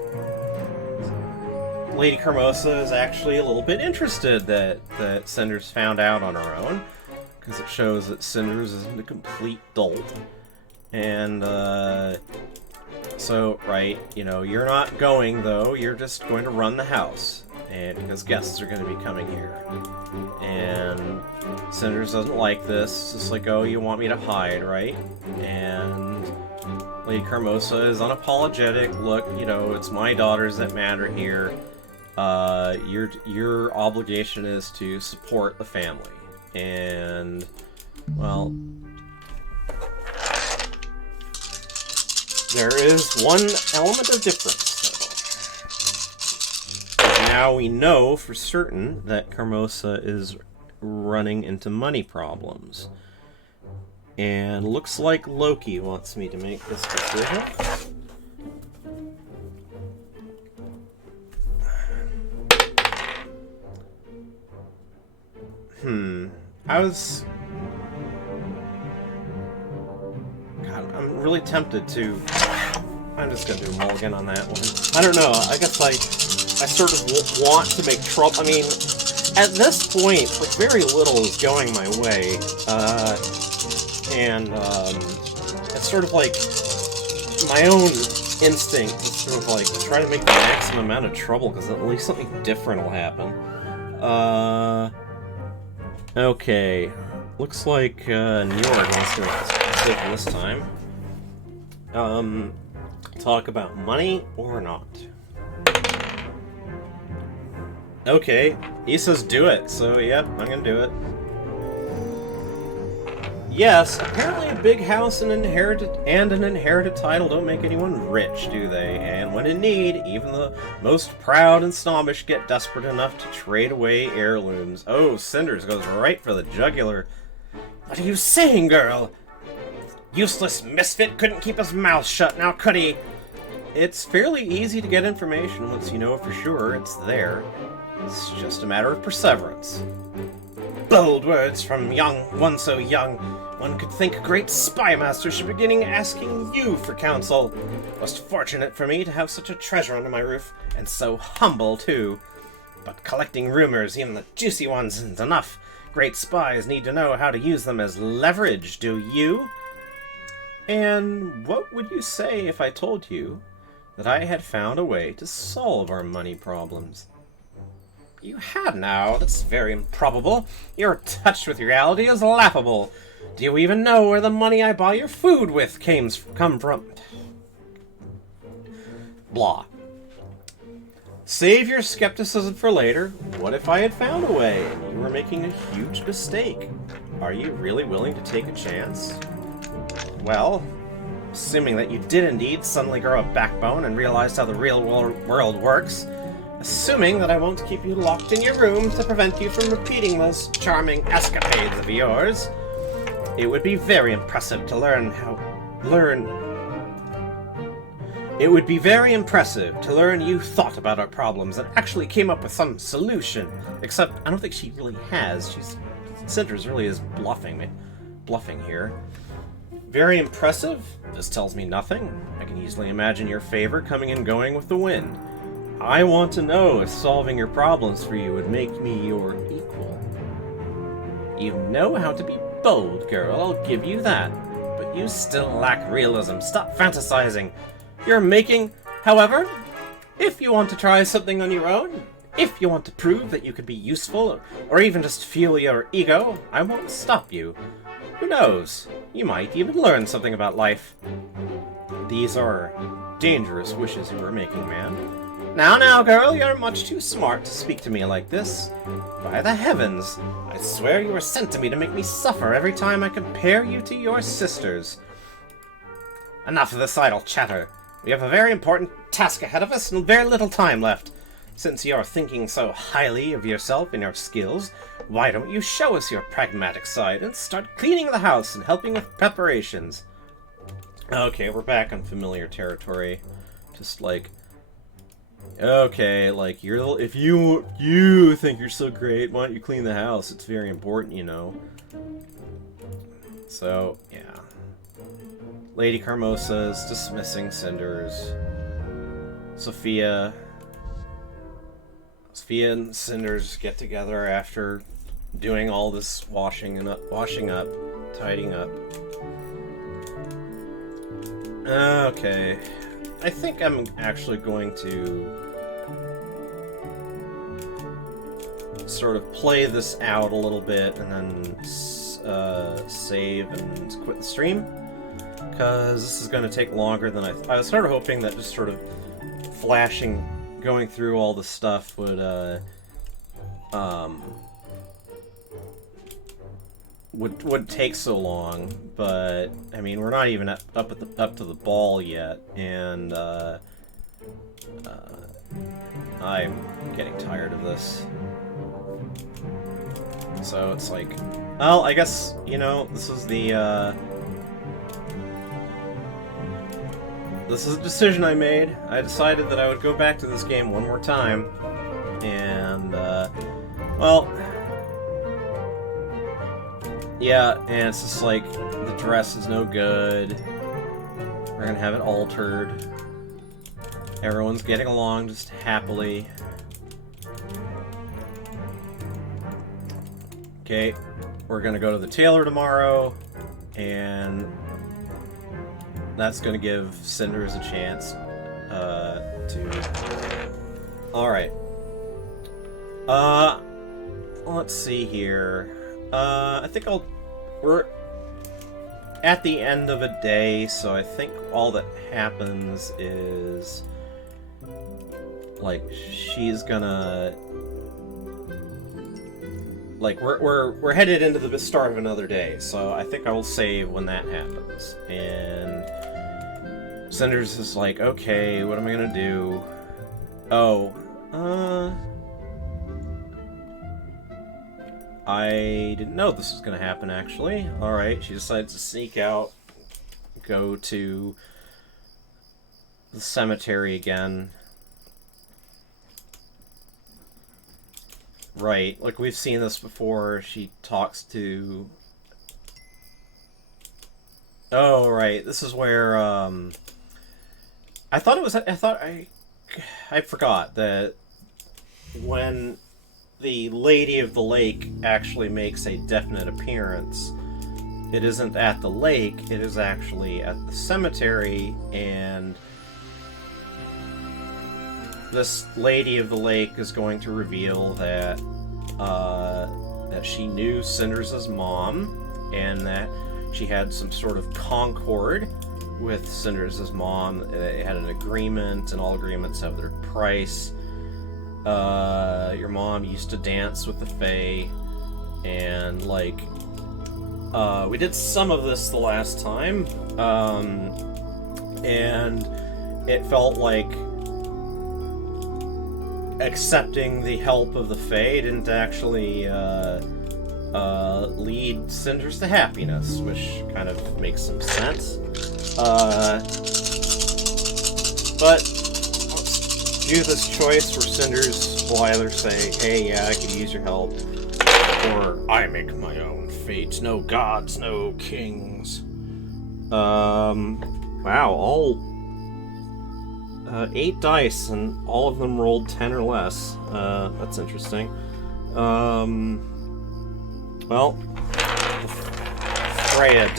Lady Carmosa is actually a little bit interested that Cinders found out on her own, because it shows that Cinders isn't a complete dolt. And, so, right, you know, you're not going, though, you're just going to run the house. and because guests are going to be coming here. And Cinders doesn't like this. It's just like, oh, you want me to hide, right? And Lady Carmosa is unapologetic. Look, you know, it's my daughters that matter here. Your obligation is to support the family. And, well, there is one element of difference, though. Now we know for certain that Carmosa is running into money problems. And looks like Loki wants me to make this decision. God, I'm really tempted to... I'm just gonna do a mulligan on that one. I don't know, I guess I sort of want to make trouble. I mean, at this point, like, very little is going my way. It's sort of like my own instinct is sort of like try to make the maximum amount of trouble because at least something different will happen. Okay. Looks like New York wants to make this decision this time. Talk about money or not? Okay, he says do it, so yep, I'm gonna do it. Yes, apparently a big house and an inherited title don't make anyone rich, do they? And when in need, even the most proud and snobbish get desperate enough to trade away heirlooms. Oh, Cinders goes right for the jugular. What are you saying, girl? Useless misfit couldn't keep his mouth shut, now could he? It's fairly easy to get information once you know for sure it's there. It's just a matter of perseverance. Bold words from one so young. One could think great spy masters should be beginning asking you for counsel. Most fortunate for me to have such a treasure under my roof, and so humble too. But collecting rumors, even the juicy ones, isn't enough. Great spies need to know how to use them as leverage, do you? And what would you say if I told you that I had found a way to solve our money problems? You have now. That's very improbable. Your touch with reality is laughable. Do you even know where the money I buy your food with come from? Blah. Save your skepticism for later. What if I had found a way and you were making a huge mistake? Are you really willing to take a chance? Well, assuming that you did indeed suddenly grow a backbone and realized how the real world works, assuming that I won't keep you locked in your room to prevent you from repeating those charming escapades of yours, it would be very impressive to It would be very impressive to learn you thought about our problems and actually came up with some solution. Except, I don't think she really has. Cinders really is bluffing here. Very impressive? This tells me nothing. I can easily imagine your favor coming and going with the wind. I want to know if solving your problems for you would make me your equal. You know how to be bold, girl, I'll give you that. But you still lack realism. Stop fantasizing. However, if you want to try something on your own, if you want to prove that you could be useful, or even just fuel your ego, I won't stop you. Who knows? You might even learn something about life. These are dangerous wishes you are making, man. Now, girl, you're much too smart to speak to me like this. By the heavens, I swear you were sent to me to make me suffer every time I compare you to your sisters. Enough of this idle chatter. We have a very important task ahead of us and very little time left. Since you're thinking so highly of yourself and your skills, why don't you show us your pragmatic side and start cleaning the house and helping with preparations? Okay, we're back on familiar territory. Just like, okay, like if you think you're so great, why don't you clean the house? It's very important, you know. So, yeah. Lady Carmosa is dismissing Cinders. Sophia and Cinders get together after doing all this washing up, tidying up. Okay. I think I'm actually going to sort of play this out a little bit and then save and quit the stream, because this is going to take longer than I was sort of hoping that just sort of flashing, going through all the stuff would take so long, but I mean, we're not even up to the ball yet, and I'm getting tired of this. So it's like, well, I guess, you know, this is a decision I made. I decided that I would go back to this game one more time, and well, yeah, and it's just like, the dress is no good. We're gonna have it altered. Everyone's getting along just happily. Okay, we're gonna go to the tailor tomorrow, and that's gonna give Cinders a chance to... Alright. Let's see here. I think we're at the end of a day, so I think all that happens is, like, she's gonna... Like, we're headed into the start of another day, so I think I will save when that happens. And Cinders is like, okay, what am I gonna do? Oh, I didn't know this was gonna happen, actually. Alright, she decides to sneak out, go to the cemetery again. Right, like we've seen this before. She talks to... Oh, right, this is where, I forgot that when the Lady of the Lake actually makes a definite appearance, it isn't at the lake, it is actually at the cemetery, and this Lady of the Lake is going to reveal that that she knew Cinders' mom, and that she had some sort of concord with Cinders' mom. They had an agreement, and all agreements have their price. Your mom used to dance with the Fae, and, like, we did some of this the last time, and it felt like accepting the help of the Fae didn't actually lead Cinders to happiness, which kind of makes some sense. But let's do this choice where Cinders will either say, hey, yeah, I could use your help, or I make my own fate. No gods, no kings. Wow, all 8 dice, and all of them rolled 10 or less. That's interesting. Well, the Freya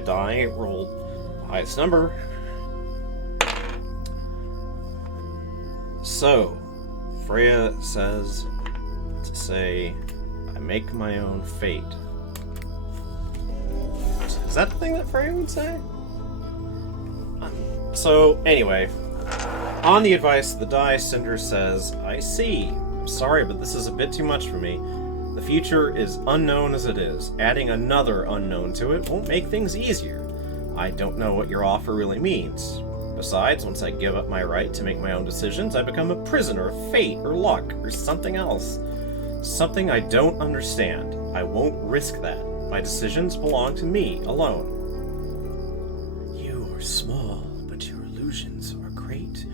die rolled the highest number. So, Freya says to say, I make my own fate. Is that the thing that Freya would say? So, anyway, on the advice of the die, Cinders says, I see. I'm sorry, but this is a bit too much for me. The future is unknown as it is. Adding another unknown to it won't make things easier. I don't know what your offer really means. Besides, once I give up my right to make my own decisions, I become a prisoner of fate or luck or something else. Something I don't understand. I won't risk that. My decisions belong to me alone. You are small, but your illusions are great.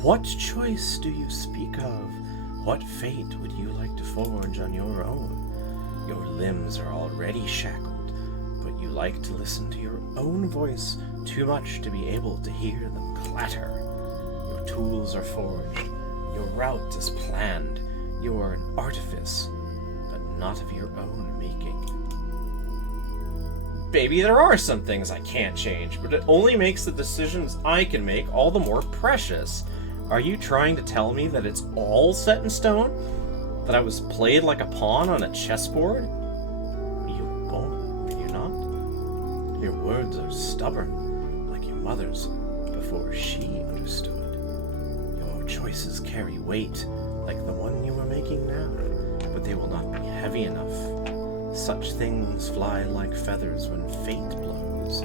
What choice do you speak of? What fate would you like to forge on your own? Your limbs are already shackled, but you like to listen to your own voice too much to be able to hear them clatter. Your tools are forged. Your route is planned. You are an artifice, but not of your own making. Maybe there are some things I can't change, but it only makes the decisions I can make all the more precious. Are you trying to tell me that it's all set in stone? That I was played like a pawn on a chessboard? You won't, are you not? Your words are stubborn, like your mother's, before she understood. Your choices carry weight, like the one you are making now, but they will not be heavy enough. Such things fly like feathers when fate blows.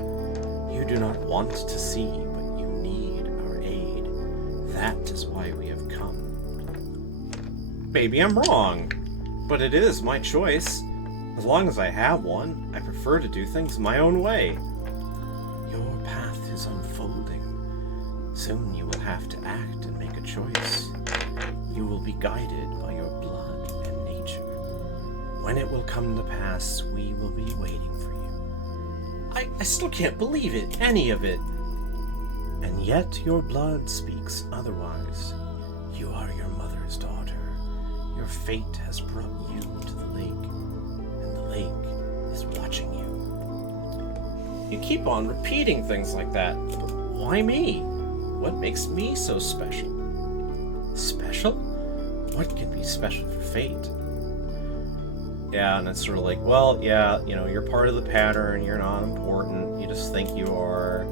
You do not want to see, but you need our aid. That is why we have come. Maybe I'm wrong, but it is my choice. As long as I have one, I prefer to do things my own way. Your path is unfolding. Soon you will have to act and make a choice. You will be guided by your blood and nature. When it will come to pass, we will be waiting for you. I still can't believe it, any of it. And yet your blood speaks otherwise. You are your mother's daughter. Your fate has brought you to the lake, and the lake is watching you. You keep on repeating things like that, but why me? What makes me so special? Special? What can be special for fate? Yeah, and it's sort of like, well, yeah, you know, you're part of the pattern, you're not important, you just think you are.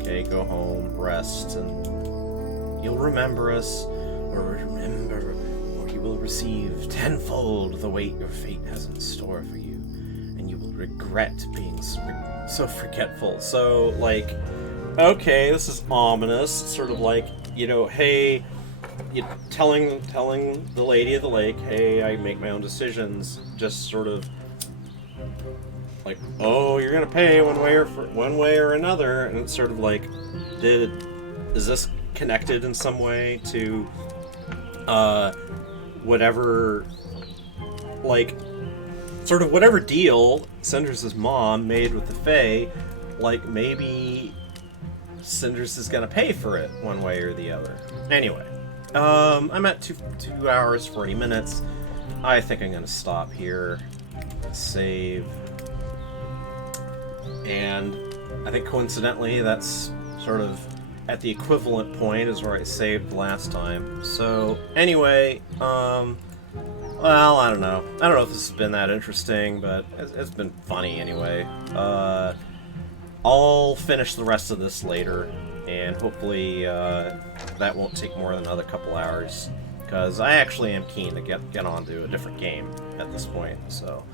Okay, go home, rest, and you'll remember us, or you will receive tenfold the weight your fate has in store for you, and you will regret being so forgetful. So, like, okay, this is ominous. Sort of like, you know, hey, telling the lady of the lake, hey, I make my own decisions. Just sort of like, oh, you're gonna pay one way or another, and it's sort of like, is this connected in some way to whatever, like, sort of whatever deal Cinders' mom made with the Fae? Like, maybe Cinders is gonna pay for it one way or the other. Anyway, I'm at 2 hours 40 minutes. I think I'm gonna stop here, save, and I think coincidentally that's sort of at the equivalent point is where I saved last time. So anyway, well, I don't know. I don't know if this has been that interesting, but it's been funny anyway. I'll finish the rest of this later, and hopefully that won't take more than another couple hours, because I actually am keen to get on to a different game at this point. So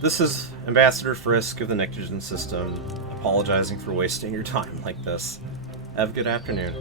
this is Ambassador Frisk of the Nitrogen System, apologizing for wasting your time like this. Have a good afternoon.